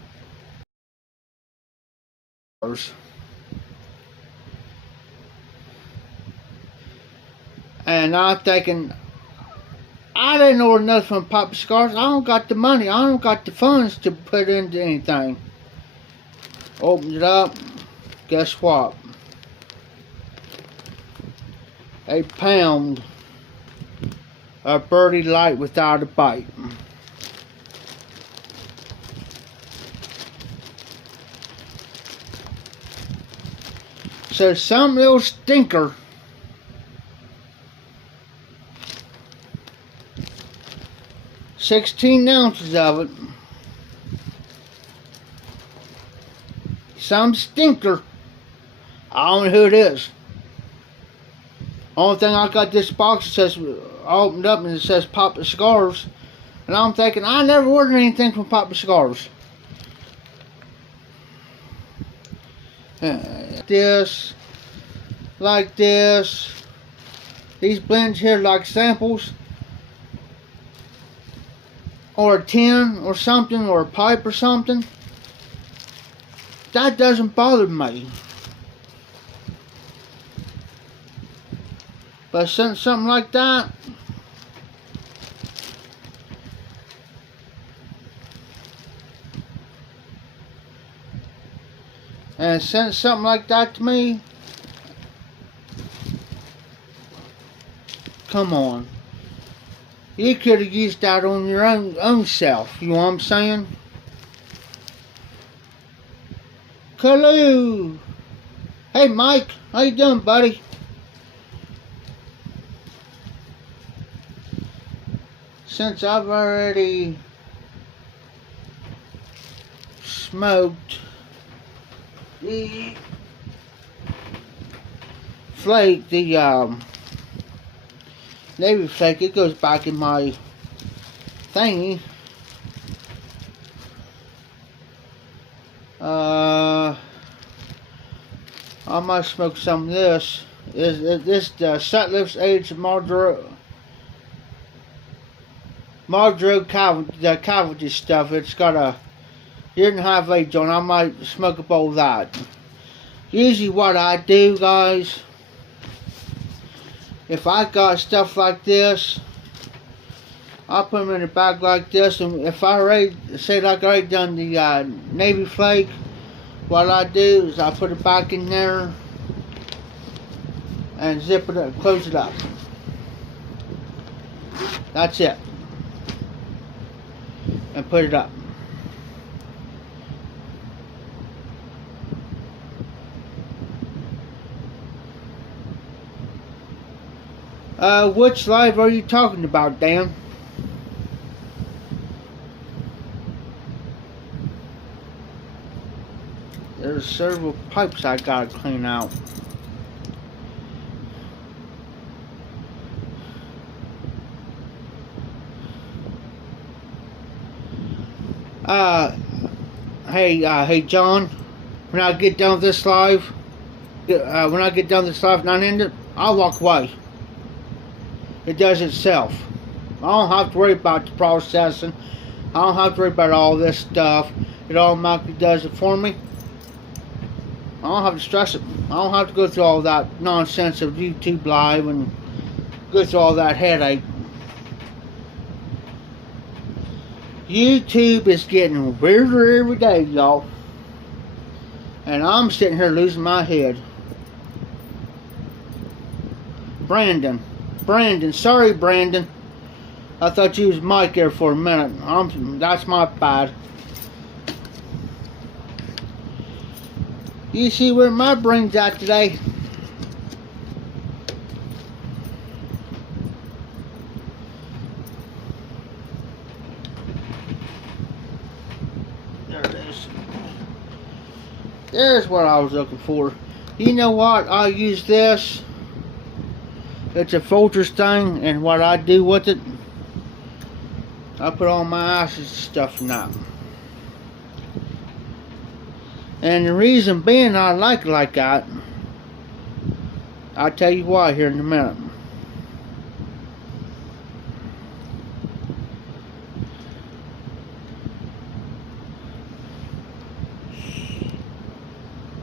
And I'm thinking, I didn't order nothing from Papa Cigars. I don't got the money. I don't got the funds to put into anything. Opened it up. Guess what? A pound of Birdie Light without a bite. So some little stinker $16 ounces of it. Some stinker. I don't know who it is. Only thing I got this box that says, I opened up and it says Papa Cigars. And I'm thinking, I never ordered anything from Papa Cigars. This, like this. These blends here like samples. Or a tin or something, or a pipe or something. That doesn't bother me. But since something like that, and sent something like that to me. Come on. You could have used that on your own self. You know what I'm saying? Hello. Hey, Mike. How you doing, buddy? Since I've already smoked the flake, the Navy flake, it goes back in my thingy. I might smoke some of this. This the Sutliff's Aged Marlboro Cavalry stuff. It's got a year and a half age on. I might smoke up all that. Usually what I do, guys, if I got stuff like this, I'll put them in a bag like this, and if I already, say like I already done the Navy flake, what I do is I put it back in there and zip it up, close it up. That's it. And put it up. Which live are you talking about, Dan? There's several pipes I gotta clean out. Hey John, when I get done with this live, and I end it, I'll walk away. It does itself. I don't have to worry about the processing. I don't have to worry about all this stuff. It automatically does it for me. I don't have to stress it. I don't have to go through all that nonsense of YouTube Live and go through all that headache. YouTube is getting weirder every day, y'all. And I'm sitting here losing my head. Brandon, sorry Brandon. I thought you was Mike there for a minute. That's my bad. You see where my brain's at today? There it is. There's what I was looking for. You know what? I use this. It's a Folgers thing, and what I do with it, I put all my ashes and stuff in that. And the reason being I like it like that, I'll tell you why here in a minute.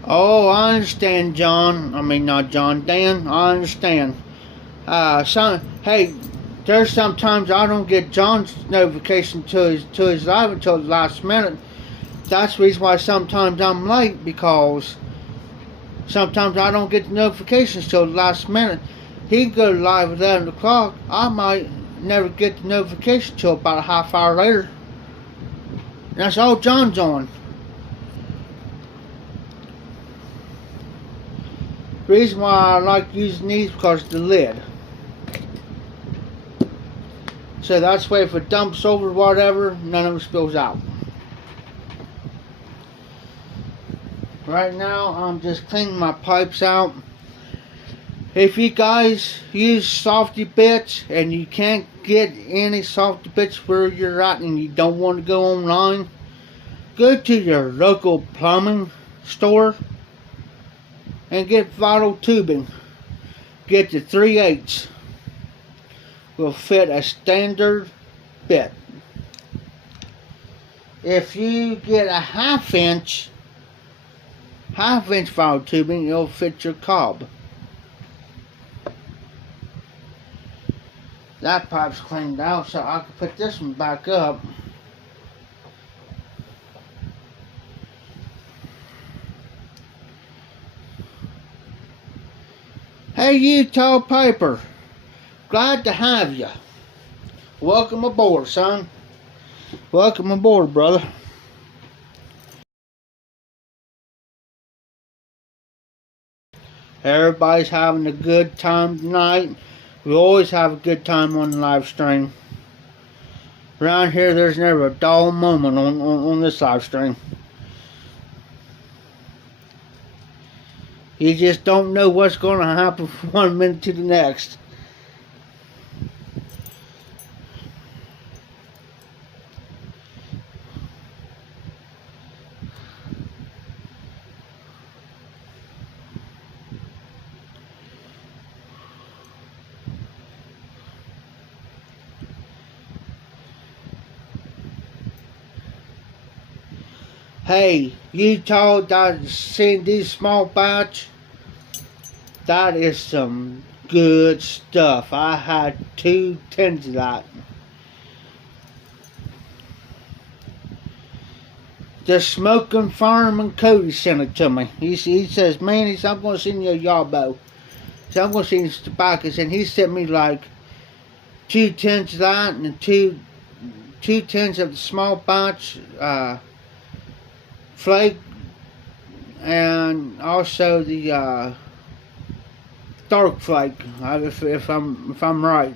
Oh, I understand, John. I mean, not John, Dan. I understand. Hey, there's sometimes I don't get John's notification to his live until the last minute. That's the reason why sometimes I'm late, because sometimes I don't get the notifications till the last minute. He can go live at 11 o'clock. I might never get the notification till about a half hour later. And that's all John's on. The reason why I like using these because of the lid. So that's why if it dumps over whatever, none of it spills out. Right now I'm just cleaning my pipes out. If you guys use softy bits and you can't get any softy bits where you're at and you don't want to go online, go to your local plumbing store and get Vital Tubing. Get the 3/8. Will fit a standard bit. If you get a half-inch Vital Tubing, it'll fit your cob. That pipe's cleaned out, so I can put this one back up. Hey, Utah Piper. Glad to have you. Welcome aboard, son. Welcome aboard, brother. Everybody's having a good time tonight. We always have a good time on the live stream. Around here, there's never a dull moment on this live stream. You just don't know what's going to happen from one minute to the next. Hey, Utah, that seeing these small batch, that is some good stuff. I had 2 tins of that. The Smoking Fireman Cody sent it to me. He says, man, I'm going to send you a Yabo. So I'm going to send you some tobacco. And he sent me like 2 tins of that and two tins of the small batch flake, and also the dark flake, if I'm right.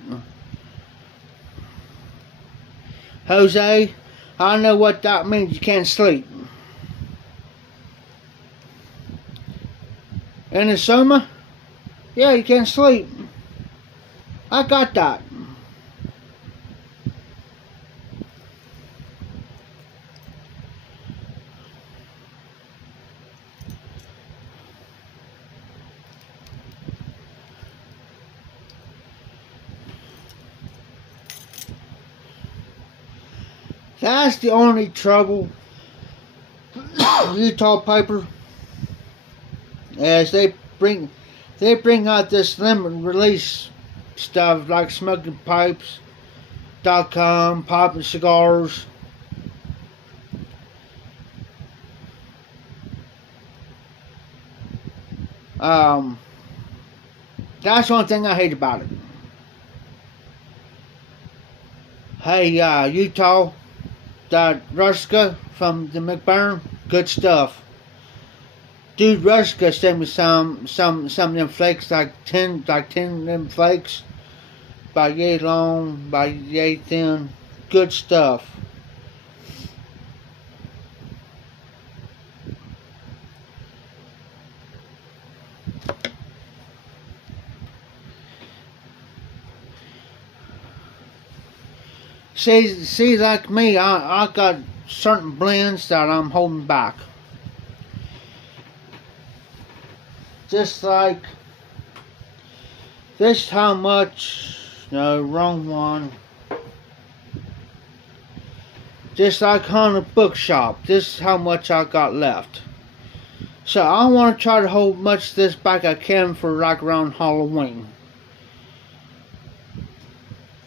Jose, I know what that means. You can't sleep. In the summer, yeah, you can't sleep. I got that. That's the only trouble, Utah Piper, as they bring out this limited release stuff like SmokingPipes.com, popping cigars. That's the only thing I hate about it. Hey, Utah. That Ruska from the McBurn, good stuff. Dude, Ruska sent me some of them flakes, like 10 of them flakes, by yay long, by yay thin, good stuff. See, like me, I got certain blends that I'm holding back. Just like this, how much? No, wrong one. Just like Haunted Bookshop, this is how much I got left. So I want to try to hold much of this back I can for like around Halloween.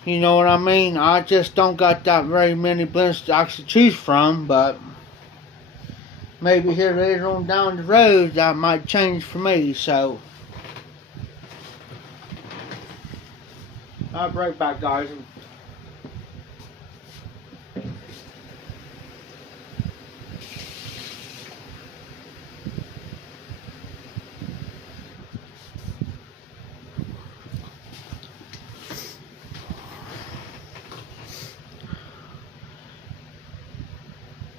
You know what I mean? I just don't got that very many blends to actually choose from, but maybe here later on down the road that might change for me, so I'll be right back, guys.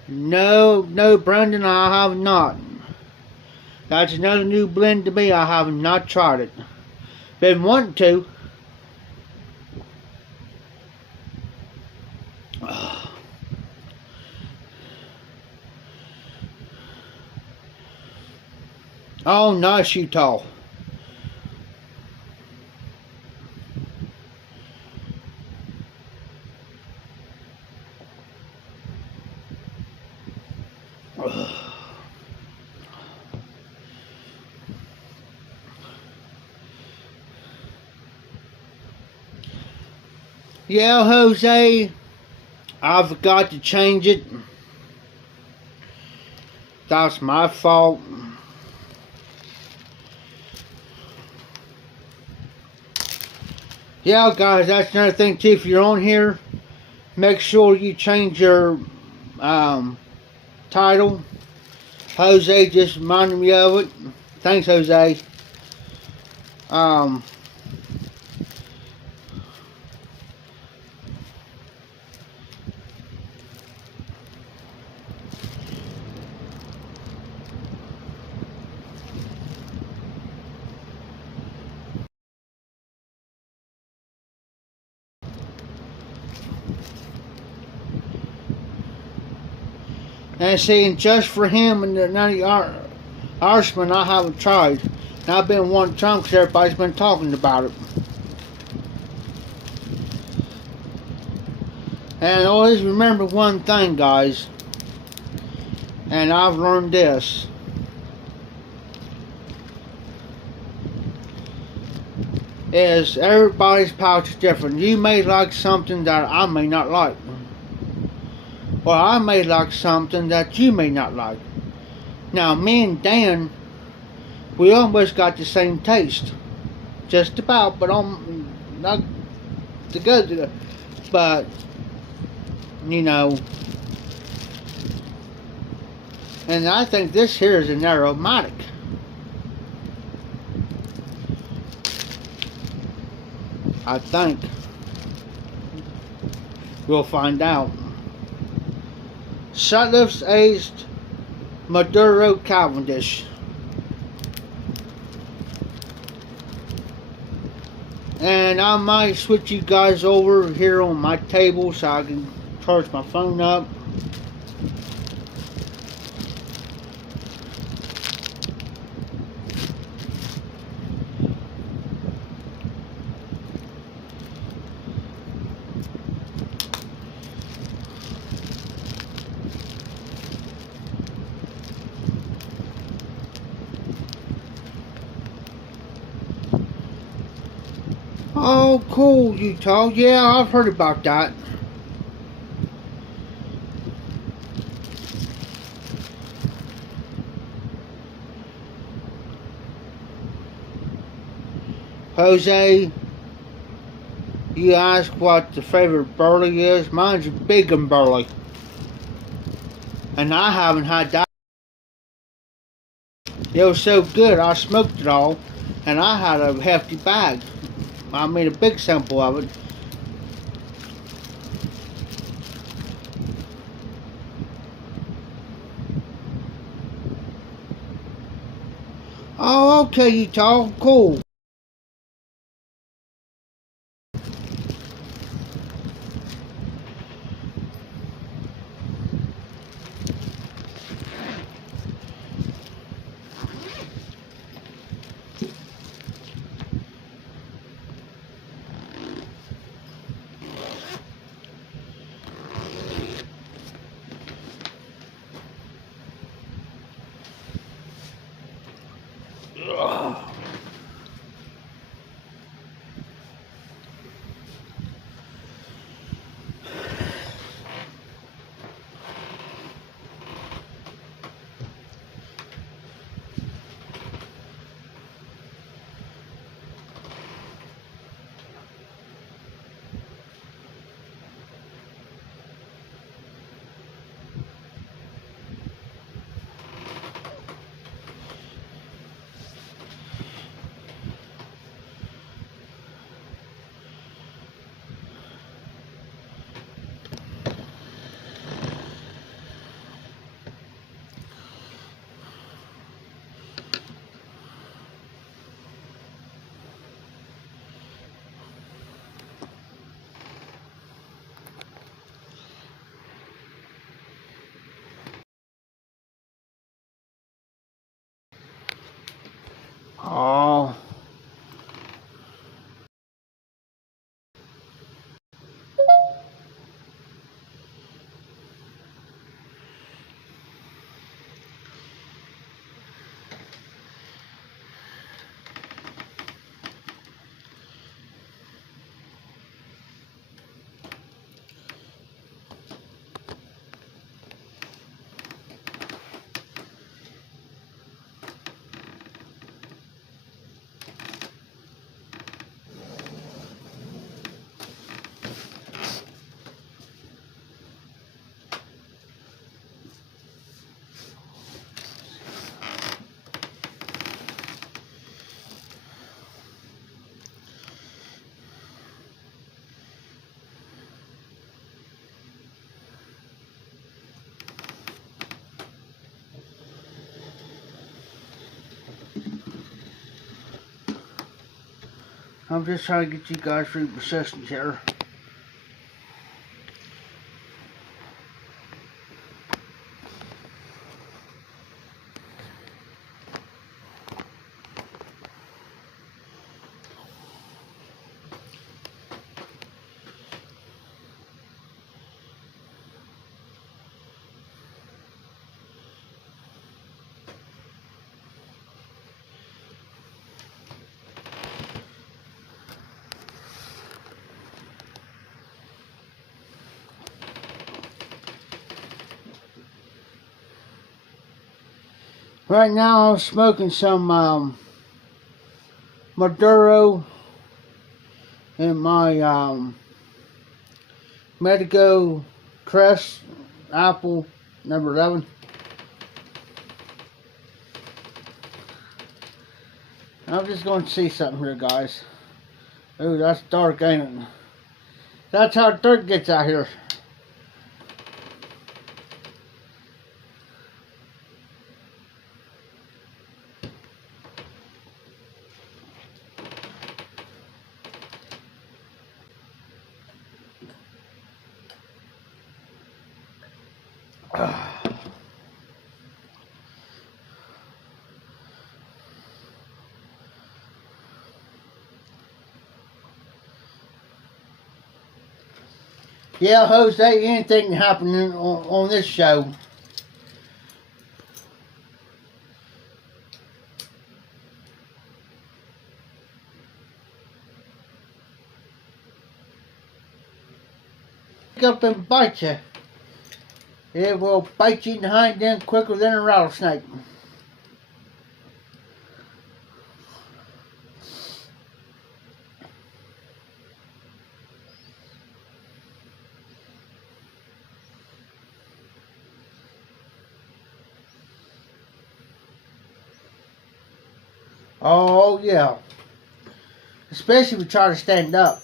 No, Brandon, I have not. That's another new blend to me. I have not tried it. Been wanting to. Oh, nice, Utah. Yeah, Jose, I forgot to change it. That's my fault. Yeah, guys, that's another thing too. If you're on here, make sure you change your title. Jose just reminded me of it. Thanks, Jose. Um, and seeing just for him and the 90 Irishman, I haven't tried. And I've been wanting to try because everybody's been talking about it. And always remember one thing, guys. And I've learned this. Is everybody's pouch is different. You may like something that I may not like. Or I may like something that you may not like. Now, me and Dan, we almost got the same taste. Just about, but not the good. But, you know, and I think this here is an aromatic. I think. We'll find out. Sutliff's aged Maduro Cavendish. And I might switch you guys over here on my table so I can charge my phone up. Oh, cool, Utah. Yeah, I've heard about that. Jose, you ask what the favorite burley is. Mine's Big and Burley. And I haven't had that. It was so good, I smoked it all. And I had a hefty bag. I made a big sample of it. Oh, okay, Utah. Cool. I'm just trying to get you guys repositioned here. Right now I'm smoking some Maduro in my Medico Crest Apple number 11. I'm just going to see something here, guys. Ooh, that's dark, ain't it? That's how dark gets out here. Yeah, Jose, anything happening on this show. Pick up and bite you. It will bite you in the hind end quicker than a rattlesnake. Oh, yeah. Especially if you try to stand up.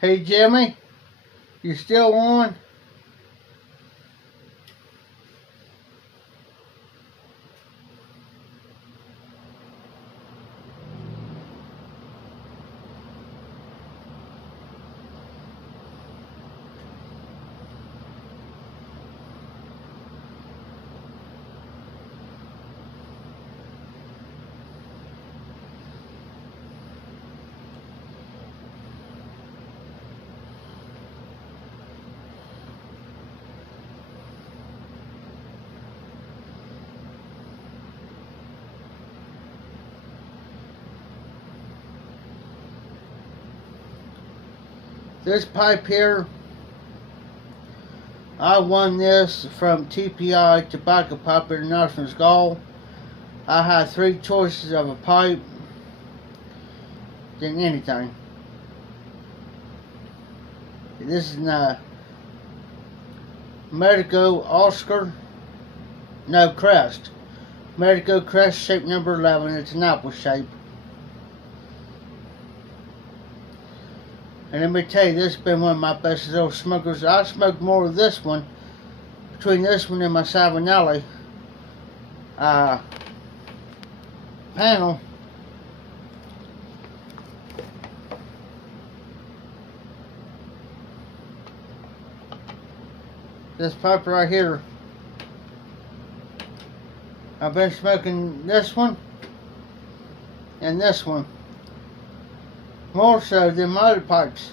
Hey, Jimmy, you still on? This pipe here, I won this from TPI Tobacco Pipe International's Gall. I had 3 choices of a pipe than anything. This is a Medico Oscar, no Crest. Medico Crest shape number 11. It's an apple shape. And let me tell you, this has been one of my best little smokers. I smoked more of this one, between this one and my Savinelli panel. This pipe right here, I've been smoking this one and this one more so than my other pipes,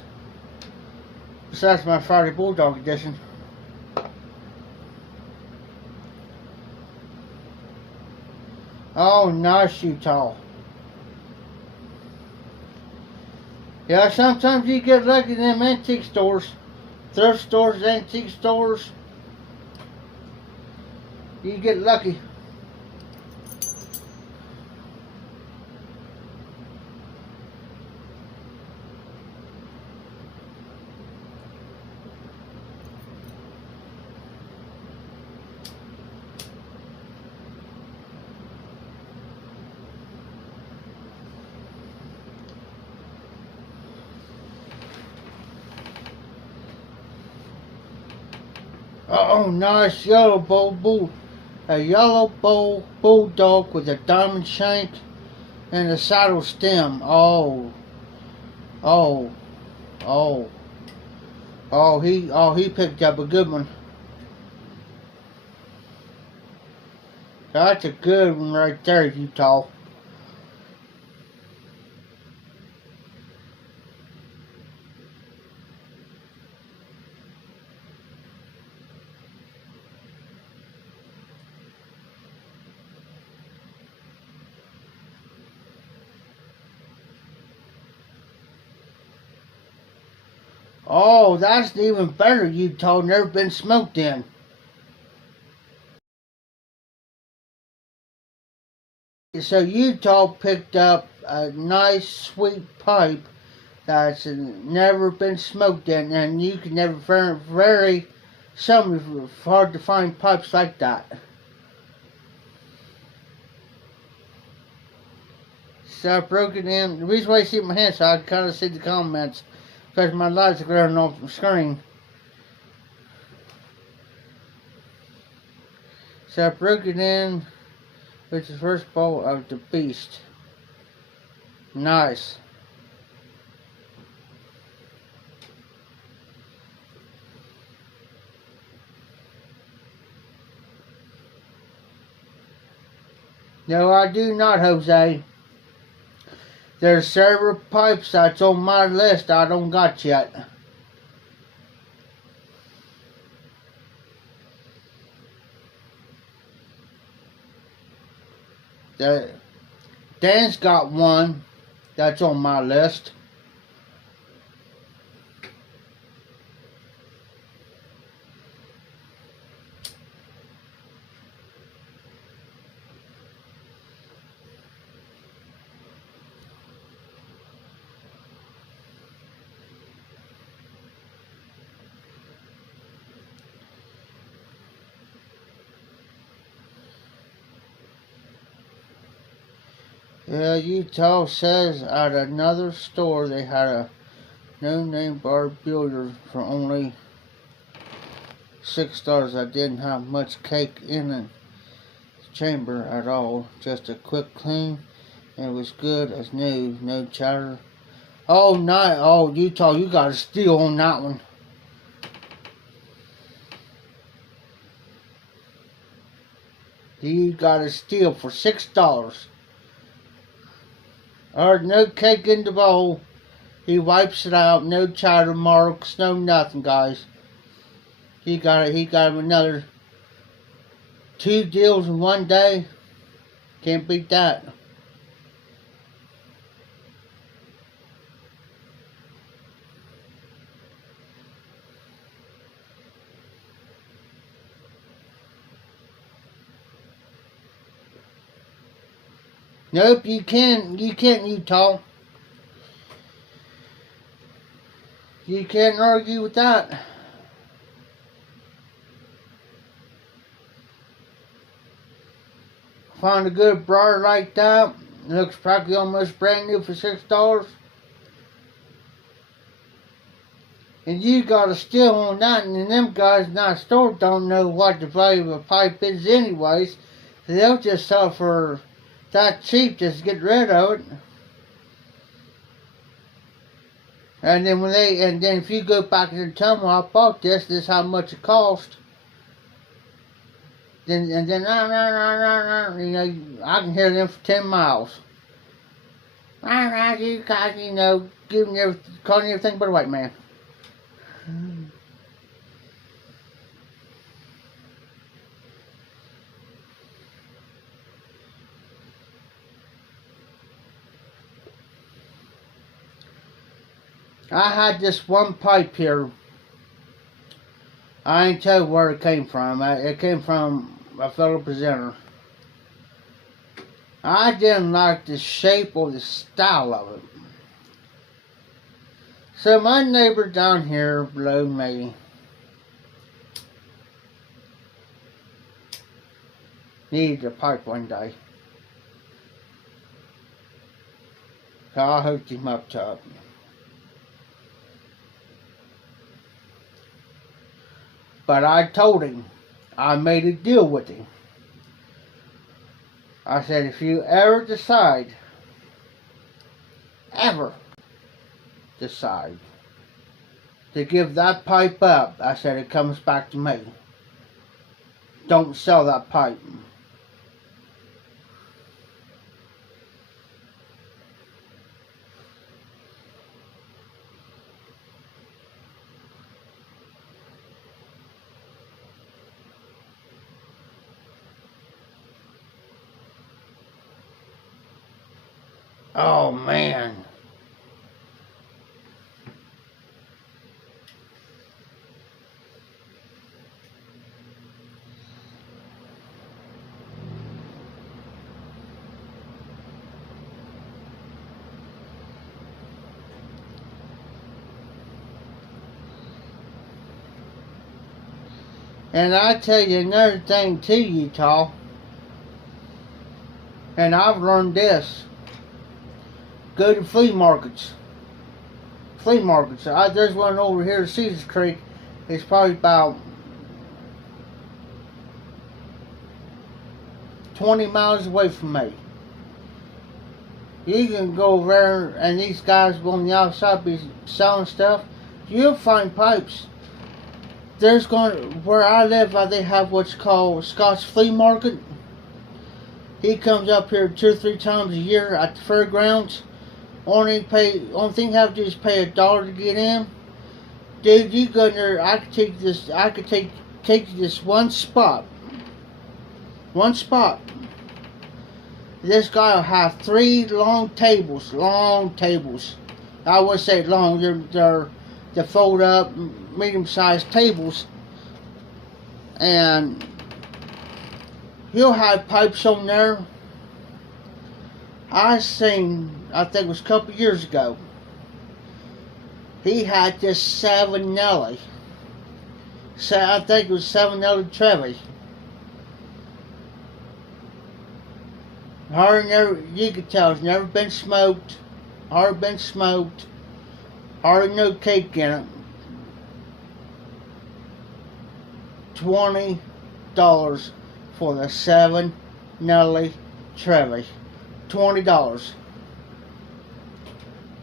besides my Friday Bulldog edition. Oh, nice, Utah. Yeah, sometimes you get lucky in them antique stores, thrift stores, antique stores. You get lucky. Oh, nice yellow bull. A yellow bulldog with a diamond shank and a saddle stem. Oh, oh, he picked up a good one. That's a good one right there, Utah. Oh, that's even better, Utah. Never been smoked in. So Utah picked up a nice sweet pipe that's never been smoked in, and you can never very seldom hard to find pipes like that. So I broke it in. The reason why you see my hand, so I can kind of see the comments, because my lights are glaring off the screen. So I broke it in with the first bowl of the beast. Nice. No, I do not, Jose. There's several pipes that's on my list I don't got yet. Dan's got one that's on my list. Utah says at another store they had a no-name bar billiard for only $6. I didn't have much cake in the chamber at all. Just a quick clean, and it was good as new. No chatter. Oh, night. Oh, Utah, you got a steal on that one. You got a steal for $6. There's no cake in the bowl. He wipes it out. No chatter marks. No nothing, guys. He got him another 2 deals in one day. Can't beat that. Nope, you can't, Utah. You can't argue with that. Find a good briar like that. It looks practically almost brand new for $6. And you got a steal on that, and them guys in that store don't know what the value of a pipe is anyways. So they'll just sell for that cheap just to get rid of it. And then if you go back and tell them I bought this is how much it cost. Then you know, I can hear them for 10 miles. You guys, calling everything but a white man. I had this one pipe here. I ain't tell you where it came from. It came from a fellow presenter. I didn't like the shape or the style of it. So my neighbor down here below me needed a pipe one day. So I hooked him up to it. But I told him, I made a deal with him. I said, if you ever decide, to give that pipe up, I said, it comes back to me. Don't sell that pipe. Oh, man. And I tell you another thing too, Utah. And I've learned this. Go to flea markets. There's one over here at Caesars Creek. It's probably about 20 miles away from me. You can go over there and these guys on the outside be selling stuff. You'll find pipes. Where I live, they have what's called Scott's Flea Market. He comes up here 2 or 3 times a year at the fairgrounds. Only thing you have to do is pay $1 to get in. Dude, you go in there, I could take you this one spot. This guy will have 3 long tables. I wouldn't say long, they're fold up, medium-sized tables. And he'll have pipes on there. I think it was a couple years ago, he had this Savinelli. I think it was Savinelli Trevi. You could tell it's never been smoked. Hardly no cake in it. $20 for the Savinelli Trevi. $20.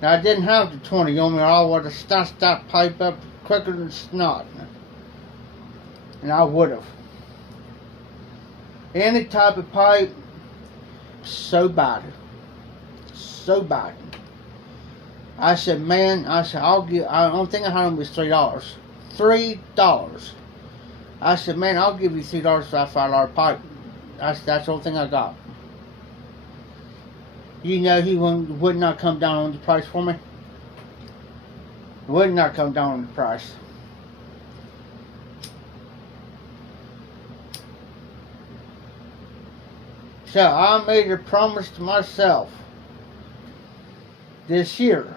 Now, I didn't have the 20 on me, or I would have snatched that pipe up quicker than snot. And I would have. Any type of pipe, so bad. I said, man, I don't think I had them was $3. $3. I said, man, I'll give you $3 for that $5 pipe. That's the only thing I got. You know he would not come down on the price for me. Would not come down on the price. So I made a promise to myself this year.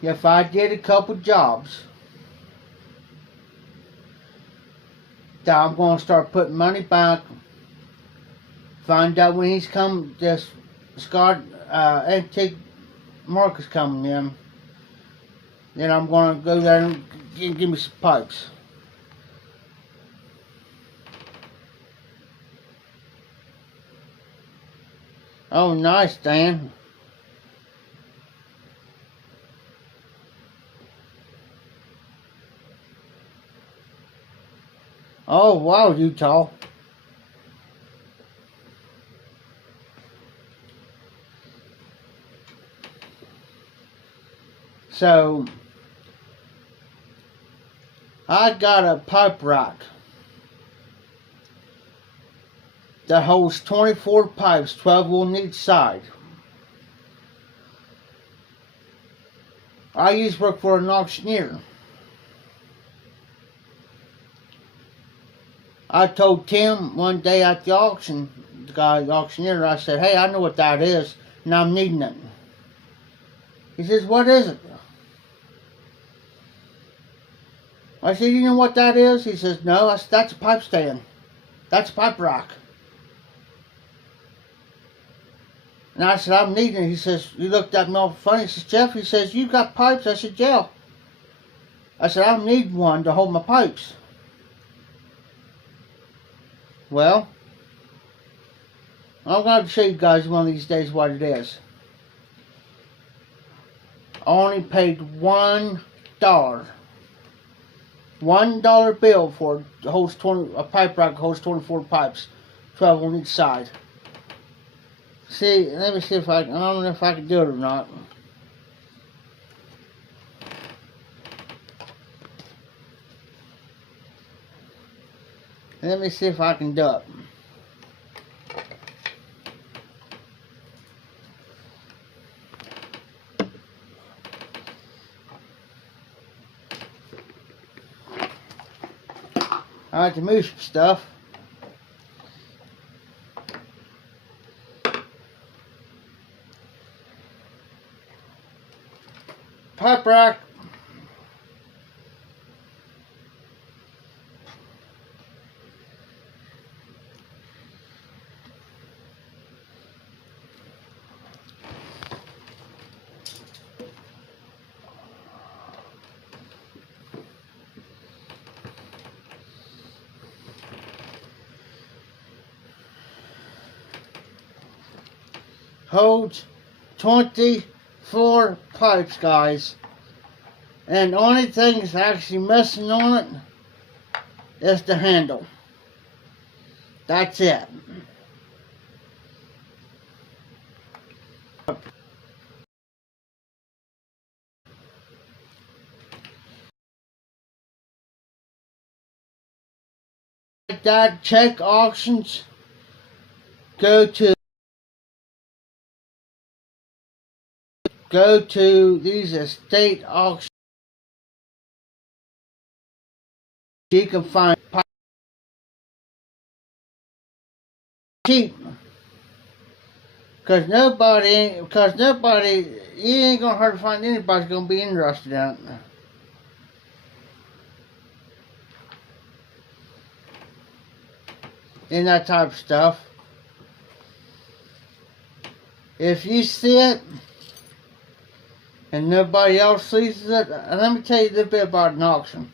If I did a couple jobs, that I'm going to start putting money back. Find out when he's coming, this Scott Antique Market's coming in. Then I'm going to go there and give me some pipes. Oh, nice, Dan. Oh, wow, Utah. So, I got a pipe rack that holds 24 pipes, 12 on each side. I used to work for an auctioneer. I told Tim one day at the auction, the auctioneer, I said, hey, I know what that is, and I'm needing it. He says, what is it? I said, you know what that is? He says, no, that's a pipe stand. That's a pipe rack. And I said, I'm needing it. He says, he looked at me all funny. He says, Jeff, he says, you got pipes? I said, yeah. I said, I need one to hold my pipes. Well, I'm going to show you guys one of these days what it is. I only paid $1. $1 bill for it holds 20, a pipe rack holds 24 pipes, 12 on each side. See, let me see if I don't know if I can do it or not. Let me see if I can do it. I have to move some stuff. Pipe rack. Holds 24 pipes, guys. And the only thing that's actually missing on it is the handle. That's it. Like that, check auctions. Go to these estate auctions. You can find pipe cheap. Cause nobody, you ain't gonna hard to find anybody's gonna be interested in it. In that type of stuff. If you see it, and nobody else sees it, and let me tell you a little bit about an auction.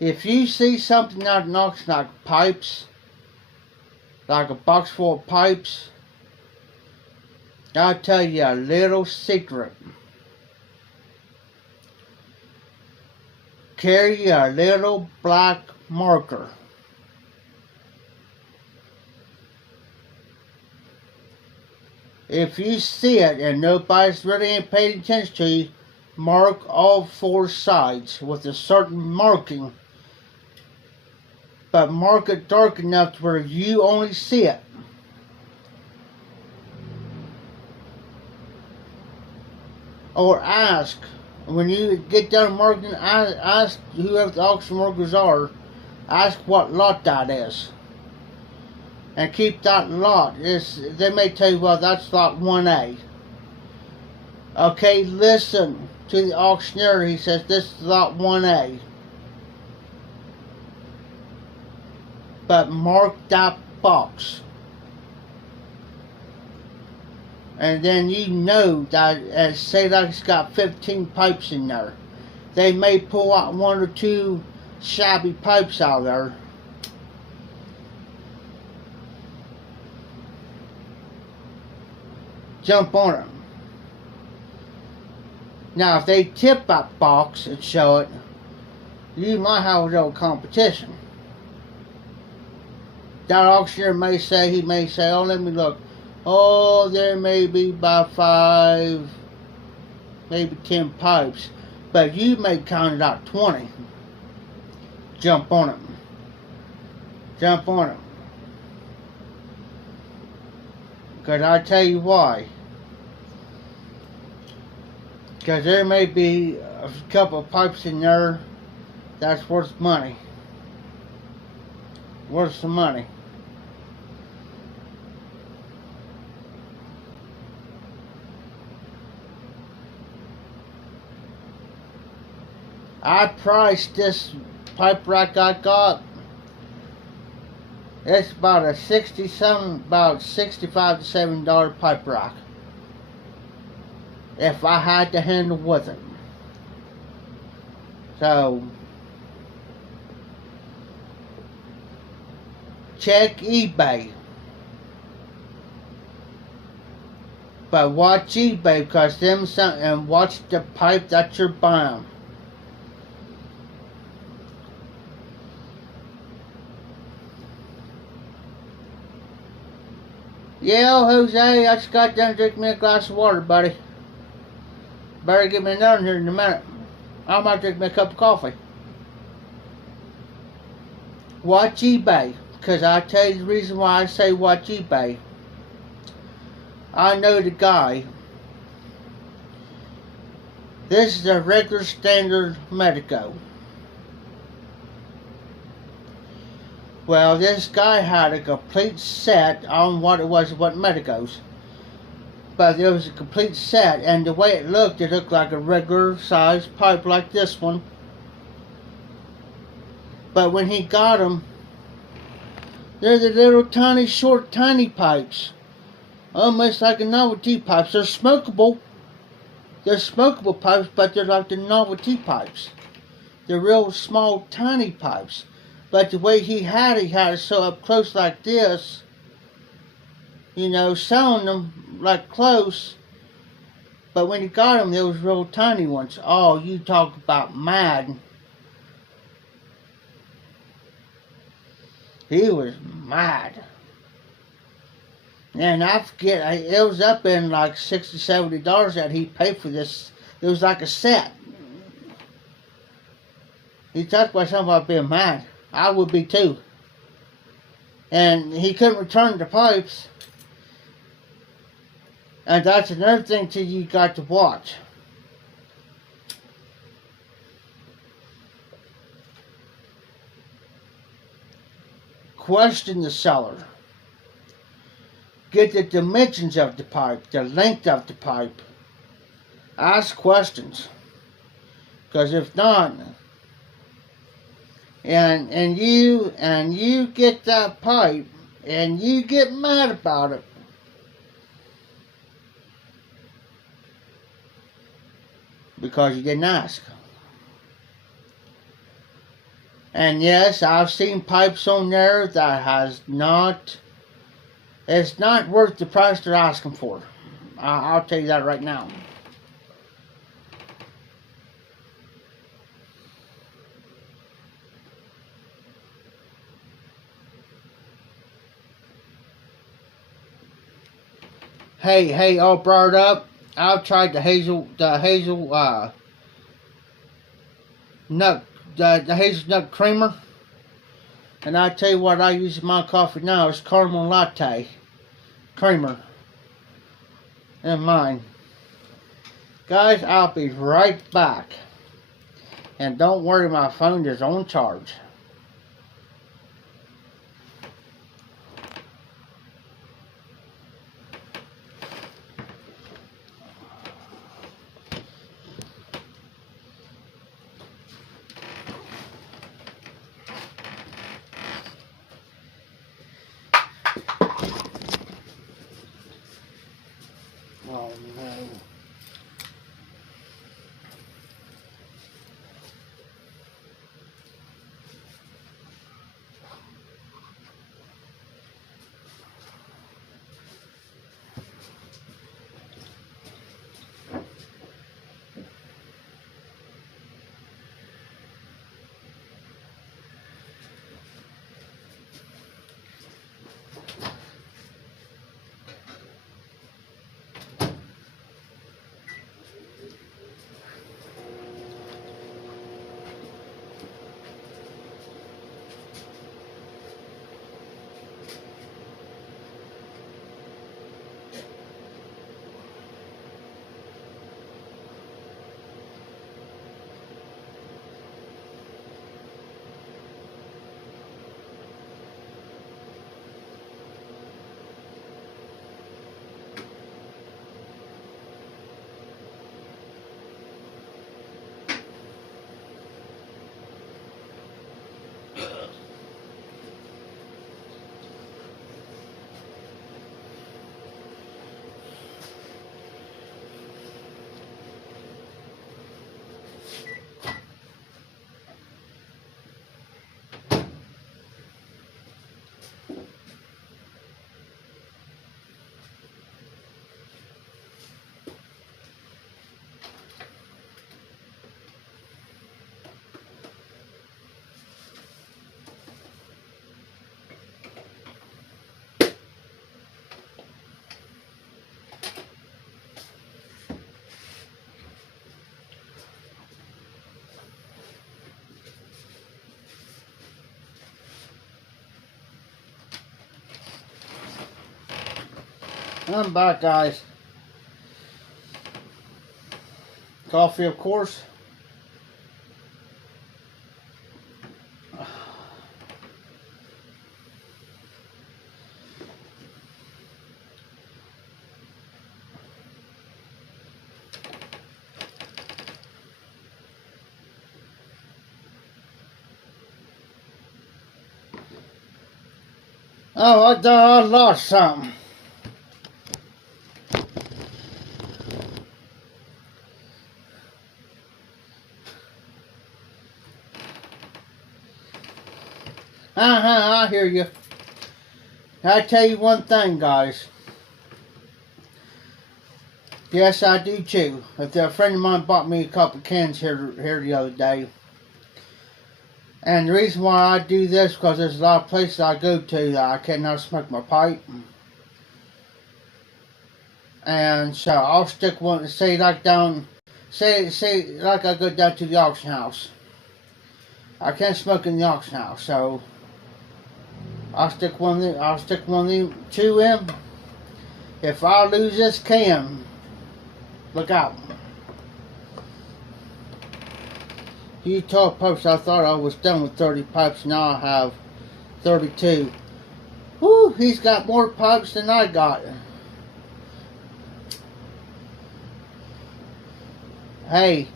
If you see something at an auction like pipes, like a box full of pipes, I'll tell you a little secret. Carry a little black marker. If you see it and nobody's really ain't paying attention to you, mark all four sides with a certain marking. But mark it dark enough to where you only see it. Or ask, when you get done marking, ask whoever the auction markers are, ask what lot that is. And keep that lot. They may tell you, well, that's lot 1A. Okay, listen to the auctioneer. He says, this is lot 1A. But mark that box. And then you know that, say like it's got 15 pipes in there. They may pull out one or two shabby pipes out of there. Jump on them. Now, if they tip that box and show it, you might have a little competition. That auctioneer may say, oh, let me look. Oh, there may be about 5, maybe 10 pipes. But you may count it out 20. Jump on them. Jump on them. Because I tell you why. Because there may be a couple of pipes in there that's worth money. Worth some money. I priced this pipe rack I got. It's about a about $65 to $70 pipe rack. If I had to handle with it. So check eBay. But watch eBay because them some, and watch the pipe that you're buying. Yeah, Jose, I just got done drinking me a glass of water, buddy. Better get me another here in a minute. I might drink me a cup of coffee. Watch eBay, because I tell you the reason why I say watch eBay. I know the guy. This is a regular standard Medico. Well, this guy had a complete set on what it was, what Medicos. But it was a complete set, and the way it looked like a regular sized pipe like this one. But when he got them, they're the little tiny, short, tiny pipes. Almost like a novelty pipes. They're smokable. They're smokable pipes, but they're like the novelty pipes. They're real small, tiny pipes. But the way he had it so up close like this, you know, selling them like close. But when he got them, they was real tiny ones. Oh, you talk about mad. He was mad. And I forget, it was up in like $60, $70 that he paid for this. It was like a set. He talked about something about being mad. I would be too. And he couldn't return the pipes. And that's another thing too you got to watch. Question the seller. Get the dimensions of the pipe, the length of the pipe. Ask questions. Because if not, and you get that pipe and you get mad about it, because you didn't ask. And yes, I've seen pipes on there that it's not worth the price they're asking for. I'll tell you that right now. Hey, all brought up. I've tried the hazelnut hazelnut creamer, and I tell you what I use in my coffee now is caramel latte creamer in mine. Guys, I'll be right back, and don't worry, my phone is on charge. Oh no. I'm back, guys. Coffee, of course. Oh, I thought I lost something. I hear you. I tell you one thing, guys. Yes, I do too. If a friend of mine bought me a couple cans here the other day. And the reason why I do this because there's a lot of places I go to that I cannot smoke my pipe. And so I'll stick one, say like like I go down to the auction house. I can't smoke in the auction house, so I'll stick one of them two in. If I lose this can, look out. You told pipes I thought I was done with 30 pipes, now I have 32. Whew, he's got more pipes than I got. Hey,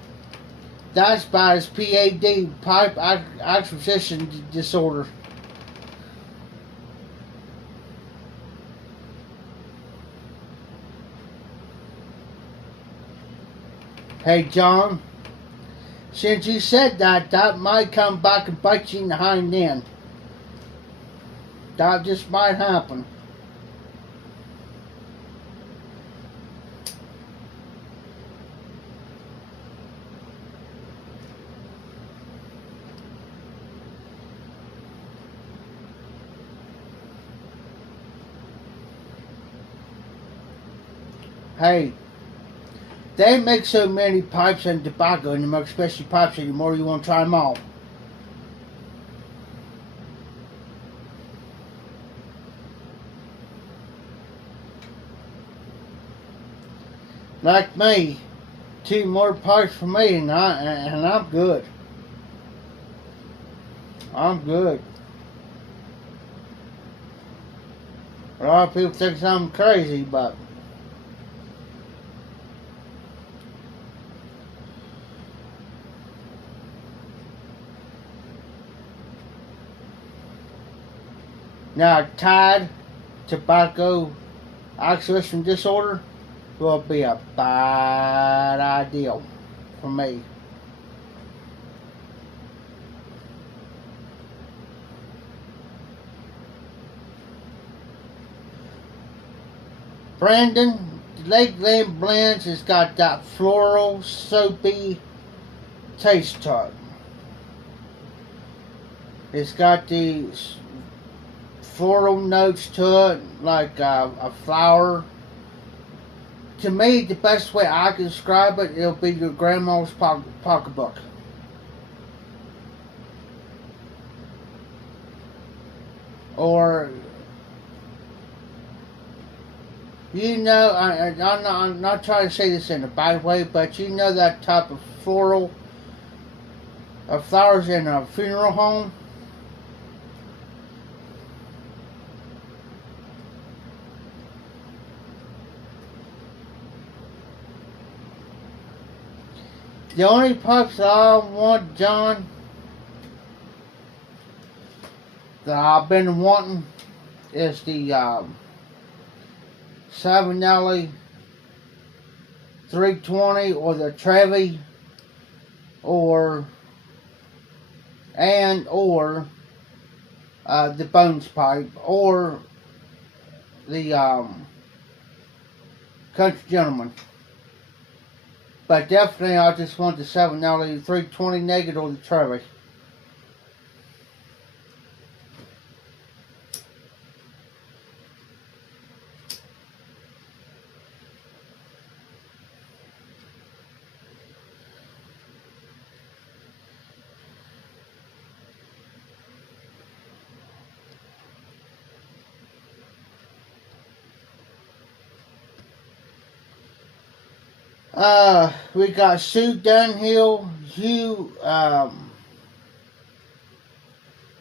that's about his PAD, pipe acquisition disorder. Hey, John, since you said that, that might come back and bite you in the hind end. That just might happen. Hey, they make so many pipes and tobacco and they make special pipes anymore, you want to try them all. Like me, 2 more pipes for me and I'm good. I'm good. A lot of people think I'm crazy, but now, Tide tobacco acquisition disorder will be a bad idea for me. Brandon, Lakeland Blends has got that floral, soapy taste to it. It's got these floral notes to it, like a flower. To me, the best way I can describe it, it'll be your grandma's pocketbook. Or, you know, I'm not trying to say this in a bad way, but you know that type of floral of flowers in a funeral home? The only pipes I want, John, that I've been wanting is the Savinelli 320 or the Trevi or the Bones pipe or the Country Gentleman. But definitely I just want the Savinelli 320 negative or the Trevi. We got Sue Dunhill, Hugh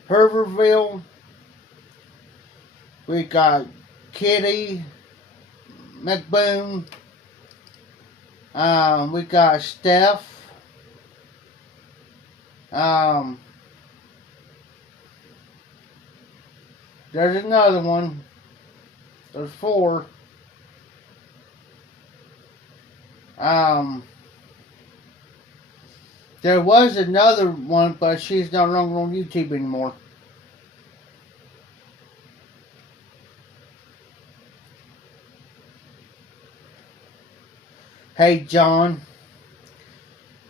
Herverville. We got Kitty McBoone. We got Steph. There's another one. There's 4. There was another one, but she's no longer on YouTube anymore. Hey, John.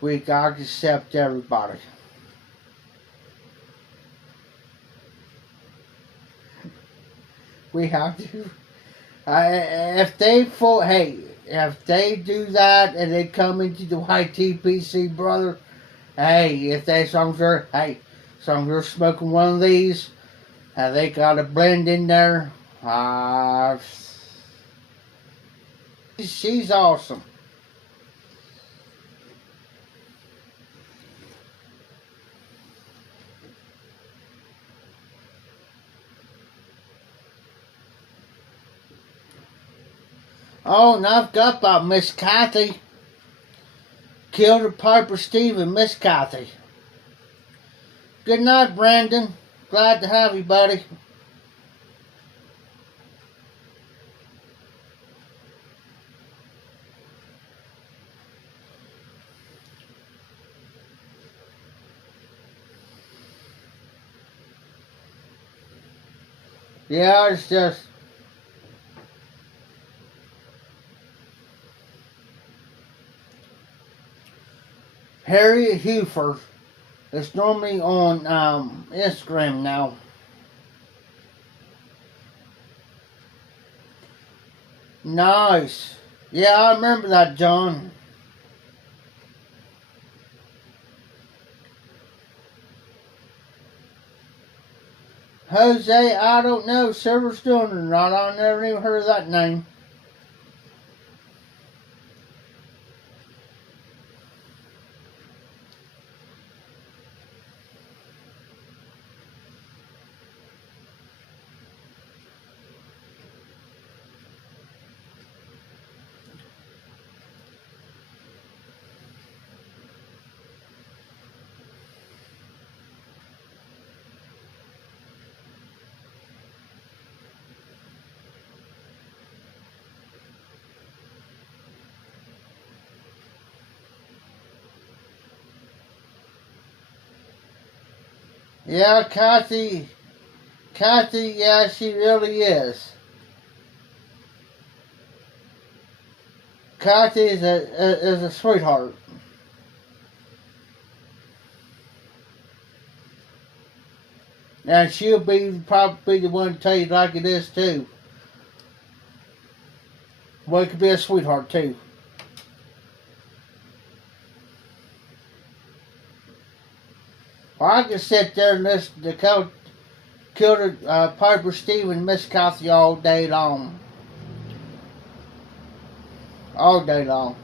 We gotta accept everybody. We have to. If they do that and they come into the YTPC, brother, hey, if they songs are, you're smoking one of these, and they got a blend in there, she's awesome. Oh, and I forgot about Miss Kathy. Killed Piper Stephen, Miss Kathy. Good night, Brandon. Glad to have you, buddy. Yeah, it's just... Harriet Hufer. It's normally on Instagram now. Nice. Yeah, I remember that, John. Jose, I don't know if Silver's doing it or not. I never even heard of that name. Yeah, Kathy, yeah, she really is. Kathy is a sweetheart. And she'll probably the one to tell you like it is too. Well, it could be a sweetheart too. Well, I can sit there and listen to Killed Piper Stephen and Miss Kathy all day long. All day long.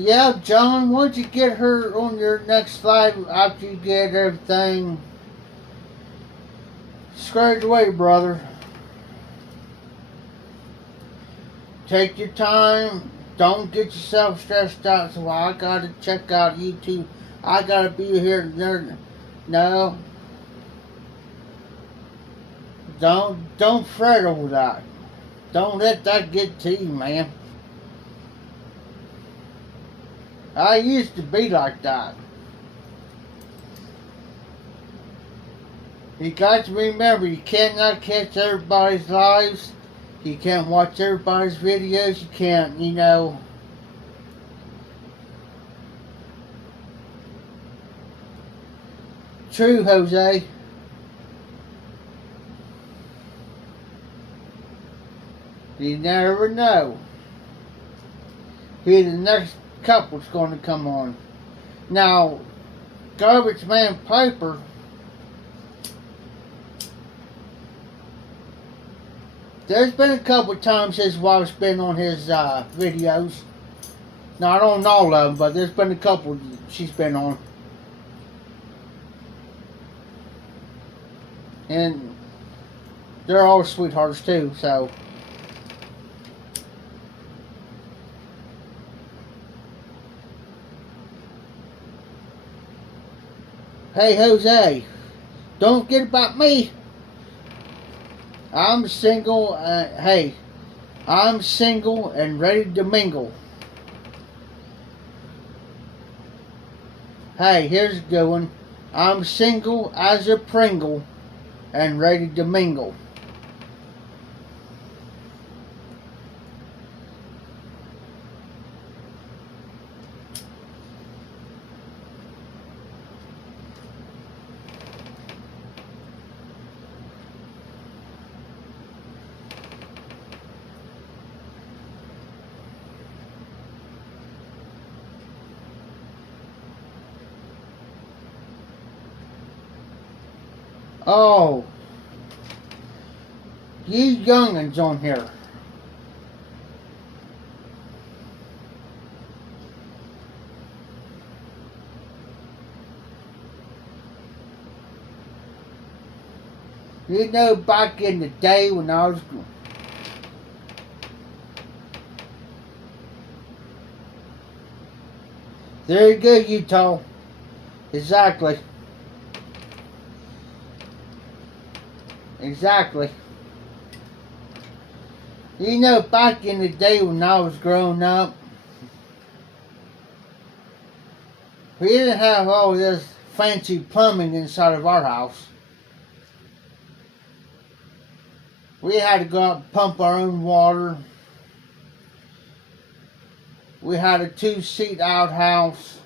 Yeah, John, once you get her on your next live after you get everything squared away, brother. Take your time. Don't get yourself stressed out. So, well, I gotta check out YouTube. I gotta be here and there. No. Don't fret over that. Don't let that get to you, man. I used to be like that. You got to remember, you cannot catch everybody's lives. You can't watch everybody's videos. You can't, you know. true, Jose. You never know who the next couple's going to come on. Now, Garbage Man Piper, there's been a couple of times his wife's been on his videos. Not on all of them, but there's been a couple she's been on. And they're all sweethearts too, so. Hey Jose, don't forget about me. I'm single, hey, I'm single and ready to mingle. Hey, here's a good one. I'm single as a Pringle and ready to mingle. Oh, you young'uns on here. You know, back in the day when I was there you go, Utah. Exactly. Exactly. You know, back in the day when I was growing up, we didn't have all this fancy plumbing inside of our house. We had to go out and pump our own water. We had a 2-seat outhouse.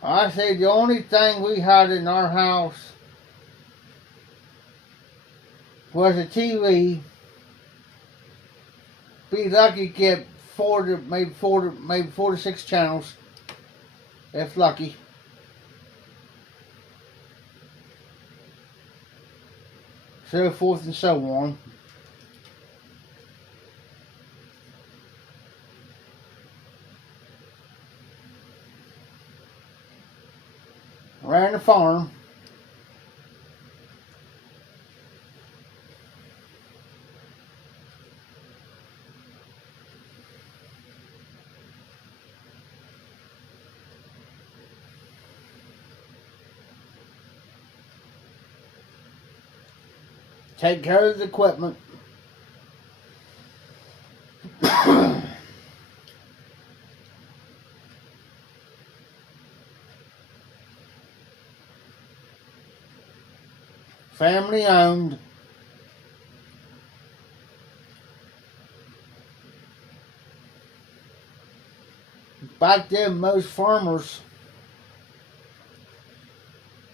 I say the only thing we had in our house was a TV. Be lucky to get maybe four to 6 channels, if lucky. So forth and so on. Ran a farm. Take care of the equipment. Family owned. Back then, most farmers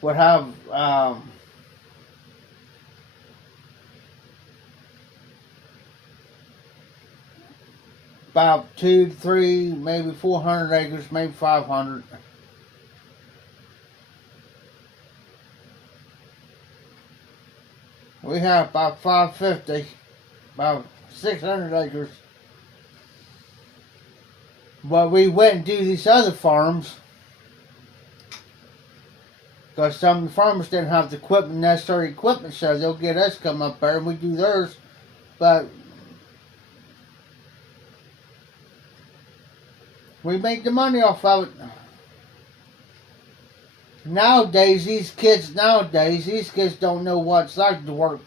would have about 2 to 3, maybe 400 acres, maybe 500. We have about 550, about 600 acres. But we went and do these other farms because some of the farmers didn't have the equipment, necessary equipment, so they'll get us come up there and we do theirs. But we make the money off of it. Nowadays, these kids don't know what it's like to work.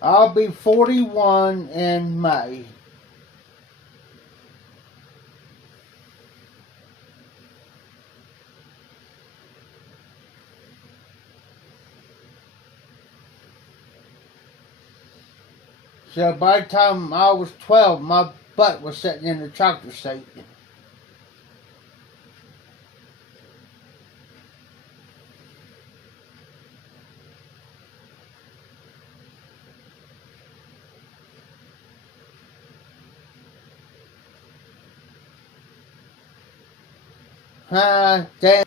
I'll be 41 in May. So by the time I was 12, my butt was sitting in the tractor seat. Damn.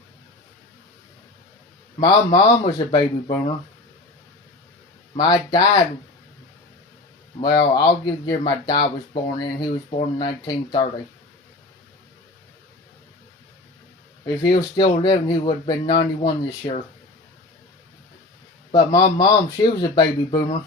My mom was a baby boomer. My dad, well, I'll give the year my dad was born in. He was born in 1930. If he was still living, he would have been 91 this year. But my mom, she was a baby boomer.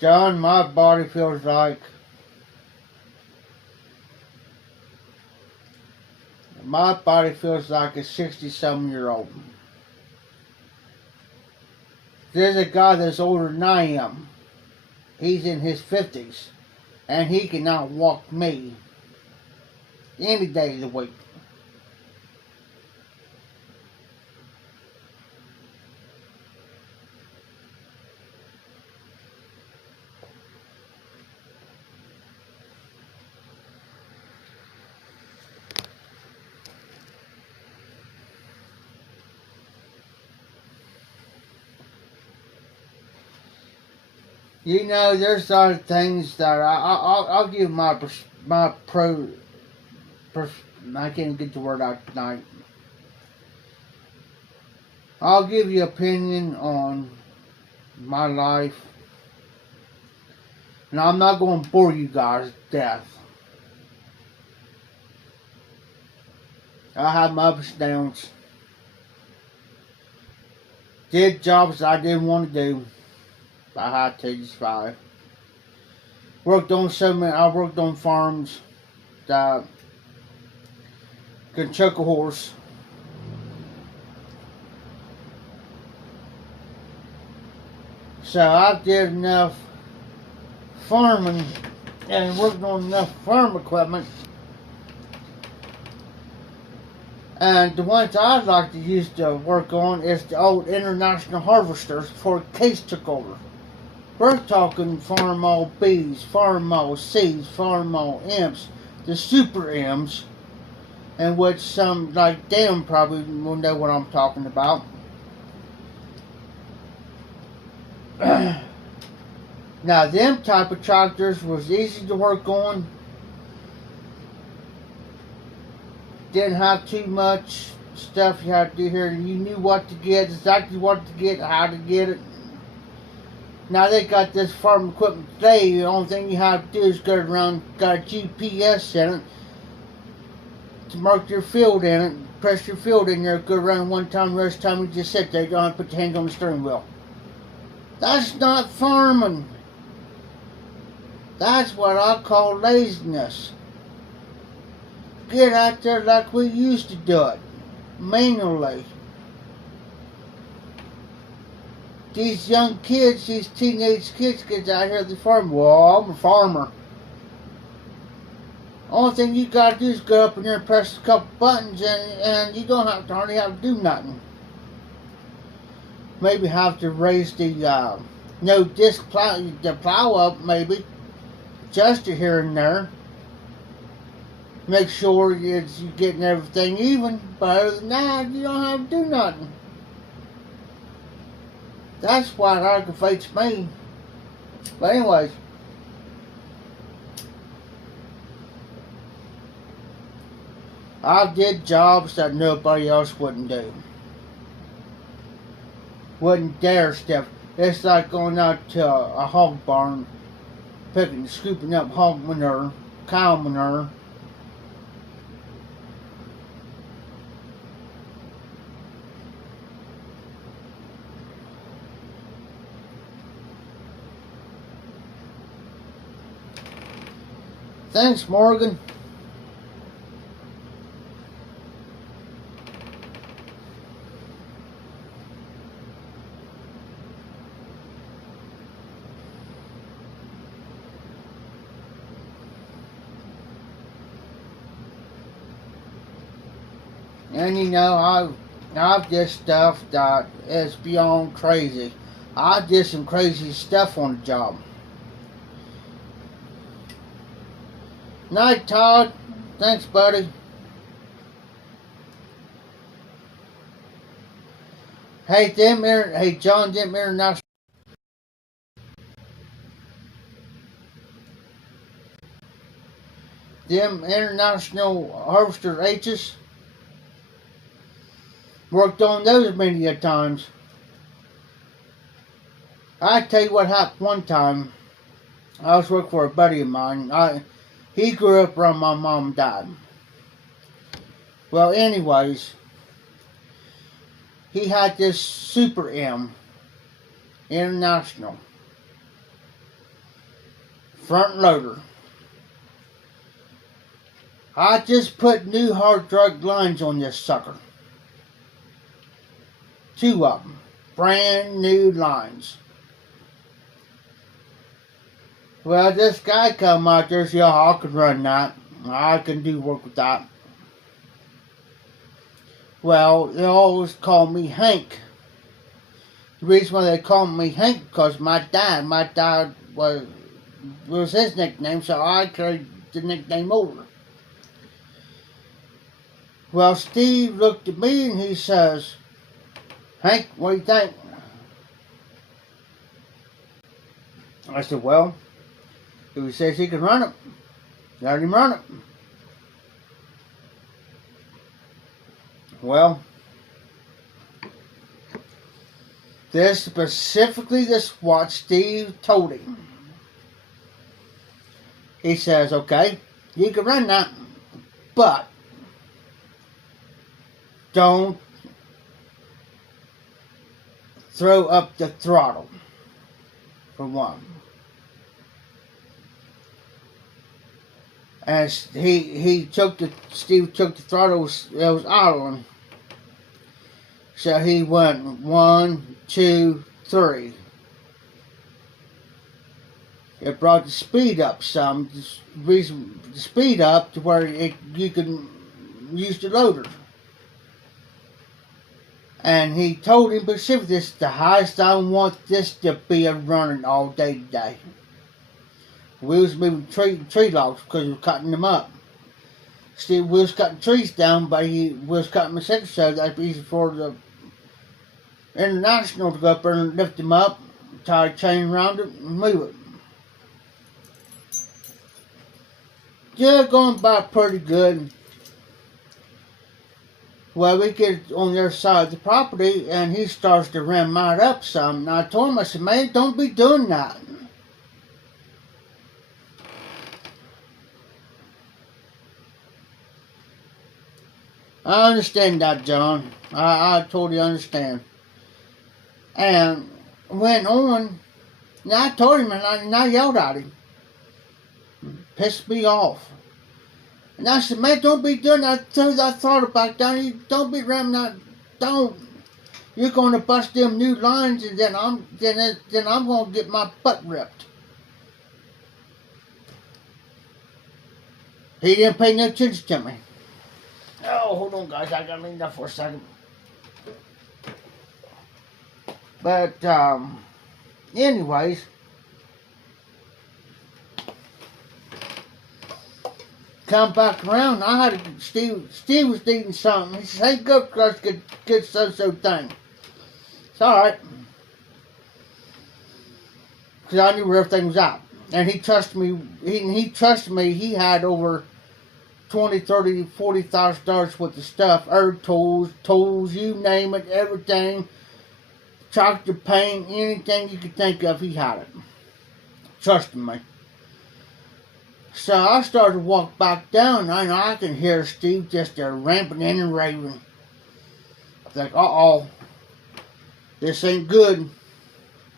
John, my body feels like a 60-something-year-old. There's a guy that's older than I am. He's in his 50s, and he can outwalk me any day of the week. You know, there's other things that I'll give my pro. I can't get the word out tonight. I'll give you opinion on my life, and I'm not going to bore you guys to death. I have my ups and downs. Did jobs I didn't want to do. I had to survive. I worked on farms that could choke a horse. So I did enough farming and worked on enough farm equipment. And the ones I'd like to use to work on is the old International harvesters before Case took over. We're talking Farmall Bs, Farmall Cs, Farmall M's, the Super M's, and which some like them probably will know what I'm talking about. Now them type of tractors was easy to work on. Didn't have too much stuff you had to do here. You knew what to get, exactly what to get, how to get it. Now they got this farm equipment today. The only thing you have to do is go around, got a GPS in it to mark your field in it. Press your field in there, go around one time, the rest of the time you just sit there. You don't have to put your hands on the steering wheel. That's not farming. That's what I call laziness. Get out there like we used to do it, manually. These young kids, these teenage kids get out here at the farm. Well, I'm a farmer. Only thing you gotta do is go up in there and press a couple buttons and you don't have to hardly have to do nothing. Maybe have to raise the no disc plow, the plow up maybe, just here and there. Make sure you're getting everything even, but other than that, you don't have to do nothing. That's what aggravates me. But anyways, I did jobs that nobody else wouldn't do. Wouldn't dare step. It's like going out to a hog barn, scooping up hog manure, cow manure. Thanks, Morgan. And you know, I've did stuff that is beyond crazy. I did some crazy stuff on the job. Night, Todd. Thanks, buddy. Hey, John, them international. Them international harvester H's. Worked on those many a times. I tell you what happened one time. I was working for a buddy of mine. He grew up around my mom and dad. Well, anyways, he had this Super M International front loader. I just put new hard drug lines on this sucker. 2 of them. Brand new lines. Well, this guy come out there and said, I can run that. I can do work with that. Well, they always call me Hank. The reason why they call me Hank because my dad was his nickname, so I carried the nickname over. Well, Steve looked at me and he says, Hank, what do you think? I said, well, if he says he can run it, let him run it. Well, this what Steve told him. He says, okay, you can run that, but don't throw up the throttle, for one. As Steve took the throttle, it was idling. So he went 1, 2, 3. It brought the speed up some. The speed up to where you can use the loader. And he told him specifically, this is the highest I want this to be running all day today. We was moving tree logs because we was cutting them up. Steve, we was cutting trees down, but we was cutting them sections, so that'd be easy for the International to go up there and lift them up, tie a chain around it, and move it. Yeah, going by pretty good. Well, we get on the other side of the property, and he starts to ram right up some. And I told him, I said, man, don't be doing that. I understand that, John. I totally understand. And went on, and I told him, and I yelled at him. Pissed me off. And I said, man, don't be doing that. Throw that throttle back down. Don't be ramming that. Don't. You're going to bust them new lines, and then I'm going to get my butt ripped. He didn't pay no attention to me. Oh, hold on, guys. I gotta lean that for a second. But, anyways, come back around. I had Steve was eating something. He said, hey, go crush, good so thing. It's alright. Because I knew where everything was at. And he trusted me. He trusted me. He had over $20, $30, $40,000 worth of stuff. Herb tools, you name it, everything. Chocolate paint, anything you could think of, he had it. Trusting me. So I started to walk back down, and I can hear Steve just ramping and raving. I think, uh-oh, this ain't good.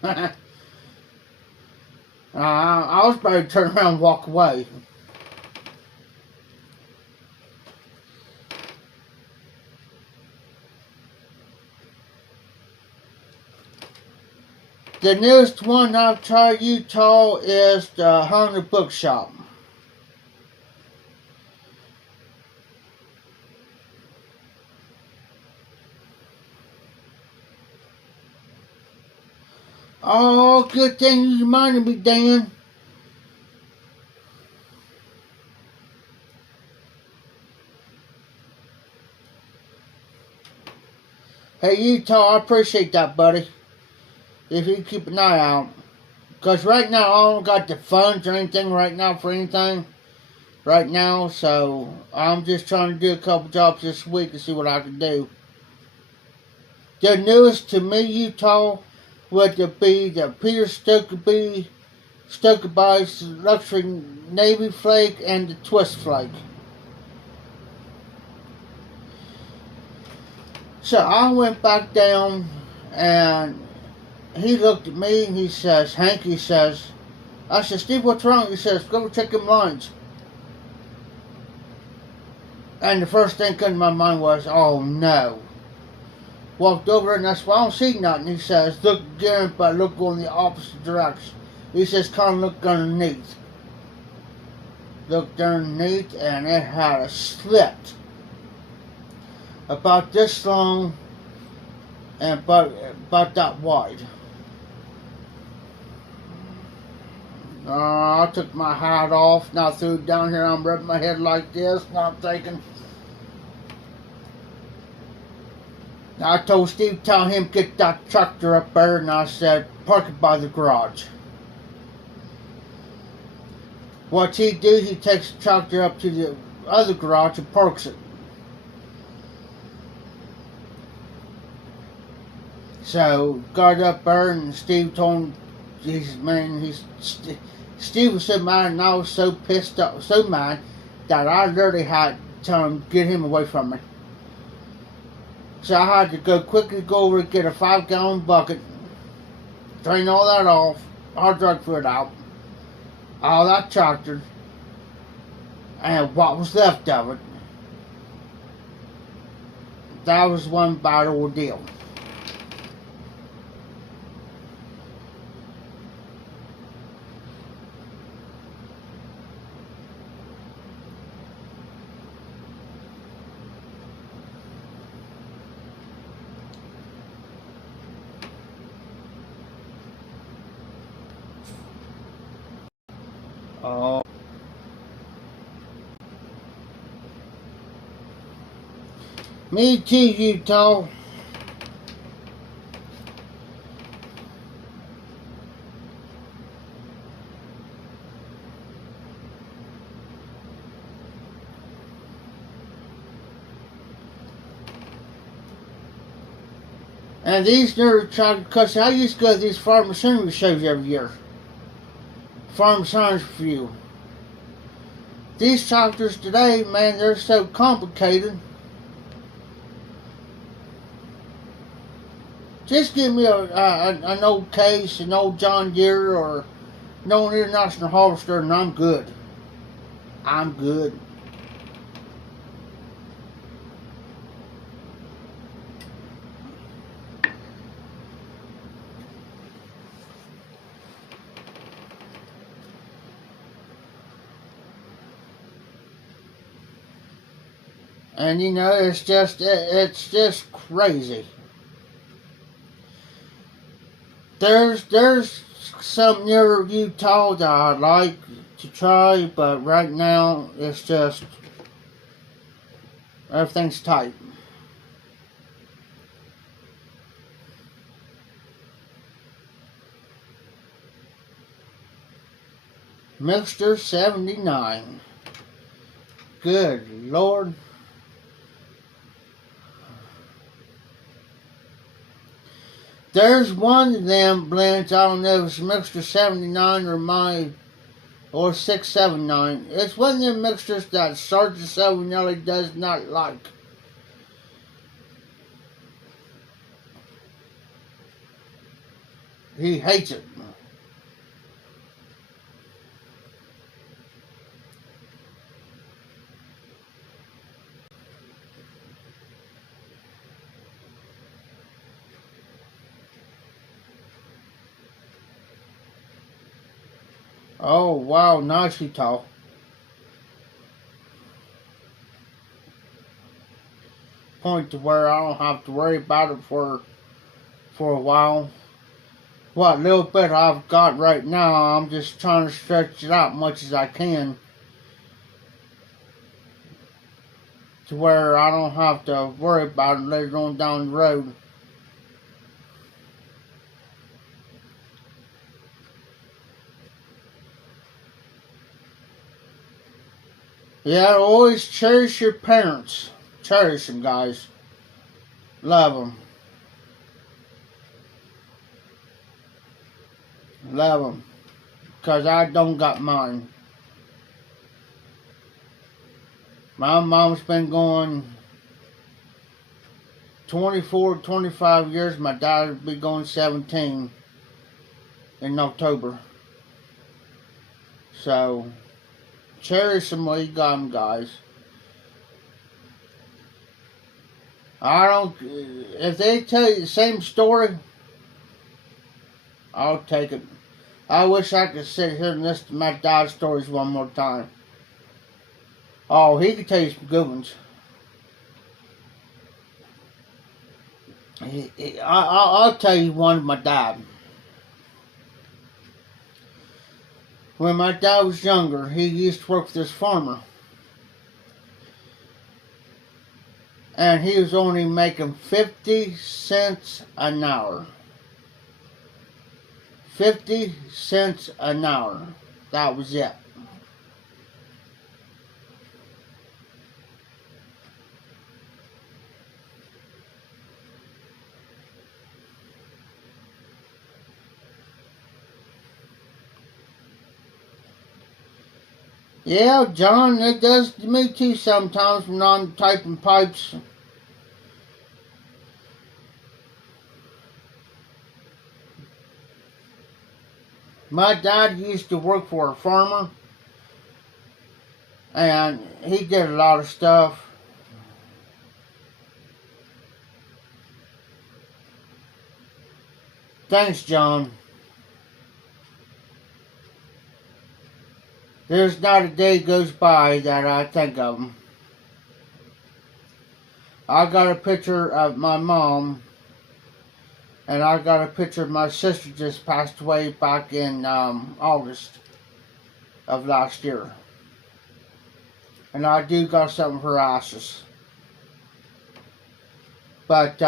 I was about to turn around and walk away. The newest one I've tried Utah is the Hunter Bookshop. Oh, good thing you reminded me, Dan. Hey, Utah, I appreciate that, buddy. If you keep an eye out. Because right now, I don't got the funds or anything right now for anything. Right now, so I'm just trying to do a couple jobs this week to see what I can do. The newest to me, Utah, would be the Peter Stokkebye's Luxury Navy Flake and the Twist Flake. So I went back down and he looked at me and he says, Hank, he says, I said, Steve, what's wrong? He says, go check them lines. And the first thing came to my mind was, oh no. Walked over and I said, well, I don't see nothing. He says, look again, but look going the opposite direction. He says, kind of look underneath. Looked underneath and it had a slit about this long and about that wide. I took my hat off, now threw it down here, I'm rubbing my head like this, now I'm thinking. I told Steve, tell him get that tractor up there, and I said, park it by the garage. What he do, he takes the tractor up to the other garage and parks it. So, got up there, and Steve told him, Jesus, man, Steve was so mad, and I was so pissed off, so mad, that I literally had to tell him, get him away from me. So I had to quickly go over and get a 5-gallon bucket, drain all that off, hard drug foot out, all that tractor, and what was left of it. That was one bad ordeal. Oh. Me too, Utah. And these nerds try to cuss. I used to go to these farm machinery shows every year. Farm science review. These tractors today, man, they're so complicated. Just give me an old Case, an old John Deere, or an old International Harvester, and I'm good. I'm good. And you know, it's just crazy. There's some near Utah that I'd like to try, but right now it's just everything's tight. Mixter 79. Good Lord. There's one of them blends, I don't know if it's Mixter 79 or 679. It's one of them mixtures that Sergeant Salvinelli does not like. He hates it. Oh wow, nicely tall. Point to where I don't have to worry about it for a while. what little bit I've got right now, I'm just trying to stretch it out as much as I can to where I don't have to worry about it later on down the road. Yeah, always cherish your parents. Cherish them, guys. Love them. Love them. Because I don't got mine. My mom's been going 24, 25 years. My dad will be going 17 in October. So, cherish them while you got them, guys. If they tell you the same story, I'll take it. I wish I could sit here and listen to my dad's stories one more time. Oh, he could tell you some good ones. I'll tell you one of my dad. When my dad was younger, he used to work with this farmer. And he was only making 50 cents an hour. 50 cents an hour. That was it. Yeah, John, it does to me too sometimes when I'm typing pipes. My dad used to work for a farmer, and he did a lot of stuff. Thanks, John. There's not a day goes by that I think of him. I got a picture of my mom, and I got a picture of my sister just passed away back in August of last year. And I do got some of her ashes. But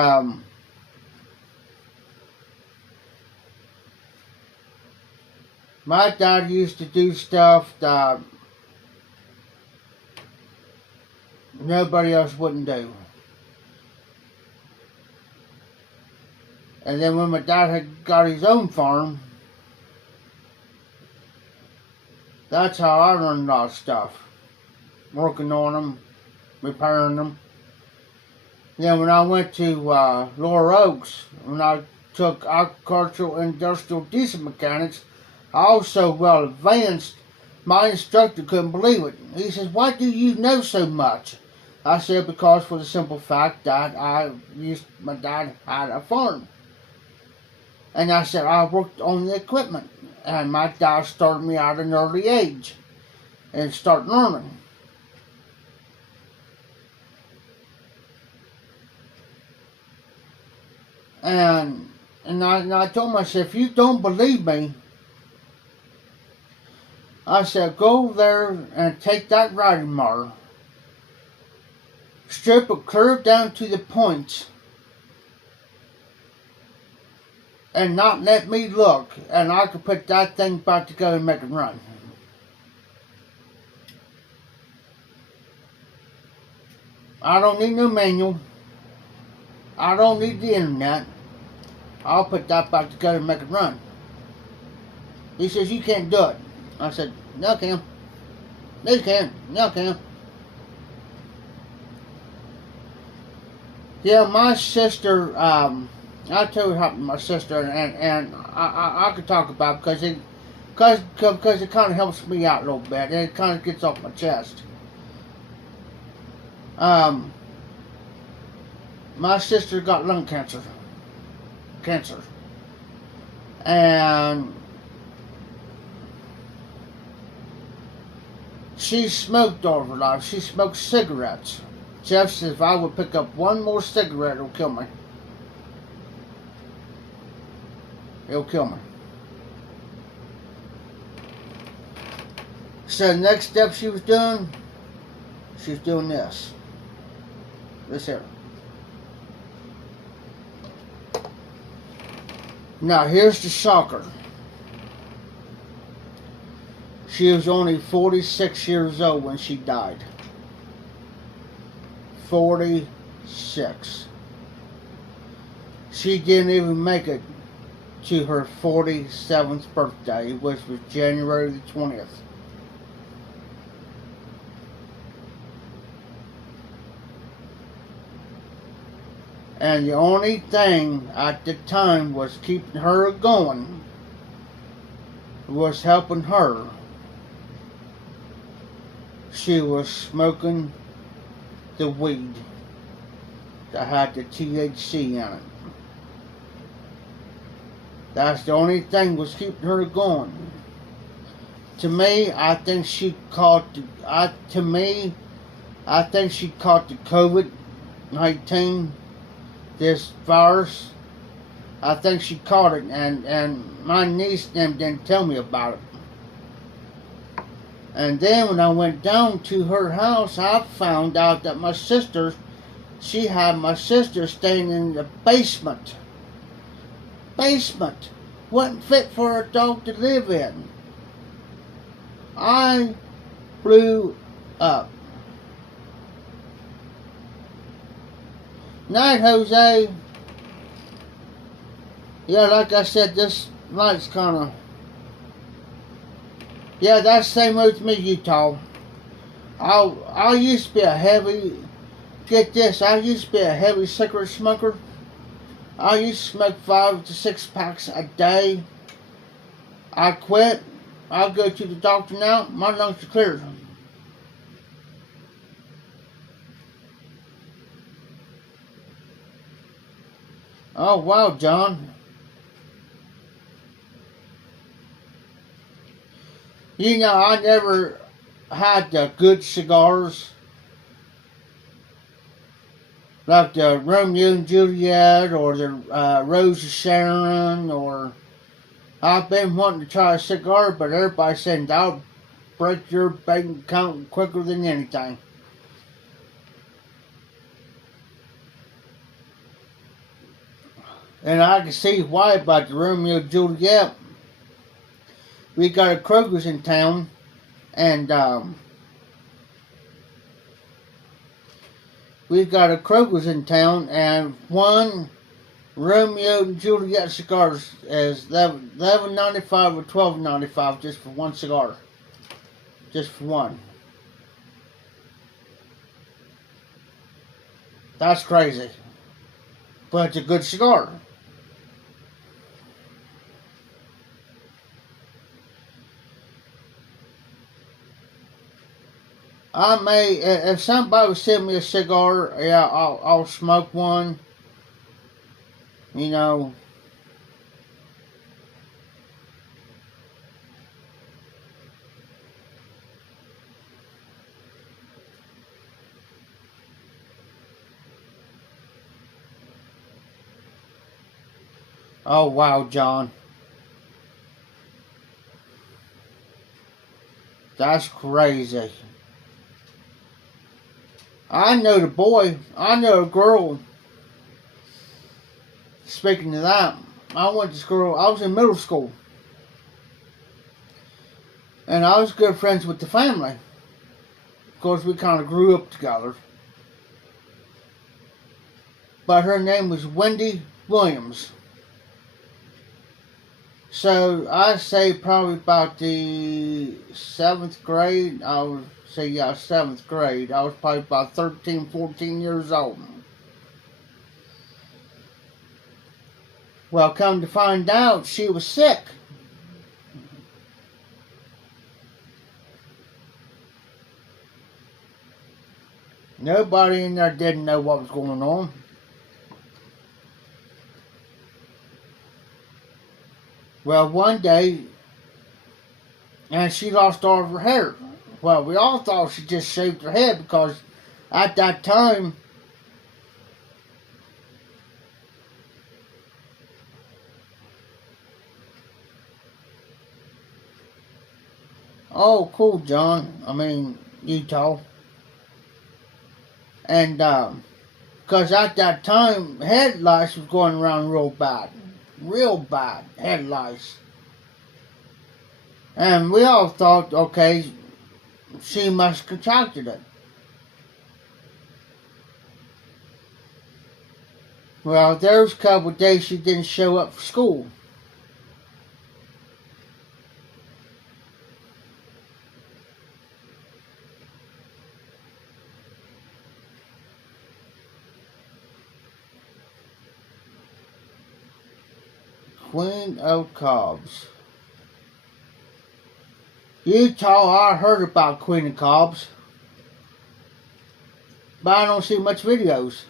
my dad used to do stuff that nobody else wouldn't do. And then when my dad had got his own farm, that's how I learned a lot of stuff. Working on them, repairing them. Then when I went to Laura Oaks, when I took agricultural industrial diesel mechanics, I also well advanced. My instructor couldn't believe it. He says, "Why do you know so much?" I said, "Because for the simple fact that my dad had a farm." And I said, "I worked on the equipment." And my dad started me at an early age and start learning. And I told myself, if you don't believe me, I said, go there and take that riding mower, strip it clear down to the points, and not let me look, and I could put that thing back together and make it run. I don't need no manual. I don't need the internet. I'll put that back together and make it run. He says, "You can't do it." I said, "No, I can. No, you can. No, I can." Yeah, my sister, I tell you what happened to my sister, and I could talk about it because it kind of helps me out a little bit, and it kind of gets off my chest. My sister got lung cancer, and she smoked all her life. She smoked cigarettes. Jeff says if I would pick up one more cigarette, it'll kill me. It'll kill me. So the next step she was doing this. This here. Now here's the shocker. She was only 46 years old when she died. 46. She didn't even make it to her 47th birthday, which was January the 20th. And the only thing at the time was keeping her going, was helping her. She was smoking the weed that had the THC in it. That's the only thing was keeping her going. To me, I think she caught the COVID-19, this virus. I think she caught it, and my niece and them didn't tell me about it. And then when I went down to her house, I found out that she had my sister staying in the basement. Basement. Wasn't fit for a dog to live in. I blew up. Night, Jose. Yeah, like I said, this light's kind of... Yeah, that's the same with me, Utah. I used to be a heavy... Get this, I used to be a heavy cigarette smoker. I used to smoke 5 to 6 packs a day. I quit. I'll go to the doctor now. My lungs are clear. Oh, wow, John. You know, I never had the good cigars. Like the Romeo and Juliet or the Rose of Sharon, or I've been wanting to try a cigar, but everybody's saying that'll break your bank account quicker than anything. And I can see why about the Romeo and Juliet. We got a Kroger's in town, and we've got a Kroger's in town, and one Romeo and Juliet cigars is $11.95 or $12.95 just for one cigar. Just for one. That's crazy. But it's a good cigar. I may, if somebody would send me a cigar, yeah, I'll smoke one. You know. Oh, wow, John. That's crazy. I know the boy. I know a girl. Speaking of that, I went to school. I was in middle school. And I was good friends with the family. Of course, we kind of grew up together. But her name was Wendy Williams. So I say probably about the 7th grade. I would say, yeah, 7th grade. I was probably about 13, 14 years old. Well, come to find out, she was sick. Nobody in there didn't know what was going on. Well, one day, and she lost all of her hair. Well, we all thought she just shaved her head because at that time, Oh, cool, John. I mean, Utah. And, because at that time, head lice was going around real bad. Real bad, head lice. And we all thought, okay, she must have contracted it. Well, there was a couple of days she didn't show up for school. Queen of Cobs. Utah, I heard about Queen of Cobs, but I don't see much videos.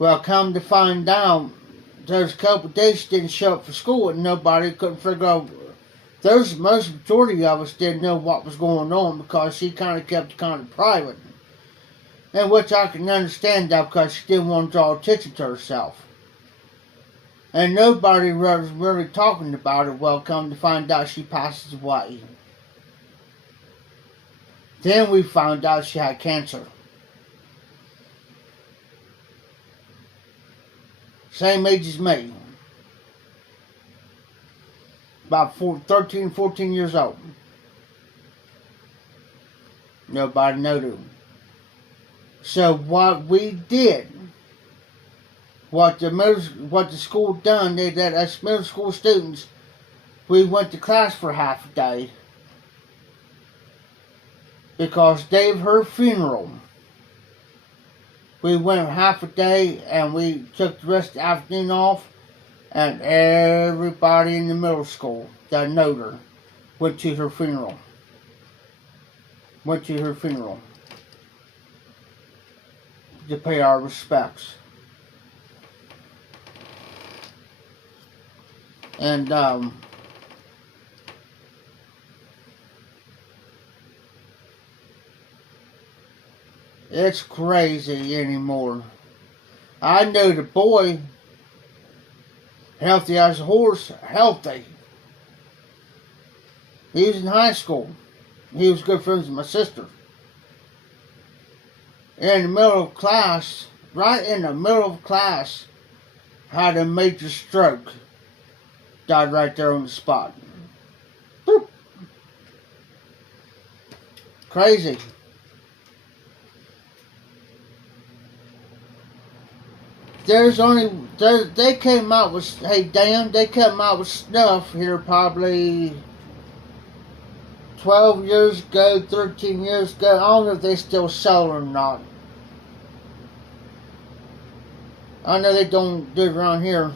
Well, come to find out, there's a couple of days she didn't show up for school and nobody couldn't figure out. There's most majority of us didn't know what was going on because she kind of kept it kind of private. And which I can understand that because she didn't want to draw attention to herself. And nobody was really talking about it. Well, come to find out she passes away. Then we found out she had cancer. Same age as me. About 13, 14 years old. Nobody knew. So what we did, what the school done, they that us middle school students, we went to class for half a day because day of her funeral. We went half a day and we took the rest of the afternoon off, and everybody in the middle school that knowed her went to her funeral. To pay our respects. And it's crazy anymore. I know the boy, healthy as a horse, healthy. He was in high school. He was good friends with my sister. In the middle of class, right in the middle of class, had a major stroke. Died right there on the spot. Boop. Crazy. They came out with, hey Dan, they came out with snuff here probably 12 years ago, 13 years ago. I don't know if they still sell it or not. I know they don't do it around here.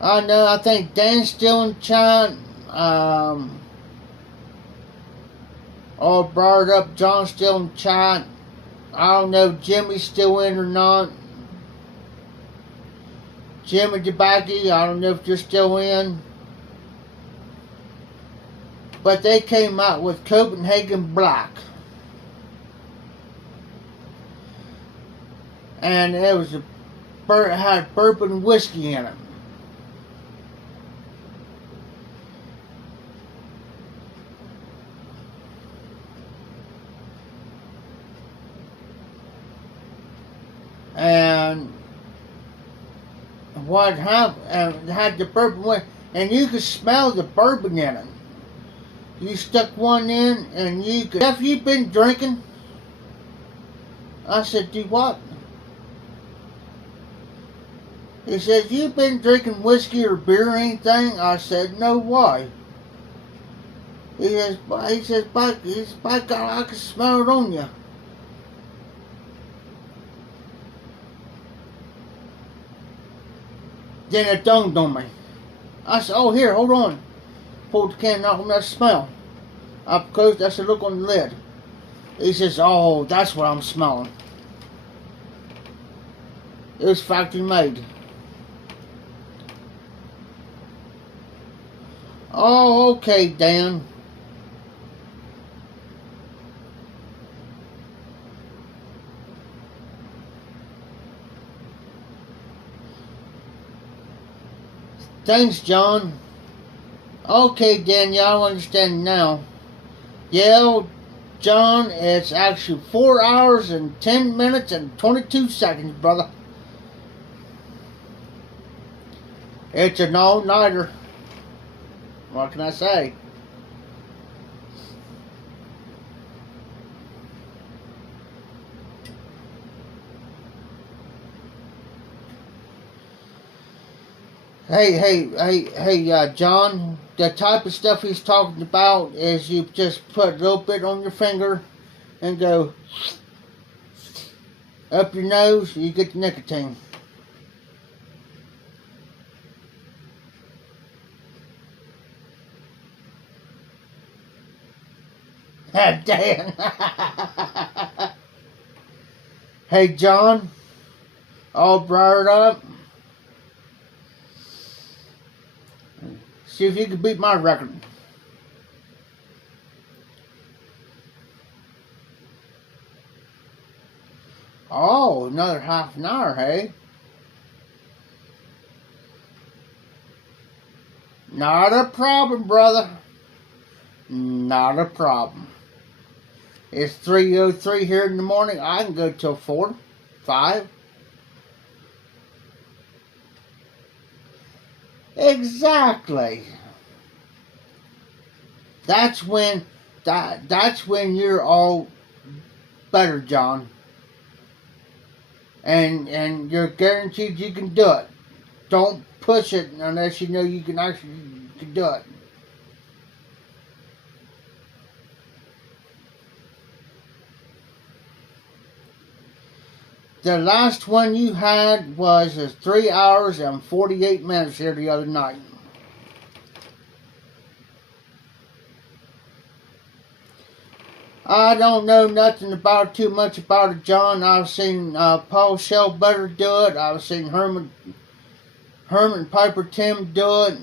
I know, I think Dan's still in China. All brought up, John's still in China. I don't know if Jimmy's still in or not. Jimmy DeBaggy, I don't know if you're still in. But they came out with Copenhagen Black. And it was had bourbon whiskey in it. And what happened, had the bourbon whiskey, and you could smell the bourbon in it. You stuck one in and you could, have you been drinking? I said, do what? He says, you been drinking whiskey or beer or anything? I said, no, why? He says, by God, I can smell it on you. Then it dawned on me. I said, oh, here, hold on. Pulled the can out from that smell. I closed, I said, look on the lid. He says, oh, that's what I'm smelling. It was factory made. Oh, okay, Dan. Thanks, John. Okay, Danielle, I understand now. Yeah, John, it's actually 4 hours and 10 minutes and 22 seconds, brother. It's an all-nighter. What can I say? Hey, John, the type of stuff he's talking about is you just put a little bit on your finger and go up your nose, you get the nicotine. Damn. Hey, John, all briared up. See if you can beat my record. Oh, another half an hour, hey? Not a problem, brother. Not a problem. It's 3:03 here in the morning. I can go till 4, 5. Exactly. That's when you're all better, John. And you're guaranteed you can do it. Don't push it unless you know you can actually do it. The last one you had was 3 hours and 48 minutes here the other night. I don't know nothing about too much about it, John. I've seen Paul Shellbutter do it. I've seen Herman Piper Tim do it.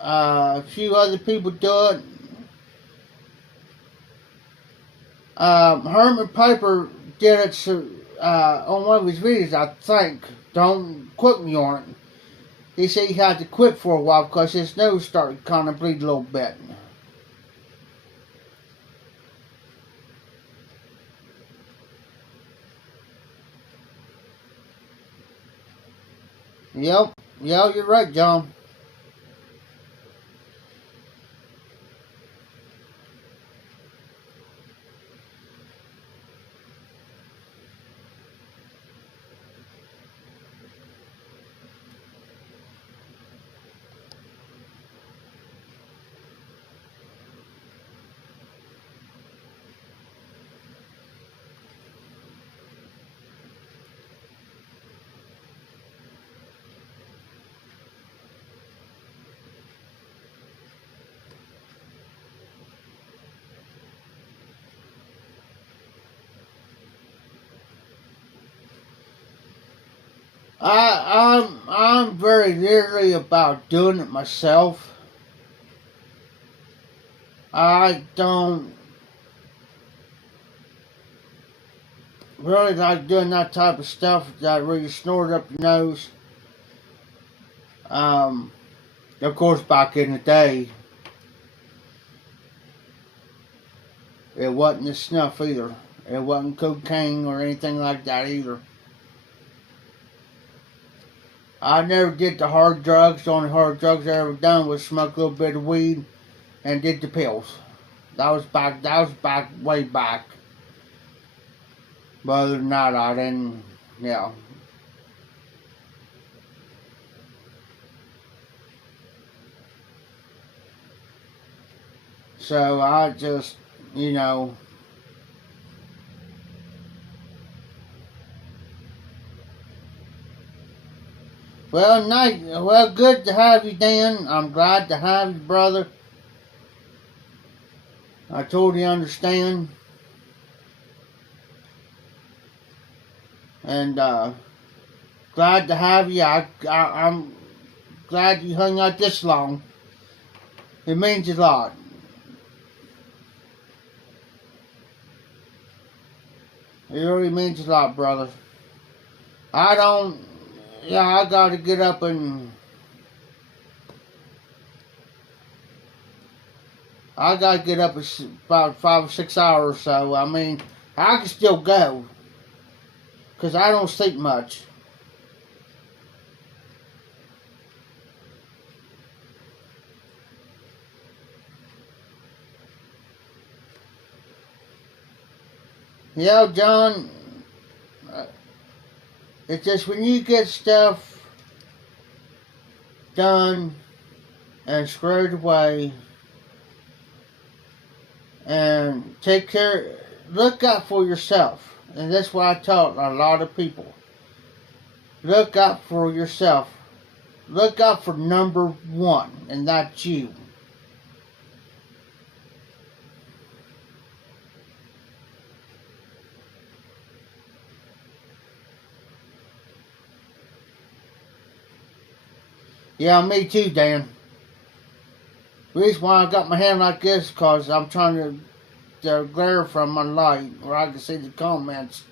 A few other people do it. Herman Piper did it on one of his videos, I think. Don't quote me on it. He said he had to quit for a while because his nose started kind of bleed a little bit. Yep, you're right, John. I'm very leery about doing it myself. I don't really like doing that type of stuff where you snort up your nose. Of course, back in the day, it wasn't the snuff either. It wasn't cocaine or anything like that either. I never did the hard drugs. The only hard drugs I ever done was smoke a little bit of weed and did the pills. That was way back. But other than that, I didn't, yeah. So I just, Well, good to have you, Dan. I'm glad to have you, brother. I totally understand. And glad to have you. I'm glad you hung out this long. It means a lot. It really means a lot, brother. I gotta get up and I gotta get up at about 5 or 6 hours, so I mean, I can still go, because I don't sleep much. You know, John, uh, it's just when you get stuff done and squared away and take care, look out for yourself. And that's what I taught a lot of people. Look out for yourself. Look out for number one, and that's you. Yeah, me too, Dan. The reason why I got my hand like this is because I'm trying to glare from my light where I can see the comments.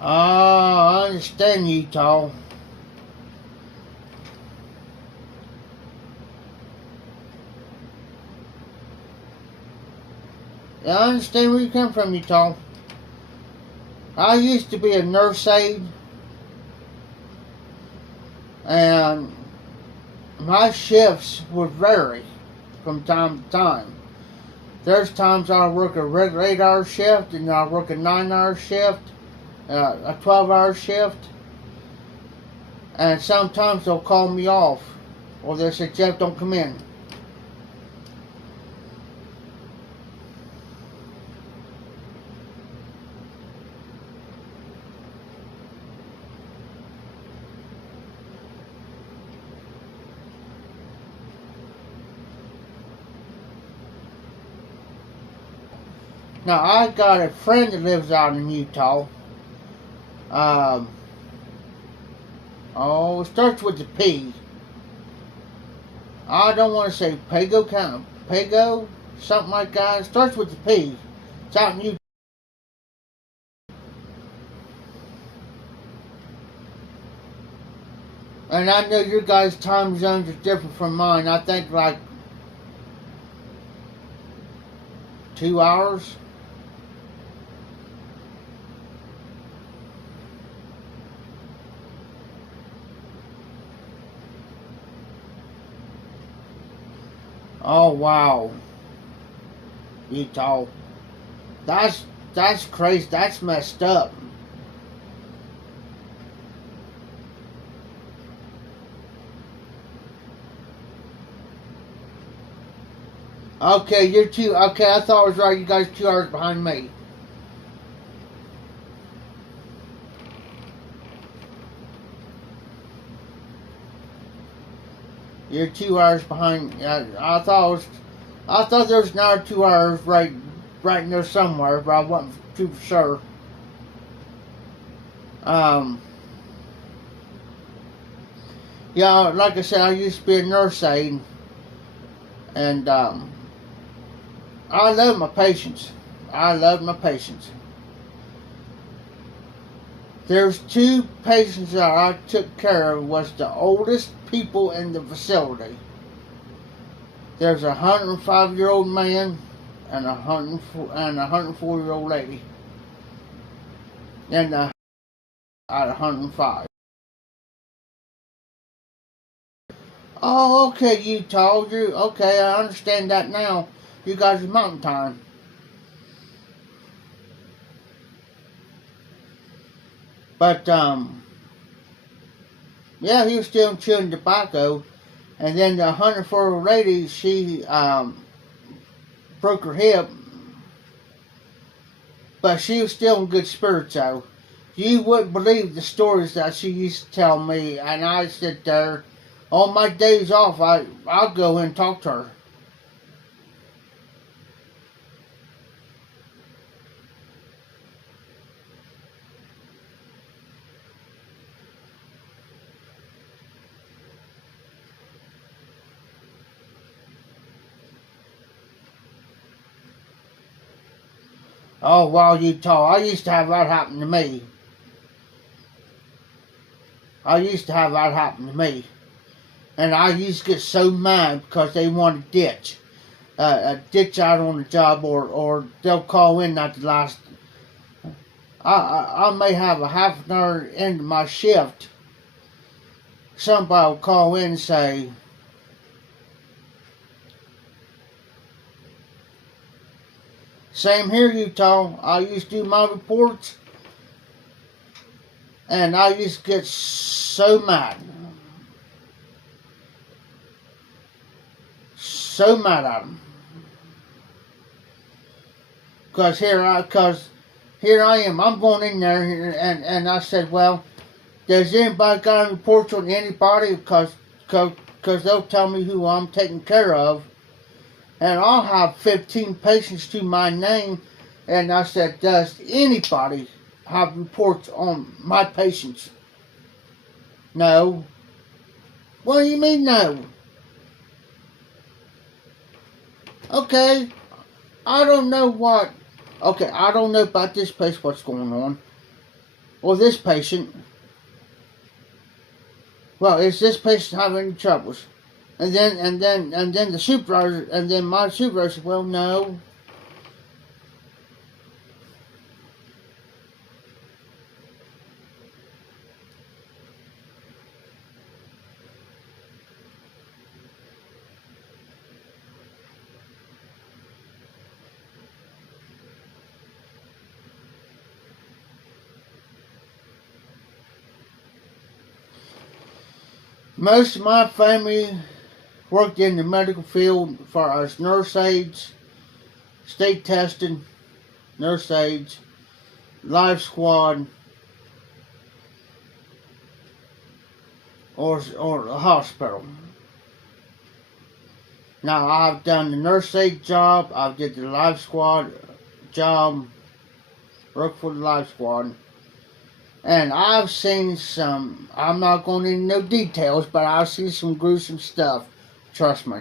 I understand, Utah. Yeah, I understand where you come from, Utah. I used to be a nurse aide, and my shifts would vary from time to time. There's times I'll work a regular 8-hour shift, and I'll work a 9-hour shift, a 12-hour shift, and sometimes they'll call me off, or they'll say, Jeff, don't come in. Now, I got a friend that lives out in Utah. It starts with the P. I don't want to say Pago, something like that. It starts with the P. It's out in Utah. And I know your guys' time zones are different from mine. I think like 2 hours. Oh wow, Utah. That's crazy. That's messed up. Okay, you're two. Okay, I thought I was right. You guys 2 hours behind me. You're 2 hours behind. I thought there was another 2 hours right in there somewhere, but I wasn't too sure. Yeah, like I said, I used to be a nurse aide, and I love my patients. I love my patients. There's 2 patients that I took care of was the oldest people in the facility. There's a 105-year-old man and a 104-year-old lady. And at 105. Oh, okay, Utah. Okay, I understand that now. You guys are mountain time. But, yeah, he was still chewing tobacco. And then the 104-year-old lady, she broke her hip. But she was still in good spirits, though. You wouldn't believe the stories that she used to tell me. And I sit there, on my days off, I'll go in and talk to her. Oh, well, Utah, I used to have that happen to me. I used to have that happen to me. And I used to get so mad because they want to ditch. Ditch out on the job, or they'll call in at the last. I may have a half an hour into my shift. Somebody will call in and say, same here, Utah. I used to do my reports, and I used to get so mad. So mad at them. Because here I am. I'm going in there, and I said, well, does anybody got any reports on anybody? Because they'll tell me who I'm taking care of. And I'll have 15 patients to my name. And I said, does anybody have reports on my patients? No. What do you mean no? Okay, I don't know what. Okay, I don't know about this patient, what's going on. Or this patient. Well, is this patient having any troubles? And then the supervisor, and then my supervisor said, well, no. Most of my family worked in the medical field for us nurse aides, state testing, nurse aides, life squad, or a hospital. Now I've done the nurse aide job, I've did the life squad job, worked for the life squad. And I've seen some, I'm not going into no details, but I've seen some gruesome stuff. Trust me.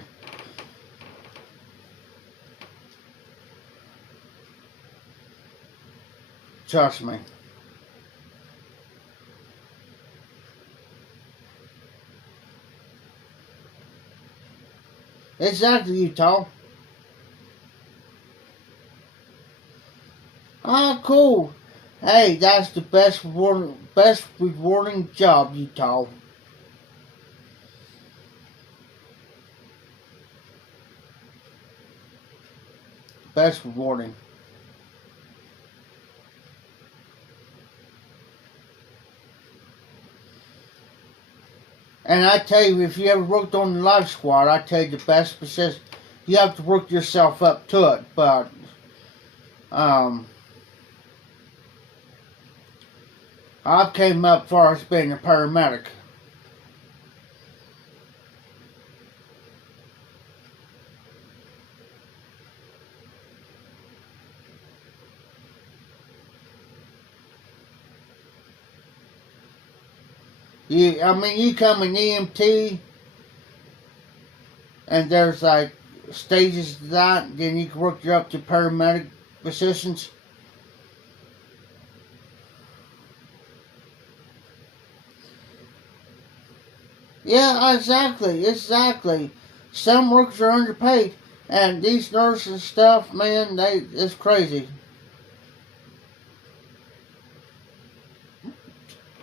Trust me. Exactly, Utah. Ah, cool. Hey, that's the best rewarding job, Utah. Best rewarding. And I tell you, if you ever worked on the life squad, I tell you the best position. You have to work yourself up to it, but I came up far as being a paramedic. You come in EMT, and there's like stages to that, then you can work your up to paramedic positions. Yeah, exactly. Some workers are underpaid, and these nurses and stuff, man, it's crazy.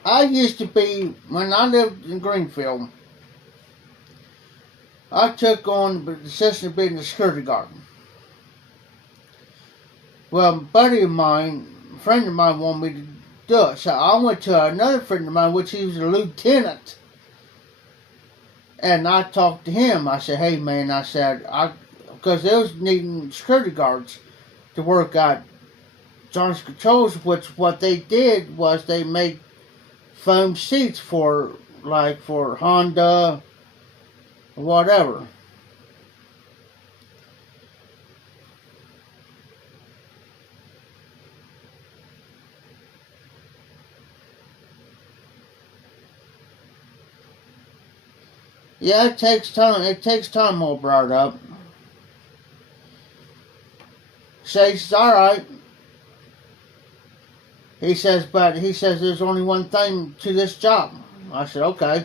I used to be, when I lived in Greenfield, I took on the position of being a security guard. Well, a buddy of mine, a friend of mine wanted me to do it, so I went to another friend of mine, which he was a lieutenant. And I talked to him. I said, hey man, because they was needing security guards to work at Johnson Controls, which what they did was they made foam seats for Honda, whatever. Yeah, it takes time. It takes time, all brought up. Says, all right. But he says there's only one thing to this job. I said, okay.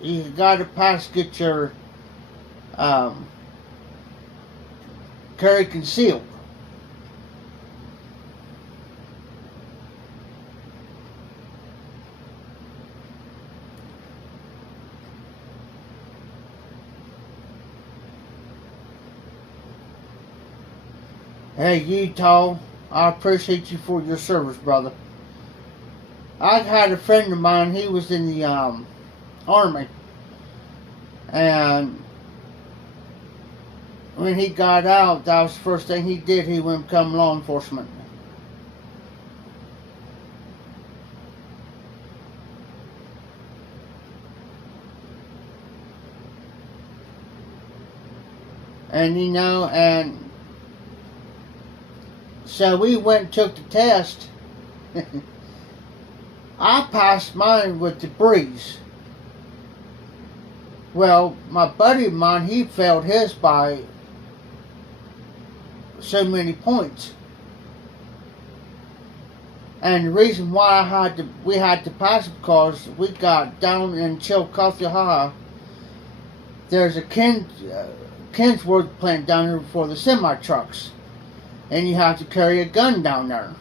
You got to get your carry concealed. Hey, Utah, I appreciate you for your service, brother. I had a friend of mine, he was in the Army. And when he got out, that was the first thing he did. He went and become law enforcement. And and so we went and took the test. I passed mine with the breeze. Well, my buddy of mine, he failed his by so many points. And the reason why we had to pass it because we got down in Chillicothe. There's a Kenworth plant down there for the semi trucks, and you have to carry a gun down there.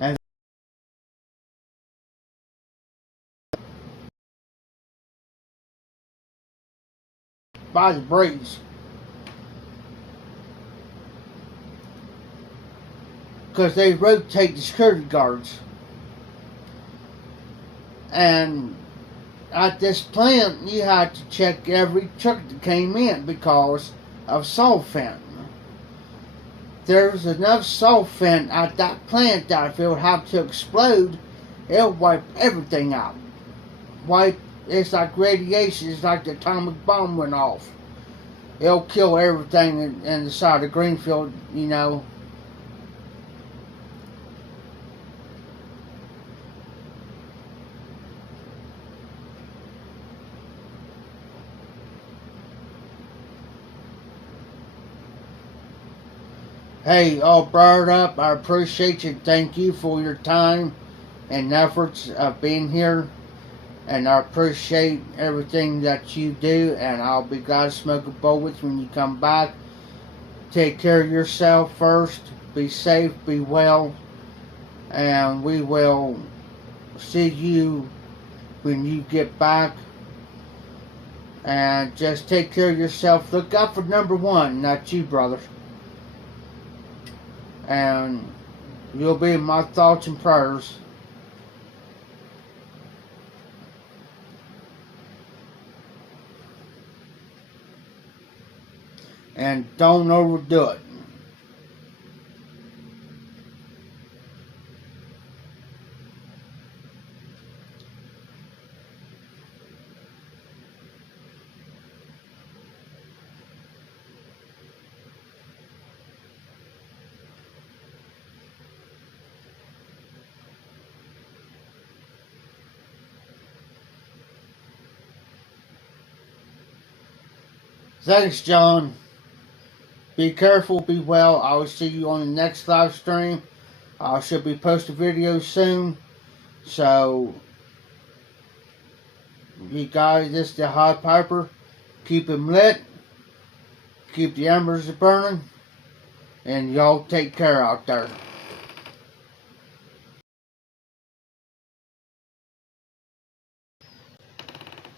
And by the breeze, because they rotate the security guards. And at this plant, you had to check every truck that came in because of sulfent. There's enough sulfent at that plant that if it would have to explode, it'll wipe everything out. It's like radiation, it's like the atomic bomb went off. It'll kill everything in the side of Greenfield, Hey, all brought up, I appreciate you. Thank you for your time and efforts of being here. And I appreciate everything that you do. And I'll be glad to smoke a bowl with you when you come back. Take care of yourself first. Be safe, be well. And we will see you when you get back. And just take care of yourself. Look out for number one, not you, brother. And you'll be in my thoughts and prayers. And don't overdo it. Thanks, John. Be careful, be well. I will see you on the next live stream. I should be posting videos soon. So, you guys, this is the Hot Piper. Keep them lit. Keep the embers burning. And y'all take care out there.